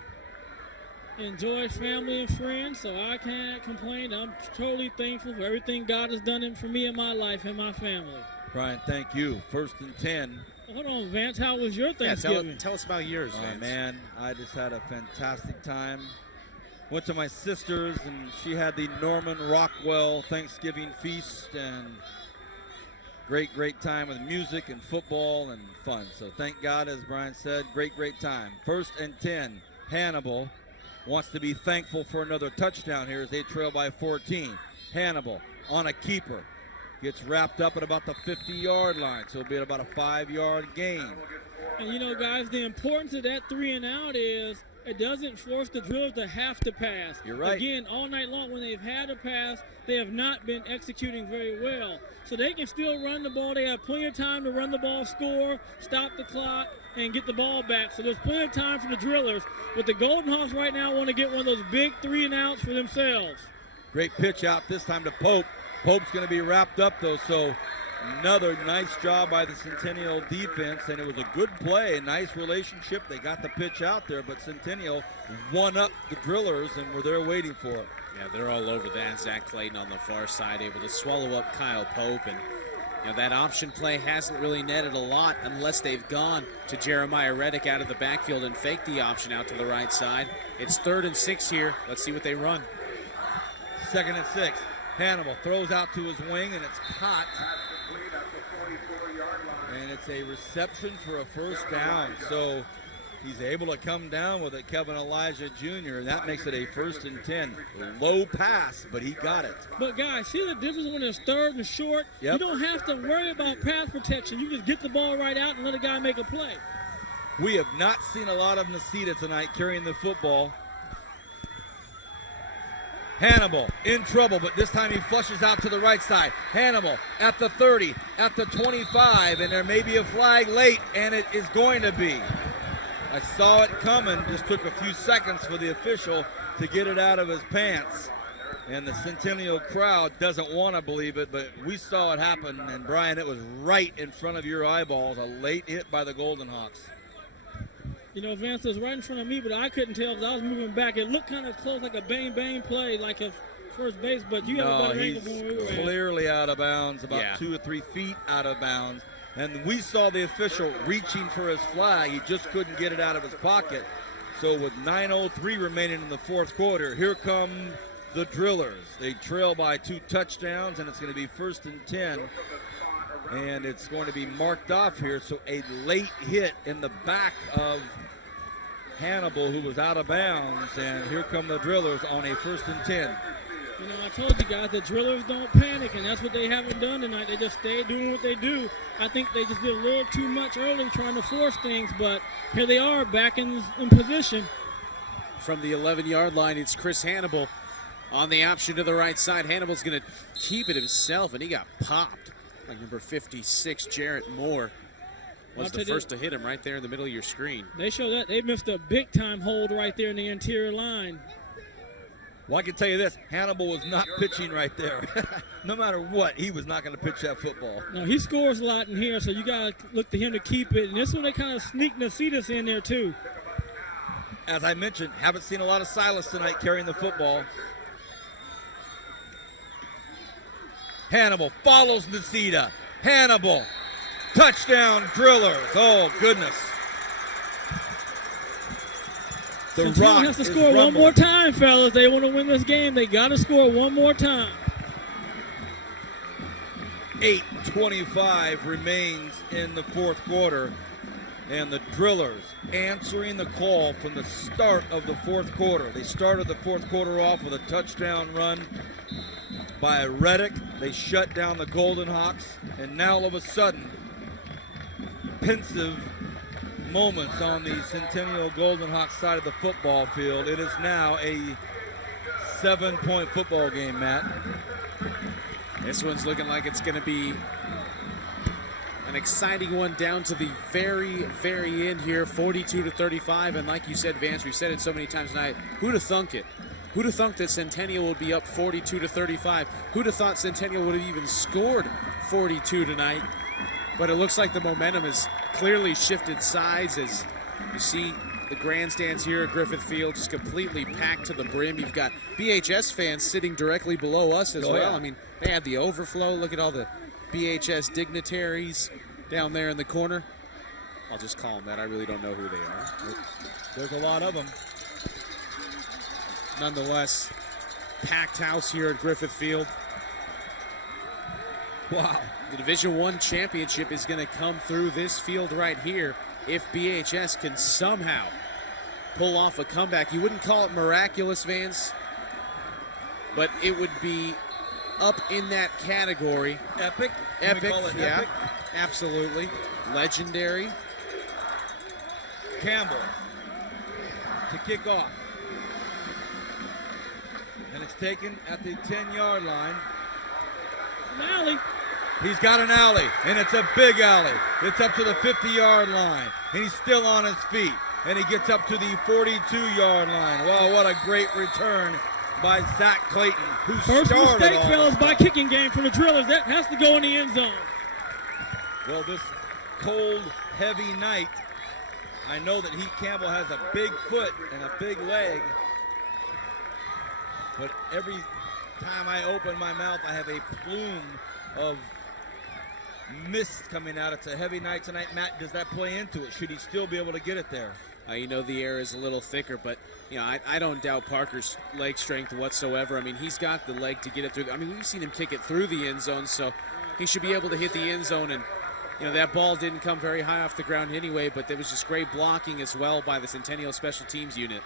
enjoy family and friends, so I can't complain. I'm totally thankful for everything God has done for me in my life and my family. Brian, thank you. 1st and 10. Hold on, Vance. How was your Thanksgiving? Yeah, tell us about yours, Vance. Man, I just had a fantastic time. Went to my sister's, and she had the Norman Rockwell Thanksgiving feast, and great time with music and football and fun. So thank God, as Brian said, great time. 1st and 10. Hannibal wants to be thankful for another touchdown here as they trail by 14. Hannibal on a keeper. Gets wrapped up at about the 50-yard line, so it'll be at about a 5-yard gain. And you know, guys, the importance of that 3 and out is it doesn't force the drillers to have to pass. You're right. Again, all night long when they've had a pass, they have not been executing very well. So they can still run the ball. They have plenty of time to run the ball, score, stop the clock, and get the ball back. So there's plenty of time for the drillers. But the Golden Hawks right now want to get one of those big 3 and outs for themselves. Great pitch out this time to Pope. Pope's going to be wrapped up, though, so another nice job by the Centennial defense, and it was a good play, a nice relationship. They got the pitch out there, but Centennial won up the drillers and were there waiting for it. Yeah, they're all over that. Zach Clayton on the far side able to swallow up Kyle Pope, and you know, that option play hasn't really netted a lot unless they've gone to Jeremiah Reddick out of the backfield and faked the option out to the right side. It's 3rd and 6 here. Let's see what they run. 2nd and 6. Hannibal throws out to his wing, and it's caught. And it's a reception for a 1st down. So he's able to come down with it, Kevin Elijah Jr., and that makes it a 1st and 10. Low pass, but he got it. But, guys, see the difference when it's 3rd and short? Yep. You don't have to worry about pass protection. You just get the ball right out and let a guy make a play. We have not seen a lot of Nasita tonight carrying the football. Hannibal in trouble, but this time he flushes out to the right side. Hannibal at the 30, at the 25, and there may be a flag late, and it is going to be. I saw it coming, just took a few seconds for the official to get it out of his pants. And the Centennial crowd doesn't want to believe it, but we saw it happen, and Brian, it was right in front of your eyeballs, a late hit by the Golden Hawks. You know, Vance was right in front of me, but I couldn't tell because I was moving back. It looked kind of close, like a bang play, like a first base, but you have a better angle than we were at. Clearly out of bounds, about 2 or 3 feet out of bounds. And we saw the official reaching for his flag. He just couldn't get it out of his pocket. So with 9:03 remaining in the 4th quarter, here come the Drillers. They trail by 2 touchdowns, and it's going to be 1st and 10. And it's going to be marked off here. So a late hit in the back of Hannibal, who was out of bounds, and here come the Drillers on a 1st and 10. You know, I told you guys, the Drillers don't panic, and that's what they haven't done tonight. They just stay doing what they do. I think they just did a little too much early trying to force things, but here they are back in position. From the 11-yard line, it's Chris Hannibal on the option to the right side. Hannibal's going to keep it himself, and he got popped. Like number 56, Jarrett Moore, was the first to hit him right there in the middle of your screen. They show that. They missed a big-time hold right there in the interior line. Well, I can tell you this, Hannibal was not pitching right there. No matter what, he was not going to pitch that football. No, he scores a lot in here, so you got to look to him to keep it. And this one, they kind of sneak Nasitas in there, too. As I mentioned, haven't seen a lot of Silas tonight carrying the football. Hannibal follows Nasita. Hannibal, touchdown Drillers. Oh, goodness. The Centennial Rock has to is score one rumbling. more time, fellas. They want to win this game. They got to score one more time. 8:25 remains in the 4th quarter. And the Drillers answering the call from the start of the 4th quarter. They started the 4th quarter off with a touchdown run by Reddick. They shut down the Golden Hawks. And now all of a sudden, pensive moments on the Centennial Golden Hawks side of the football field. It is now a 7-point football game, Matt. This one's looking like it's going to be an exciting one down to the very end here, 42-35. And like you said, Vance, we've said it so many times tonight, who'd have thunk it? Who'd have thunk that Centennial would be up 42-35? Who'd have thought Centennial would have even scored 42 tonight? But it looks like the momentum has clearly shifted sides as you see the grandstands here at Griffith Field just completely packed to the brim. You've got BHS fans sitting directly below us as well. Yeah. I mean, they had the overflow. Look at all the BHS dignitaries down there in the corner. I'll just call them that. I really don't know who they are. There's a lot of them. Nonetheless, packed house here at Griffith Field. Wow. The Division I championship is going to come through this field right here if BHS can somehow pull off a comeback. You wouldn't call it miraculous, Vance, but it would be up in that category. Epic. Epic, Can we call it yeah, epic? absolutely. Legendary. Campbell to kick off. And it's taken at the 10-yard line. An alley. He's got an alley, and it's a big alley. It's up to the 50-yard line, and he's still on his feet. And he gets up to the 42-yard line. Wow, what a great return by Zach Clayton, who First started mistake, all fellas, this by stuff. kicking game for the Drillers. That has to go in the end zone. Well, this cold, heavy night, I know that Campbell has a big foot and a big leg, but every time I open my mouth, I have a plume of mist coming out. It's a heavy night tonight. Matt, does that play into it? Should he still be able to get it there? You know, the air is a little thicker, but, you know, I don't doubt Parker's leg strength whatsoever. I mean, he's got the leg to get it through. I mean, we've seen him kick it through the end zone, so he should be able to hit the end zone. And, you know, that ball didn't come very high off the ground anyway, but there was just great blocking as well by the Centennial Special Teams unit.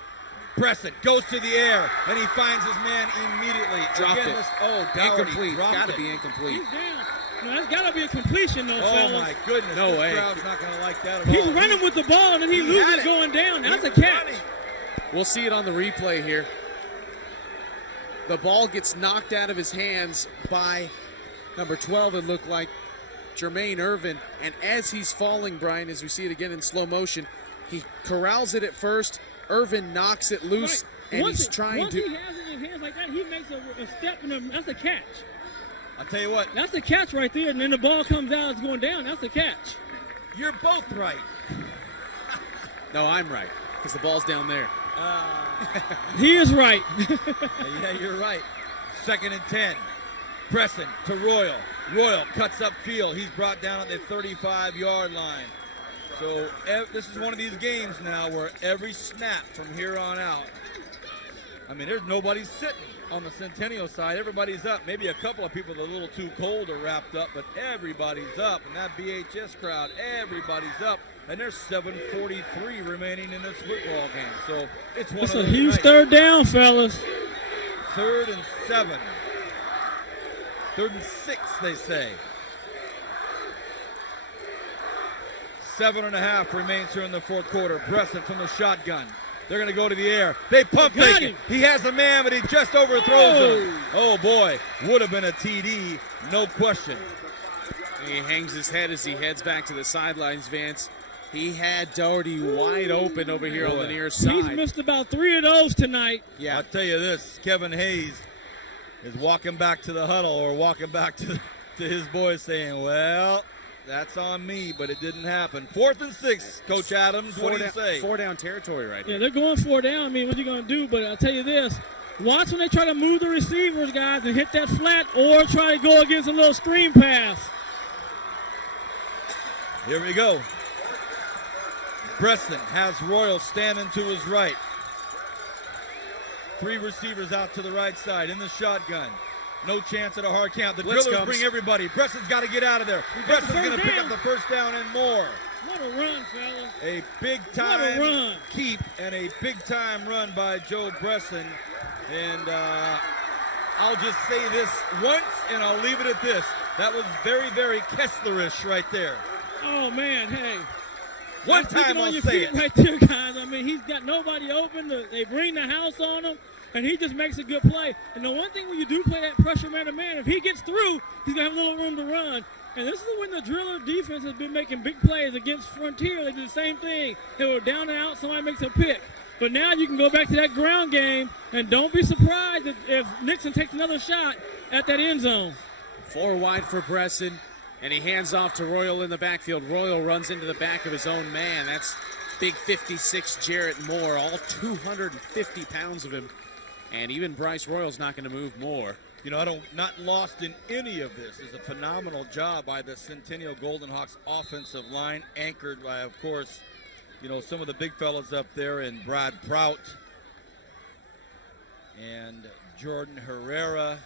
Preston goes to the air, and he finds his man immediately. Dropped Again, it. Dougherty Incomplete. dropped Got to it. be incomplete. He's down. No, that's got to be a completion, though, Oh, fellas. my goodness. No this way. crowd's not going to like that at He's all. running with the ball, and then he had loses it. going down. That's a He was catch. running. We'll see it on the replay here. The ball gets knocked out of his hands by number 12. It looked like Jermaine Irvin. And as he's falling, Brian, as we see it again in slow motion, he corrals it at first. Irvin knocks it loose, and Once he's he trying has to. it in his hands like that, he makes a step, and that's a catch. I'll tell you what, That's a catch right there, and then the ball comes out, it's going down. That's a catch. you're both right. No, I'm right, because the ball's down there. He is right. Yeah, you're right. 2nd and 10. Preston to Royal. Royal cuts up field. He's brought down at the 35-yard line. So this is one of these games now where every snap from here on out, I mean, there's nobody sitting on the Centennial side. Everybody's up. Maybe a couple of people that are a little too cold are wrapped up, but everybody's up. And that BHS crowd, everybody's up. And there's 7:43 remaining in this football game. So it's one It's of a those huge nights. third down, fellas. 3rd and 7. 3rd and 6, they say. 7.5 remains here in the fourth quarter. Preston from the shotgun. They're going to go to the air. They pump Got fake it. him. He has a man, but he just overthrows him. Oh, boy. Would have been a TD, no question. He hangs his head as he heads back to the sidelines, Vance. He had Doherty wide open over here on the near He's side. missed about 3 of those tonight. Yeah, I'll tell you this, Kevin Hayes is walking back to the huddle or walking back to his boys saying, well, that's on me, but it didn't happen. 4th and 6, Coach Adams, what do you say? 4 down territory right Yeah, here. they're going 4 down. I mean, what are you going to do? But I'll tell you this. Watch when they try to move the receivers, guys, and hit that flat or try to go against a little screen pass. Here we go. Preston has Royal standing to his right. 3 receivers out to the right side in the shotgun. No chance at a hard count. The Blitz drillers comes. bring everybody. Preston's got to get out of there. got the Preston's going to first pick down. up the first down and more. What a run, fellas. A big What a time run. keep and a big time run by Joe Preston. And I'll just say this once and I'll leave it at this. That was very, very Kesslerish right there. Oh, man, hey. One Picking time on I'll your say feet it. right there, guys. I mean, he's got nobody open. They bring the house on him, and he just makes a good play. And the one thing when you do play that pressure man-to-man, if he gets through, he's going to have a little room to run. And this is when the Driller defense has been making big plays against Frontier. They did the same thing. They were down and out. Somebody makes a pick. But now you can go back to that ground game, and don't be surprised if Nixon takes another shot at that end zone. 4 wide for Bresson, and he hands off to Royal in the backfield. Royal runs into the back of his own man. That's big 56 Jarrett Moore, all 250 pounds of him. And even Bryce Royal's not going to move more. You know, not lost in any of this is a phenomenal job by the Centennial Golden Hawks offensive line, anchored by, of course, you know, some of the big fellas up there in Brad Prout and Jordan Herrera.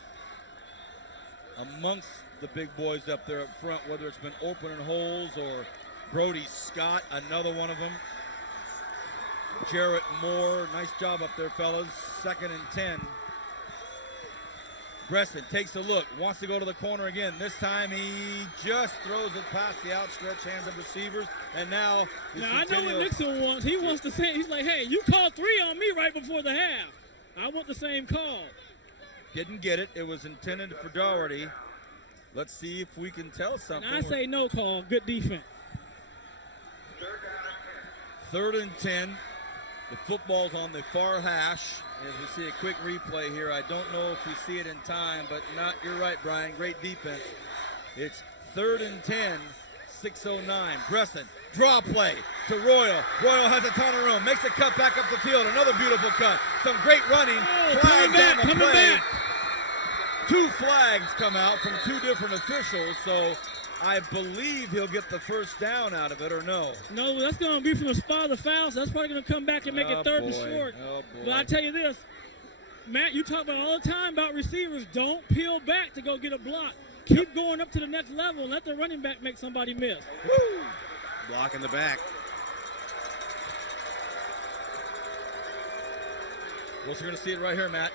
Amongst the big boys up there up front, whether it's been opening holes or Brody Scott, another one of them. Jarrett Moore, nice job up there, fellas. 2nd and 10. Bresson takes a look, wants to go to the corner again. This time he just throws it past the outstretched hands of receivers, and now I know what Nixon wants. He wants to say, he's like, hey, you called 3 on me right before the half. I want the same call. Didn't get it. It was intended for Doherty. Let's see if we can tell something. And I say no call. Good defense. 3rd and 10. The football's on the far hash. As we see a quick replay here, I don't know if we see it in time, but you're right, Brian. Great defense. It's 3rd and 10, 6:09. Bresson, draw play to Royal. Royal has a ton of room, makes a cut back up the field. Another beautiful cut. Some great running. Flags on the play. 2 flags come out from 2 different officials, so I believe he'll get the first down out of it, or no? No, that's going to be from the spot of the foul, so that's probably going to come back and make it 3rd and short. Oh, boy. But I tell you this, Matt, you talk about all the time about receivers. Don't peel back to go get a block. Keep going up to the next level and let the running back make somebody miss. Woo! Block in the back. We're going to see it right here, Matt.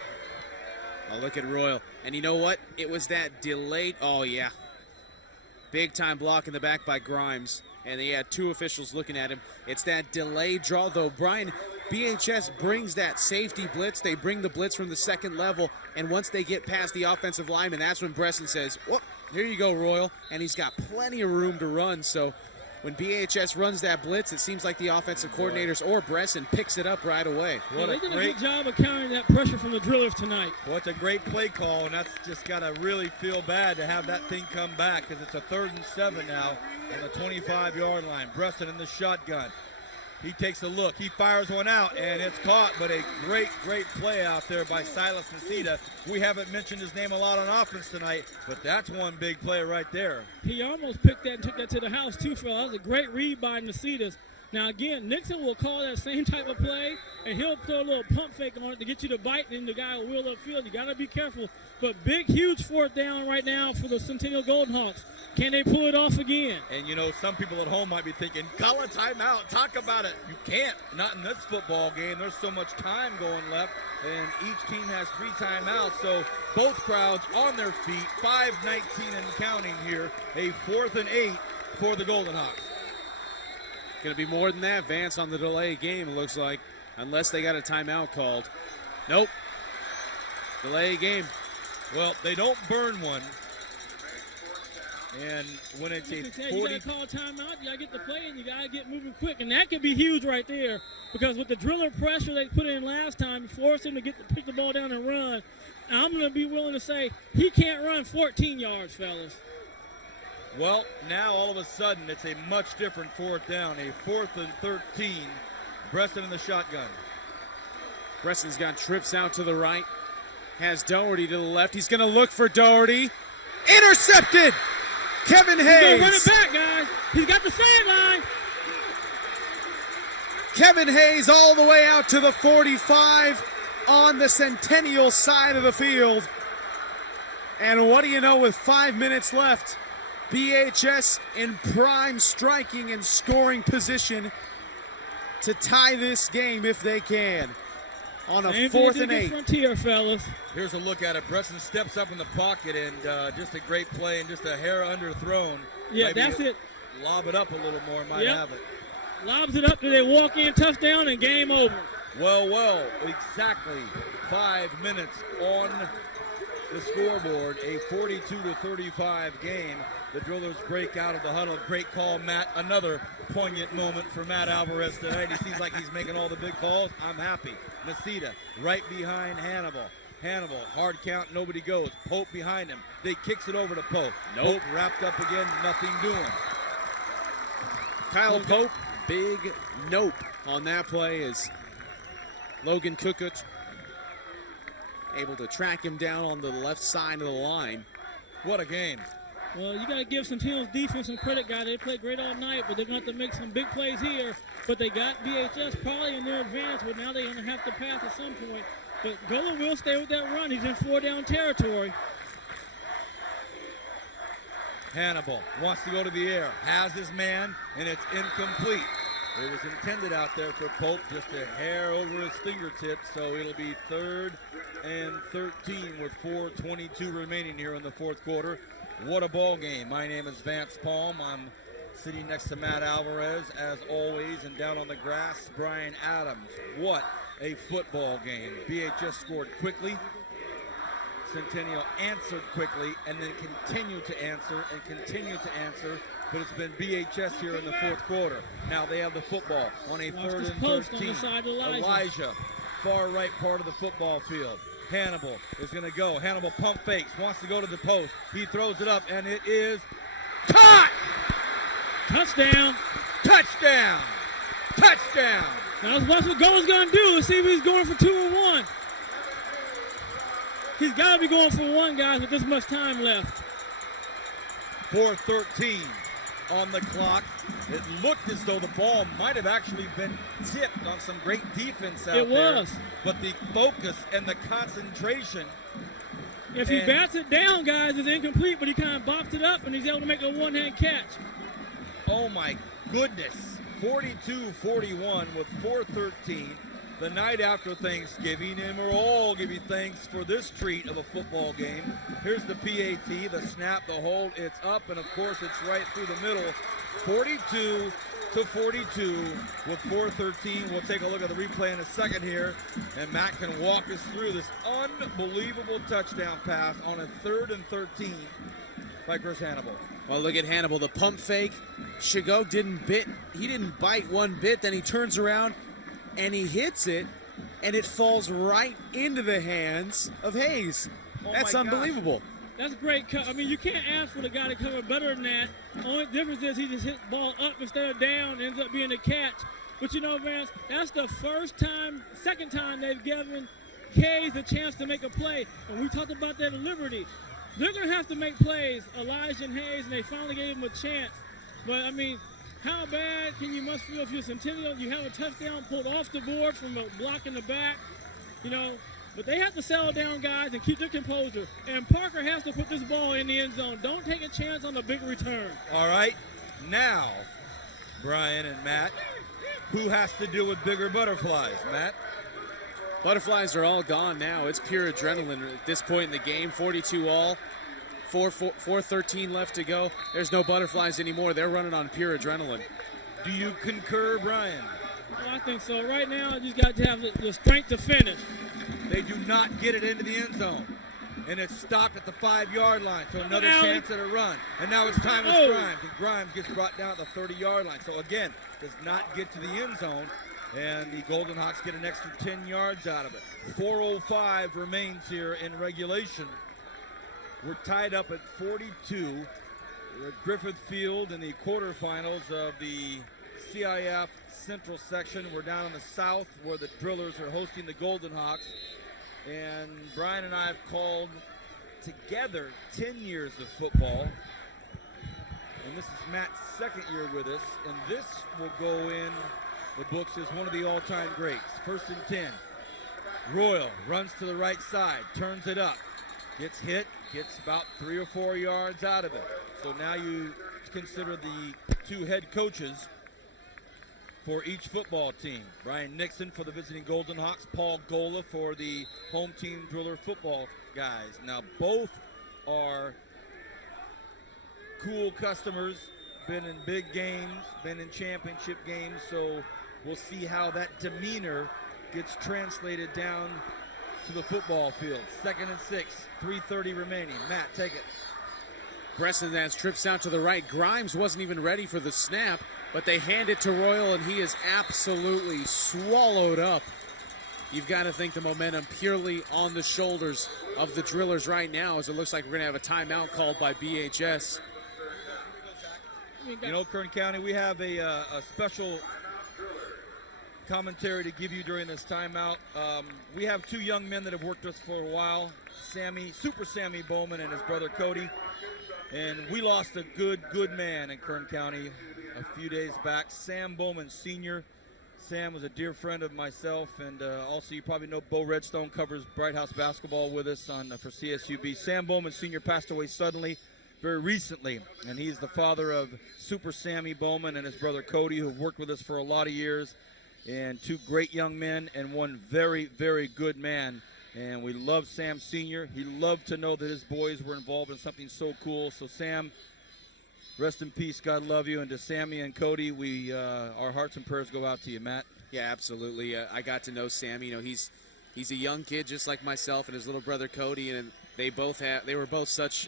Oh, look at Royal. And you know what? It was that delayed. Oh, yeah. Big time block in the back by Grimes. And they had 2 officials looking at him. It's that delayed draw, though. Brian, BHS brings that safety blitz. They bring the blitz from the 2nd level. And once they get past the offensive lineman, that's when Bresson says, whoop, here you go, Royal. And he's got plenty of room to run. So when BHS runs that blitz, it seems like the offensive coordinators or Bresson picks it up right away. They did a good job of countering that pressure from the drillers tonight. Well, it's a great play call, and that's just got to really feel bad to have that thing come back, because it's a 3rd and 7 now on the 25-yard line. Bresson in the shotgun. He takes a look. He fires one out, and it's caught, but a great, great play out there by Silas Nacita. We haven't mentioned his name a lot on offense tonight, but that's one big play right there. He almost picked that and took that to the house, too, Phil. That was a great read by Nacitas. Now, again, Nixon will call that same type of play, and he'll throw a little pump fake on it to get you to bite, and the guy will wheel upfield. You got to be careful. But big, huge 4th down right now for the Centennial Golden Hawks. Can they pull it off again? And, you know, some people at home might be thinking, call a timeout, talk about it. You can't. Not in this football game. There's so much time going left, and each team has 3 timeouts. So both crowds on their feet, 5:19 and counting here. A 4th and 8 for the Golden Hawks. Going to be more than that, Vance, on the delay game, it looks like, unless they got a timeout called. Nope. Delay game. Well, they don't burn one. And when it's a 40... You got to call a timeout, you got to get the play, and you got to get moving quick. And that could be huge right there, because with the driller pressure they put in last time, it forced him to pick the ball down and run. And I'm going to be willing to say he can't run 14 yards, fellas. Well, now all of a sudden it's a much different 4th down, a 4th and 13. Bresson in the shotgun. Bresson's got trips out to the right, has Doherty to the left. He's going to look for Doherty. Intercepted! Kevin Hayes. He's going to run it back, guys. He's got the sideline. Kevin Hayes all the way out to the 45 on the Centennial side of the field. And what do you know, with 5 minutes left, BHS in prime striking and scoring position to tie this game if they can. On a 4th and 8. Frontier, fellas. Here's a look at it. Bresson steps up in the pocket, and just a great play, and just a hair underthrown. Yeah, maybe that's it. Lob it up a little more, might have it. Lobs it up, they walk in, touchdown, and game over. Well, exactly 5 minutes on the scoreboard. A 42-35 game. The Drillers break out of the huddle. Great call, Matt. Another poignant moment for Matt Alvarez tonight. He seems like he's making all the big calls. I'm happy. Nasita right behind Hannibal. Hannibal, hard count, nobody goes. Pope behind him. They kicks it over to Pope. Pope wrapped up again, nothing doing. Kyle Pope, big nope on that play as Logan Kukut able to track him down on the left side of the line. What a game. Well, you got to give Centennial's defense some credit, guys. They played great all night, but they're going to have to make some big plays here. But they got BHS probably in their advantage, but now they're going to have to pass at some point. But Gola will stay with that run. He's in 4-down territory. Hannibal wants to go to the air, has his man, and it's incomplete. It was intended out there for Pope, just a hair over his fingertips, so it'll be 3rd and 13 with 4:22 remaining here in the fourth quarter. What a ball game. My name is Vance Palm. I'm sitting next to Matt Alvarez, as always, and down on the grass, Brian Adams. What a football game. BHS scored quickly. Centennial answered quickly and then continued to answer and continued to answer, but it's been BHS here in the fourth quarter. Now they have the football on a 3rd and 13. Elijah, far right part of the football field. Hannibal is going to go. Hannibal pump fakes, wants to go to the post. He throws it up, and it is caught! Touchdown! Touchdown! Touchdown! Now let's watch what Gola's going to do. Let's see if he's going for 2 or 1. He's got to be going for 1, guys, with this much time left. 4:13 on the clock. It looked as though the ball might have actually been tipped on some great defense out there. It was. But the focus and the concentration. If he bats it down, guys, it's incomplete, but he kind of bops it up, and he's able to make a one-hand catch. Oh, my goodness. 42-41 with 4:13. The night after Thanksgiving, and we're all giving thanks for this treat of a football game. Here's the PAT, the snap, the hold, it's up, and of course it's right through the middle. 42-42 with 4:13. We'll take a look at the replay in a second here, and Matt can walk us through this unbelievable touchdown pass on a 3rd and 13 by Chris Hannibal. Well, look at Hannibal, the pump fake. Chigo didn't bite one bit, then he turns around and he hits it, and it falls right into the hands of Hayes. That's unbelievable. That's a great cut. I mean, you can't ask for the guy to cover better than that. Only difference is he just hit the ball up instead of down, ends up being a catch. But you know, Vance, that's the second time they've given Hayes a chance to make a play. And we talked about that at Liberty. They're going to have to make plays, Elijah and Hayes, and they finally gave him a chance. But, I mean, how bad must feel if you're Centennial? You have a touchdown pulled off the board from a block in the back, you know. But they have to settle down, guys, and keep their composure. And Parker has to put this ball in the end zone. Don't take a chance on the big return. All right. Now, Brian and Matt, who has to deal with bigger butterflies? Matt? Butterflies are all gone now. It's pure adrenaline at this point in the game. 42 all. 4:13 left to go. There's no butterflies anymore. They're running on pure adrenaline. Do you concur, Brian? Well, I think so. Right now, you just got to have the strength to finish. They do not get it into the end zone. And it's stopped at the 5-yard line. So another chance at a run. And now it's Tymus Grimes. And Grimes gets brought down at the 30-yard line. So again, does not get to the end zone. And the Golden Hawks get an extra 10 yards out of it. 4:05 remains here in regulation. We're tied up at 42. We're at Griffith Field in the quarterfinals of the CIF Central section. We're down in the south where the Drillers are hosting the Golden Hawks. And Brian and I have called together 10 years of football. And this is Matt's second year with us. And this will go in the books as one of the all-time greats. 1st and 10. Royal runs to the right side, turns it up. Gets hit, gets about 3 or 4 yards out of it. So now you consider the 2 head coaches for each football team. Brian Nixon for the visiting Golden Hawks, Paul Gola for the home team Driller football guys. Now both are cool customers, been in big games, been in championship games, so we'll see how that demeanor gets translated down to the football field. 2nd and 6, 3:30 remaining. Matt, take it. Bresson has trips out to the right. Grimes wasn't even ready for the snap, but they hand it to Royal, and he is absolutely swallowed up. You've got to think the momentum purely on the shoulders of the Drillers right now, as it looks like we're going to have a timeout called by BHS. You know, Kern County, we have a special commentary to give you during this timeout. We have two young men that have worked with us for a while, Super Sammy Bowman and his brother Cody. And we lost a good man in Kern County a few days back, Sam Bowman Sr. Sam was a dear friend of myself, and also you probably know Bo Redstone covers Bright House basketball with us for CSUB. Sam Bowman Sr. passed away suddenly very recently, and he's the father of Super Sammy Bowman and his brother Cody, who have worked with us for a lot of years, and two great young men and one very, very good man. And we love Sam Sr. He loved to know that his boys were involved in something so cool. So Sam, rest in peace. God love you. And to Sammy and Cody, our hearts and prayers go out to you, Matt. Yeah, absolutely. I got to know Sam. You know, he's a young kid just like myself and his little brother Cody, and they were both such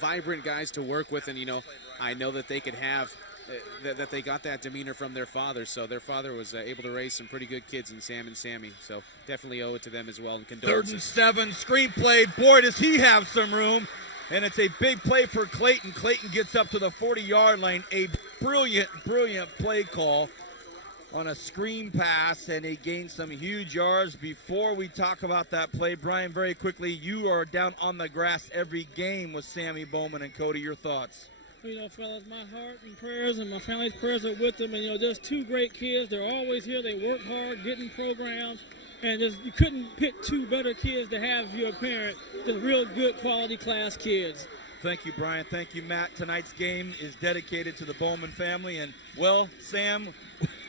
vibrant guys to work with. And you know, I know that they could have that they got that demeanor from their father. So their father was able to raise some pretty good kids in Sam and Sammy. So definitely owe it to them as well. And condolences. 3rd and 7, screenplay. Boy, does he have some room. And it's a big play for Clayton. Clayton gets up to the 40-yard line. A brilliant play call on a screen pass, and he gained some huge yards. Before we talk about that play, Brian, very quickly, you are down on the grass every game with Sammy Bowman and Cody. Your thoughts? You know, fellas, my heart and prayers and my family's prayers are with them. And, you know, there's two great kids. They're always here. They work hard, getting programs. And you couldn't pick two better kids to have your parent than real good quality class kids. Thank you, Brian. Thank you, Matt. Tonight's game is dedicated to the Bowman family. And, well, Sam,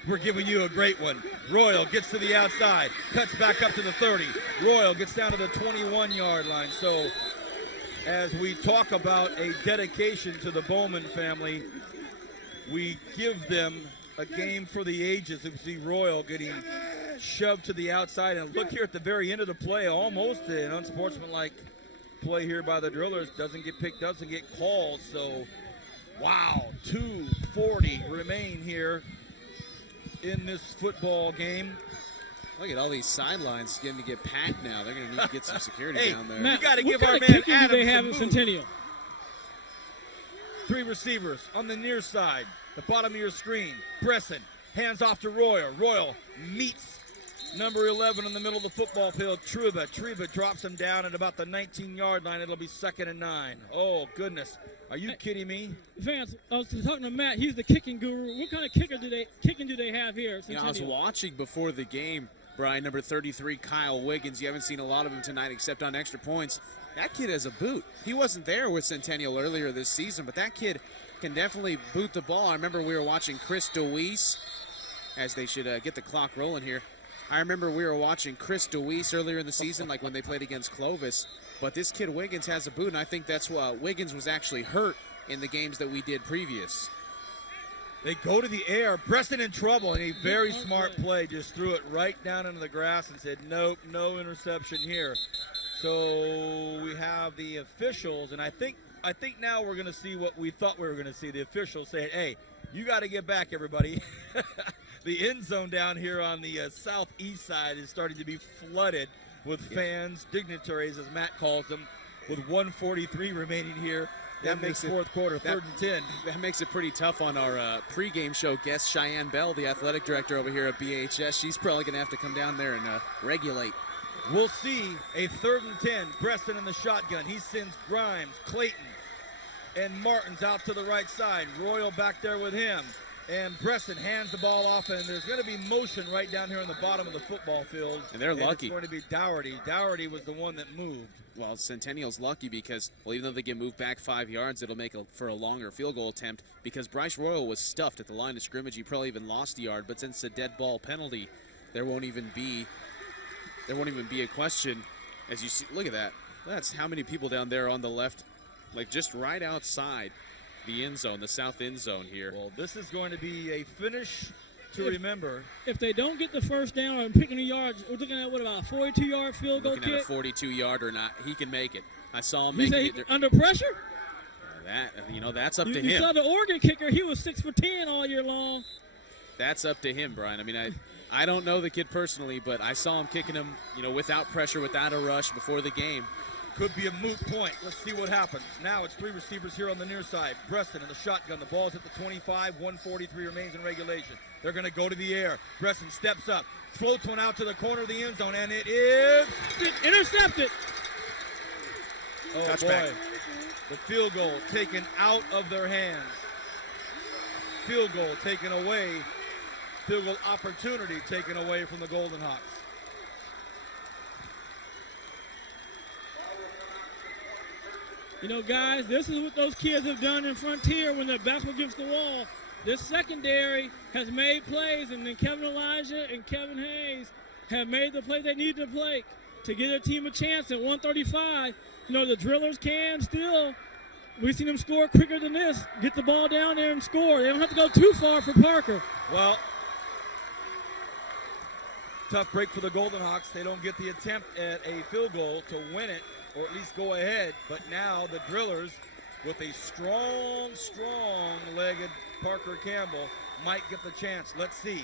we're giving you a great one. Royal gets to the outside, cuts back up to the 30. Royal gets down to the 21-yard line. So as we talk about a dedication to the Bowman family, we give them a game for the ages. We see Royal getting shoved to the outside, and look here at the very end of the play, almost an unsportsmanlike play here by the Drillers. Doesn't get picked, doesn't get called. So, wow, 2:40 remain here in this football game. Look at all these sidelines getting to get packed now. They're going to need to get some security down there. Matt, you got to give what our kind man of kicking Adams do they have some in move. Centennial? 3 receivers on the near side, the bottom of your screen. Bresson hands off to Royal. Royal meets number 11 in the middle of the football field, Truba. Truba drops him down at about the 19-yard line. It'll be 2nd and 9. Oh, goodness. Are you kidding me? Vance, I was talking to Matt. He's the kicking guru. What kind of kicking do they have here at You know, I was Centennial? watching before the game, Brian, number 33, Kyle Wiggins. You haven't seen a lot of him tonight except on extra points. That kid has a boot. He wasn't there with Centennial earlier this season, but that kid can definitely boot the ball. I remember we were watching Chris DeWeese, as they should get the clock rolling here. I remember we were watching Chris DeWeese earlier in the season, like when they played against Clovis. But this kid Wiggins has a boot, and I think that's why Wiggins was actually hurt in the games that we did previous. They go to the air. Preston in trouble, and a very smart play. Just threw it right down into the grass and said, nope, no interception here. So we have the officials, and I think now we're going to see what we thought we were going to see. The officials saying, hey, you got to get back, everybody. The end zone down here on the southeast side is starting to be flooded with fans, dignitaries, as Matt calls them, with 1:43 remaining here. That makes it fourth quarter, 3rd and 10. That makes it pretty tough on our pregame show guest, Cheyenne Bell, the athletic director over here at BHS. She's probably going to have to come down there and regulate. We'll see a 3rd and 10. Preston in the shotgun. He sends Grimes, Clayton, and Martins out to the right side. Royal back there with him. And Preston hands the ball off, and there's going to be motion right down here in the bottom of the football field. And they're lucky. It's going to be Dougherty. Dougherty was the one that moved. Well, Centennial's lucky because, well, even though they get moved back 5 yards, it'll make for a longer field goal attempt because Bryce Royal was stuffed at the line of scrimmage. He probably even lost a yard, but since it's a dead ball penalty, there won't even be a question. As you see, look at that. That's how many people down there on the left, like just right outside the end zone, the south end zone here. Well, this is going to be a finish to remember. If they don't get the first down and picking the yards, we're looking at, what, about a 42-yard field goal Looking kick? at a 42-yarder, not he can make it. I saw him You making say it. under pressure? That's up to You him. saw the Oregon kicker. He was 6 for 10 all year long. That's up to him, Brian. I mean, I don't know the kid personally, but I saw him kicking him, without pressure, without a rush before the game. Could be a moot point. Let's see what happens. Now it's 3 receivers here on the near side. Breston in the shotgun. The ball's at the 25. 143 remains in regulation. They're going to go to the air. Breston steps up. Floats one out to the corner of the end zone, and it is Intercepted. Oh, Touchback. boy. The field goal taken out of their hands. Field goal taken away. Field goal opportunity taken away from the Golden Hawks. Guys, this is what those kids have done in Frontier when they're back against the wall. This secondary has made plays, and then Kevin Elijah and Kevin Hayes have made the play they need to play to give their team a chance at 135. The drillers can still. We've seen them score quicker than this. Get the ball down there and score. They don't have to go too far for Parker. Well, tough break for the Golden Hawks. They don't get the attempt at a field goal to win it, or at least go ahead. But now the drillers, with a strong-legged Parker Campbell, might get the chance. Let's see.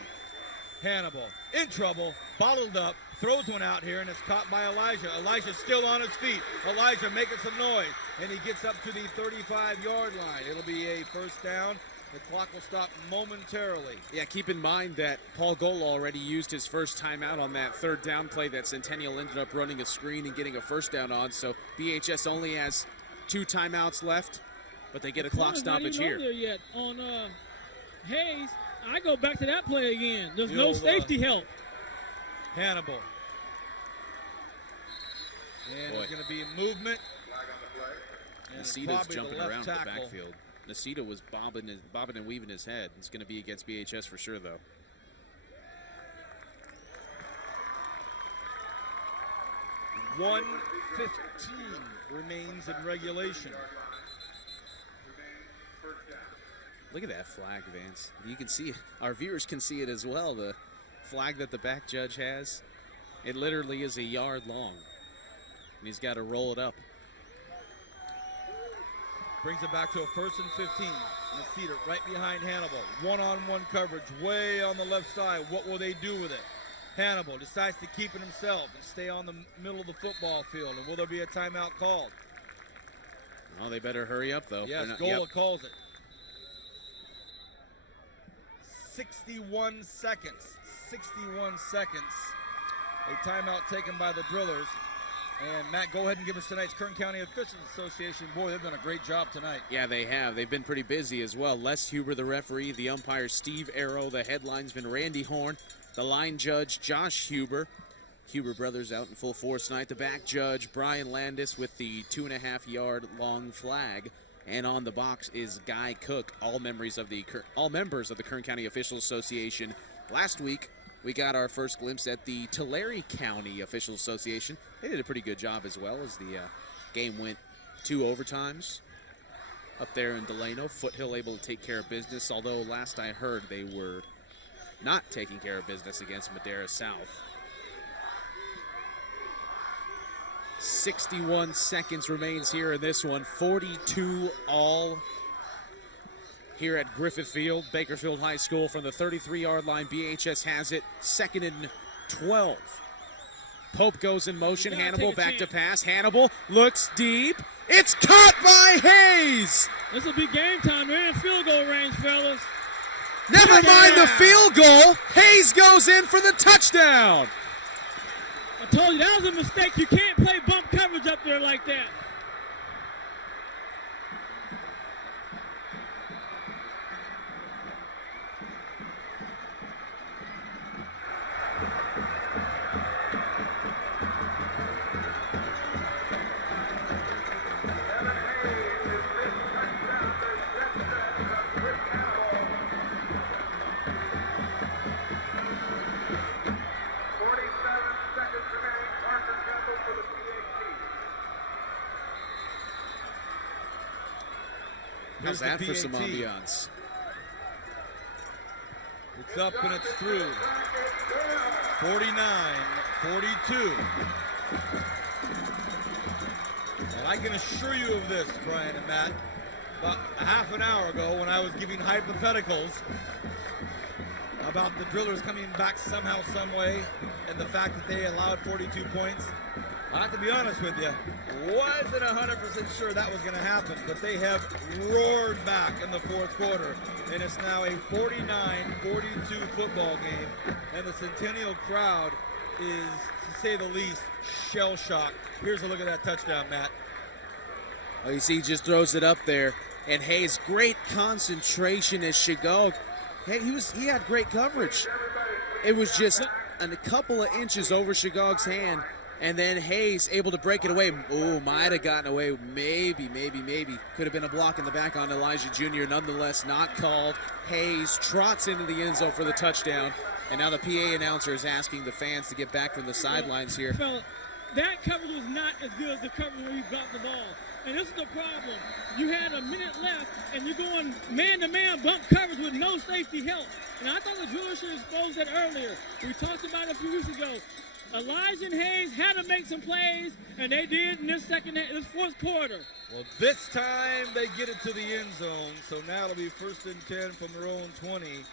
Hannibal in trouble, bottled up, throws one out here, and it's caught by Elijah. Elijah's still on his feet. Elijah making some noise, and he gets up to the 35-yard line. It'll be a first down. The clock will stop momentarily. Yeah, keep in mind that Paul Gola already used his first timeout on that third down play that Centennial ended up running a screen and getting a first down on. So BHS only has 2 timeouts left, but they get a clock stoppage here. Not even over there yet on Hayes. I go back to that play again. There's no safety help. Hannibal. And there's going to be movement. Nasita's jumping around the backfield. Nasita was bobbing and weaving his head. It's going to be against BHS for sure, though. .115 remains in regulation. Look at that flag, Vance. You can see it. Our viewers can see it as well. The flag that the back judge has. It literally is a yard long. And he's got to roll it up. Brings it back to a 1st and 15. Nasita right behind Hannibal. One-on-one coverage way on the left side. What will they do with it? Hannibal decides to keep it himself and stay on the middle of the football field. And will there be a timeout called? Oh, they better hurry up, though. Yes, Gola calls it. 61 seconds. 61 seconds. A timeout taken by the drillers. And Matt, go ahead and give us tonight's Kern County Officials Association. Boy, they've done a great job tonight. Yeah, they have. They've been pretty busy as well. Les Huber, the referee, the umpire, Steve Arrow, the head linesman, Randy Horn, the line judge, Josh Huber. Huber brothers out in full force tonight. The back judge, Brian Landis, with the 2.5-yard long flag. And on the box is Guy Cook, all members of the Kern County Officials Association. Last week, we got our first glimpse at the Tulare County Officials Association. They did a pretty good job as well as the game went 2 overtimes up there in Delano. Foothill able to take care of business, although last I heard they were not taking care of business against Madera South. 61 seconds remains here in this one. 42 all here at Griffith Field, Bakersfield High School. From the 33-yard line, BHS has it. 2nd and 12. Pope goes in motion. Hannibal back to pass. Hannibal looks deep. It's caught by Hayes. This will be game time. They're in field goal range, fellas. Never mind the field goal. Hayes goes in for the touchdown. I told you, that was a mistake. You can't play bump coverage up there like that. How's that for some ambiance? It's up and it's through. 49-42. And I can assure you of this, Brian and Matt. About a half an hour ago when I was giving hypotheticals about the Drillers coming back somehow, some way, and the fact that they allowed 42 points, I have to be honest with you, wasn't 100% sure that was going to happen, but they have roared back in the fourth quarter, and it's now a 49-42 football game, and the Centennial crowd is, to say the least, shell-shocked. Here's a look at that touchdown, Matt. Well, you see, he just throws it up there, and Hayes, great concentration as Shigog. Hey, he had great coverage. It was just a couple of inches over Shigog's hand, and then Hayes able to break it away. Oh, might have gotten away. Maybe. Could have been a block in the back on Elijah Jr. Nonetheless, not called. Hayes trots into the end zone for the touchdown, and now the PA announcer is asking the fans to get back from the sidelines here. Fella, that coverage was not as good as the coverage when he dropped the ball. And this is the problem. You had a minute left, and you're going man-to-man bump coverage with no safety help. And I thought the Drillers should have exposed that earlier. We talked about it a few weeks ago. Elijah and Hayes had to make some plays, and they did in this fourth quarter. Well, this time they get it to the end zone, so now it'll be 1st and 10 from their own 20.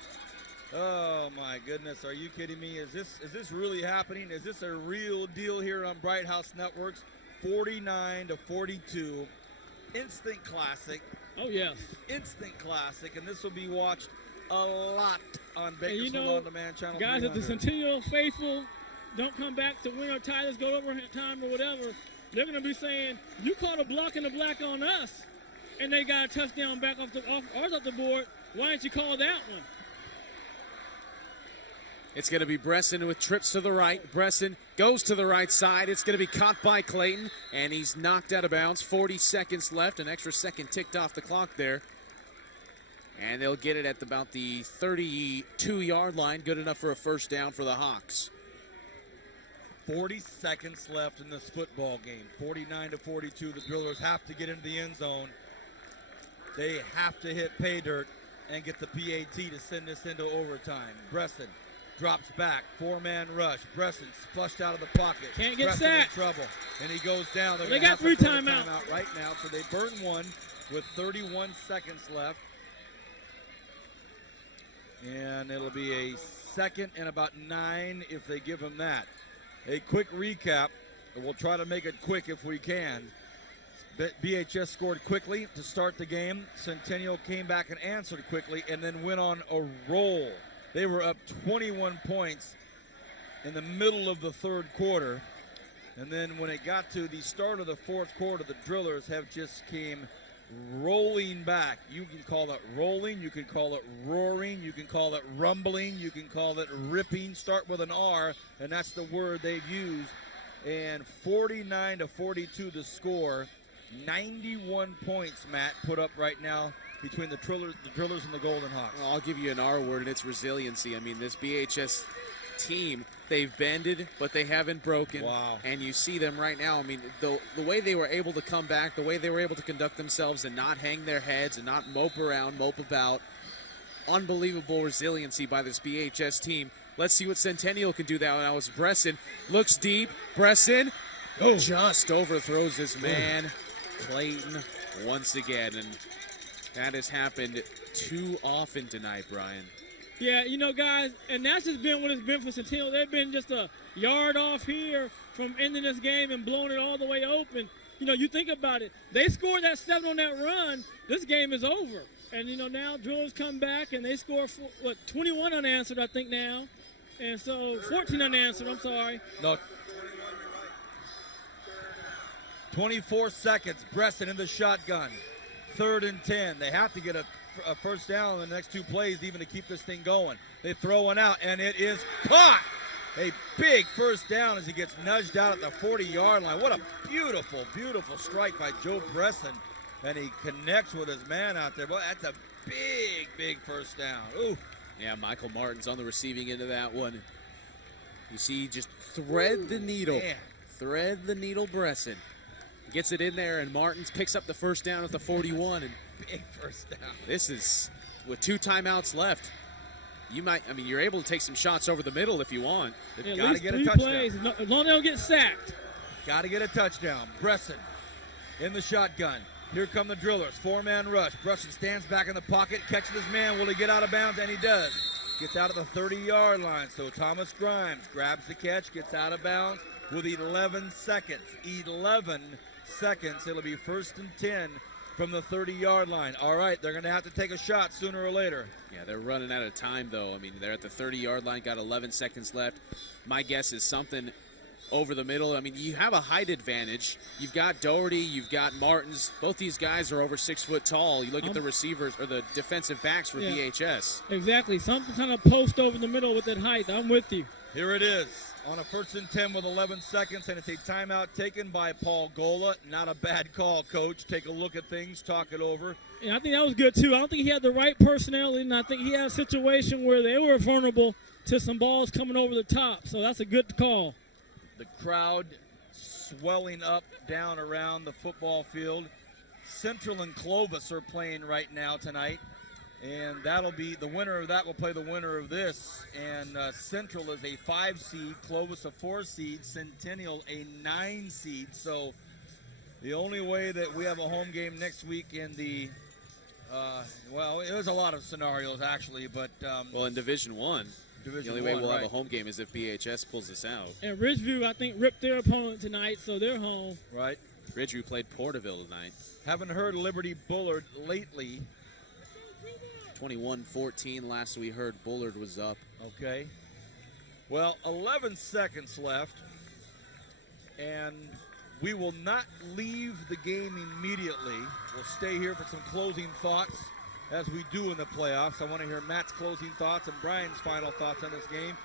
Oh my goodness, are you kidding me? Is this really happening? Is this a real deal here on Bright House Networks? 49-42, instant classic. Oh yes, instant classic, and this will be watched a lot on Bakersfield On Demand Channel. Guys, if the Centennial faithful don't come back to win or tie this, go over time or whatever, they're going to be saying, you called a block in the black on us, and they got a touchdown back off the board. Why didn't you call that one? It's going to be Bresson with trips to the right. Bresson goes to the right side. It's going to be caught by Clayton, and he's knocked out of bounds. 40 seconds left. An extra second ticked off the clock there. And they'll get it at about the 32-yard line. Good enough for a first down for the Hawks. 40 seconds left in this football game. 49-42. The Drillers have to get into the end zone. They have to hit pay dirt and get the PAT to send this into overtime. Bresson drops back, 4-man rush. Bresson's flushed out of the pocket. Can't get Bresson sacked. in trouble, and he goes down. They got 3 timeouts right now, so they burn one with 31 seconds left. And it'll be a 2nd and about 9 if they give him that. A quick recap, and we'll try to make it quick if we can. BHS scored quickly to start the game. Centennial came back and answered quickly and then went on a roll. They were up 21 points in the middle of the third quarter. And then when it got to the start of the fourth quarter, the Drillers have just came rolling back. You can call it rolling, you can call it roaring, you can call it rumbling, you can call it ripping. Start with an R, and that's the word they've used. And 49-42 the score. 91 points, Matt, put up right now between the Drillers and the Golden Hawks. Well, I'll give you an R word, and it's resiliency. I mean, this BHS team, they've bended, but they haven't broken. Wow. And you see them right now. I mean, the way they were able to come back, the way they were able to conduct themselves and not hang their heads and not mope about. Unbelievable resiliency by this BHS team. Let's see what Centennial can do now. Now it's Bresson. Looks deep. Bresson just overthrows this man. Clayton once again, and that has happened too often tonight, Brian. Yeah, guys, and that's just been what it's been for Centennial. They've been just a yard off here from ending this game and blowing it all the way open. You think about it. They scored that 7 on that run. This game is over. And, now Drillers come back and they score, 21 unanswered, I think, now. And so 14 unanswered, I'm sorry. No. 24 seconds. Bresson in the shotgun. 3rd and 10. They have to get a first down in the next 2 plays even to keep this thing going. They throw one out, and it is caught. A big first down as he gets nudged out at the 40-yard line. What a beautiful, beautiful strike by Joe Bresson. And he connects with his man out there. Well, that's a big, big first down. Ooh. Yeah, Michael Martin's on the receiving end of that one. You see, just thread the needle. Man. Thread the needle, Bresson. Gets it in there, and Martins picks up the first down at the 41. And big first down. this is with 2 timeouts left. you're able to take some shots over the middle if you want. They've At got to least get a 3 touchdown. plays, as long as they don't get sacked. Got to get a touchdown. Bresson in the shotgun. Here come the Drillers. 4-man rush. Bresson stands back in the pocket, catches his man. Will he get out of bounds? And he does. Gets out at the 30-yard line. So Thomas Grimes grabs the catch, gets out of bounds with 11 seconds. 11 seconds. It'll be 1st and 10 from the 30-yard line. All right, they're going to have to take a shot sooner or later. Yeah, they're running out of time, though. I mean, they're at the 30-yard line, got 11 seconds left. My guess is something over the middle. I mean, you have a height advantage. You've got Doherty, you've got Martins. Both these guys are over 6 foot tall. You look at the receivers or the defensive backs for BHS. Exactly. Something kind of post over the middle with that height. I'm with you. Here it is on a 1st and 10 with 11 seconds, and it's a timeout taken by Paul Gola. Not a bad call, Coach. Take a look at things, talk it over. And I think that was good, too. I don't think he had the right personnel, and I think he had a situation where they were vulnerable to some balls coming over the top. So that's a good call. The crowd swelling up down around the football field. Central and Clovis are playing right now tonight, and that'll be the winner of that will play the winner of this. And Central is a 5 seed, Clovis a 4 seed, Centennial a 9 seed. So the only way that we have a home game next week in the well, there's a lot of scenarios actually, but well, in Division I. The only way we'll have a home game is if BHS pulls this out. And Ridgeview, I think, ripped their opponent tonight, so they're home. Right. Ridgeview played Porterville tonight. Haven't heard Liberty Bullard lately. 21-14 last we heard Bullard was up. Okay. Well, 11 seconds left, and we will not leave the game immediately. We'll stay here for some closing thoughts, as we do in the playoffs. I want to hear Matt's closing thoughts and Brian's final thoughts on this game.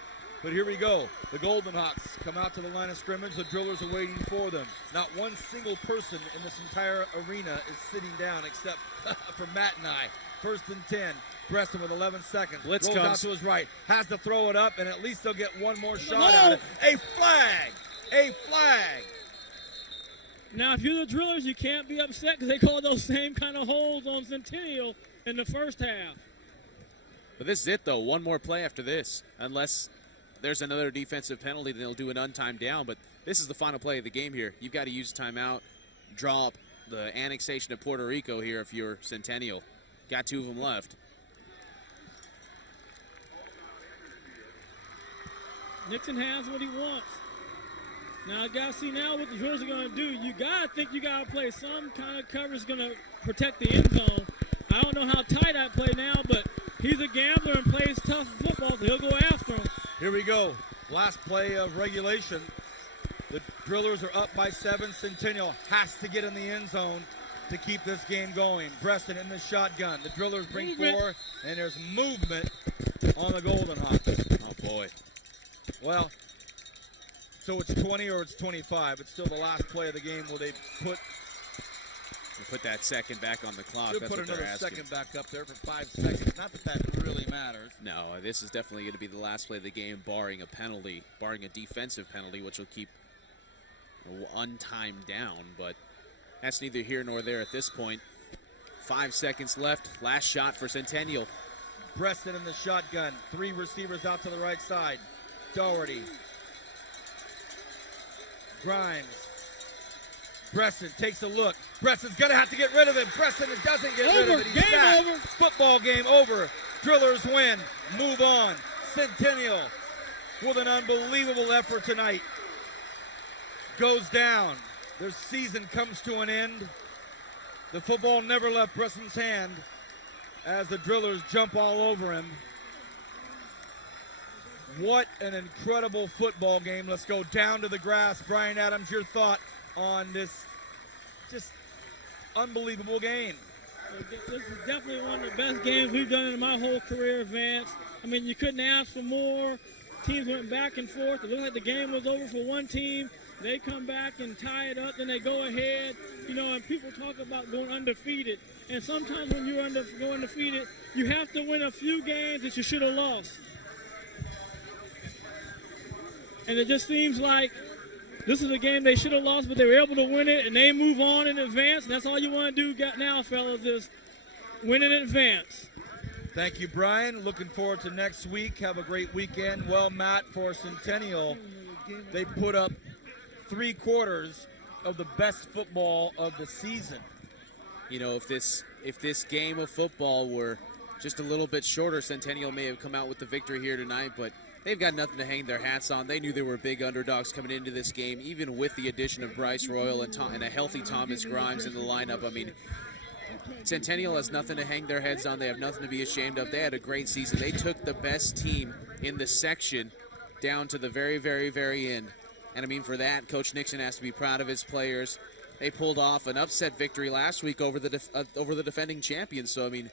But here we go. The Golden Hawks come out to the line of scrimmage. The Drillers are waiting for them. Not one single person in this entire arena is sitting down except for Matt and I. 1st and 10. Bresson with 11 seconds. Blitz Rolls comes out to his right. Has to throw it up, and at least they'll get one more shot at it. A flag! A flag! Now, if you're the Drillers, you can't be upset because they called those same kind of holds on Centennial in the first half. But this is it, though. One more play after this. Unless there's another defensive penalty, then they'll do an untimed down. But this is the final play of the game here. You've got to use timeout, draw up the annexation of Puerto Rico here if you're Centennial. Got 2 of them left. Nixon has what he wants. Now, I got to see now what the Drillers are going to do. You got to think you got to play some kind of coverage going to protect the end zone. I don't know how tight I play now, but he's a gambler and plays tough football, so he'll go after him. Here we go. Last play of regulation. The Drillers are up by 7. Centennial has to get in the end zone to keep this game going. Bresson in the shotgun. The Drillers bring 4, and there's movement on the Golden Hawks. Oh, boy. Well, so it's 20 or it's 25. It's still the last play of the game. Will they put that second back on the clock? They'll That's put what they're another asking. second back up there for 5 seconds. Not that that really matters. No, this is definitely going to be the last play of the game, barring a penalty, barring a defensive penalty, which will keep untimed down. But that's neither here nor there at this point. 5 seconds left. Last shot for Centennial. Bresson in the shotgun. 3 receivers out to the right side. Doherty. Grimes. Bresson takes a look. Bresson's going to have to get rid of it. Bresson doesn't get rid of it. He's sacked. Over. Football game over. Drillers win. Move on. Centennial with an unbelievable effort tonight goes down. Their season comes to an end. The football never left Bresson's hand as the Drillers jump all over him. What an incredible football game. Let's go down to the grass. Brian Adams, your thought on this just unbelievable game. This is definitely one of the best games we've done in my whole career, Vance. I mean, you couldn't ask for more. Teams went back and forth. It looked like the game was over for one team. They come back and tie it up, then they go ahead. You know, and people talk about going undefeated. And sometimes when you're going undefeated, you have to win a few games that you should have lost. And it just seems like this is a game they should have lost, but they were able to win it, and they move on in advance. And that's all you want to do now, fellas, is win in advance. Thank you, Brian. Looking forward to next week. Have a great weekend. Well, Matt, for Centennial, they put up 3/4 of the best football of the season. You know, if this game of football were just a little bit shorter, Centennial may have come out with the victory here tonight, but they've got nothing to hang their hats on. They knew they were big underdogs coming into this game, even with the addition of Bryce Royal and a healthy Thomas Grimes in the lineup. I mean, Centennial has nothing to hang their heads on. They have nothing to be ashamed of. They had a great season. They took the best team in the section down to the very, very, very end. And I mean, for that, Coach Nixon has to be proud of his players. They pulled off an upset victory last week over the defending champions. So, I mean,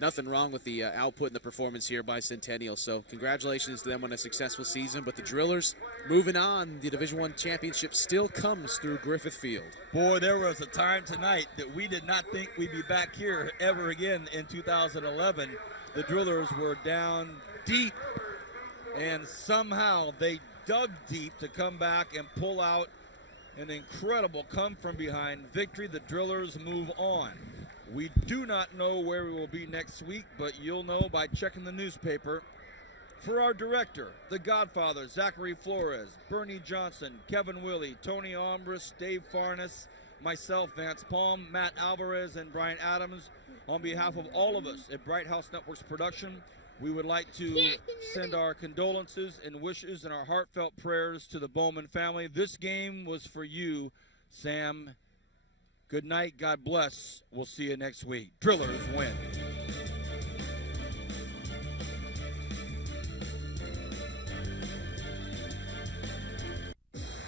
nothing wrong with the output and the performance here by Centennial. So congratulations to them on a successful season. But the Drillers moving on. The Division I championship still comes through Griffith Field. Boy, there was a time tonight that we did not think we'd be back here ever again in 2011. The Drillers were down deep, and somehow they dug deep to come back and pull out an incredible come-from-behind victory. The Drillers move on. We do not know where we will be next week, but you'll know by checking the newspaper. For our director, the Godfather, Zachary Flores, Bernie Johnson, Kevin Willey, Tony Ombris, Dave Farnes, myself, Vance Palm, Matt Alvarez, and Brian Adams, on behalf of all of us at Bright House Networks Production, we would like to send our condolences and wishes and our heartfelt prayers to the Bowman family. This game was for you, Sam. Good night. God bless. We'll see you next week. Drillers win.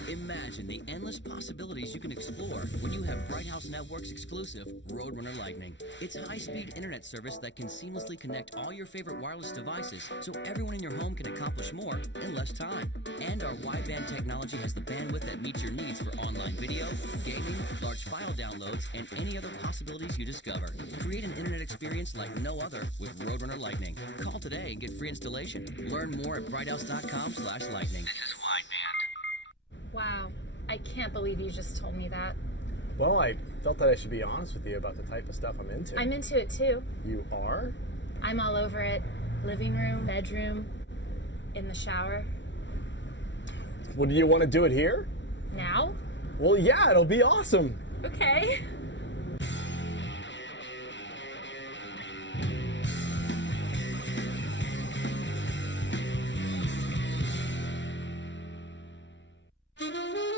Imagine the endless possibilities you can explore when you have Bright House Network's exclusive Roadrunner Lightning. It's high-speed internet service that can seamlessly connect all your favorite wireless devices so everyone in your home can accomplish more in less time. And our wideband technology has the bandwidth that meets your needs for online video, gaming, large file downloads, and any other possibilities you discover. Create an internet experience like no other with Roadrunner Lightning. Call today and get free installation. Learn more at brighthouse.com/lightning. Wow, I can't believe you just told me that. Well, I felt that I should be honest with you about the type of stuff I'm into. I'm into it too. You are? I'm all over it. Living room, bedroom, in the shower. Well, do you want to do it here? Now? Well, yeah, it'll be awesome. Okay.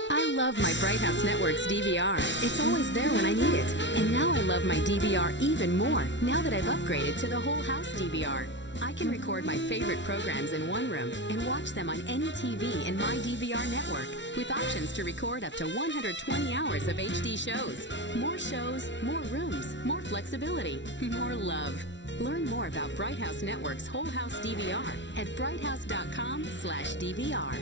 I love my Bright House Network's DVR. It's always there when I need it. And now I love my DVR even more, now that I've upgraded to the whole house DVR. I can record my favorite programs in one room and watch them on any TV in my DVR network, with options to record up to 120 hours of HD shows. More rooms, more flexibility, more love. Learn more about Bright House Network's whole house DVR at brighthouse.com/DVR.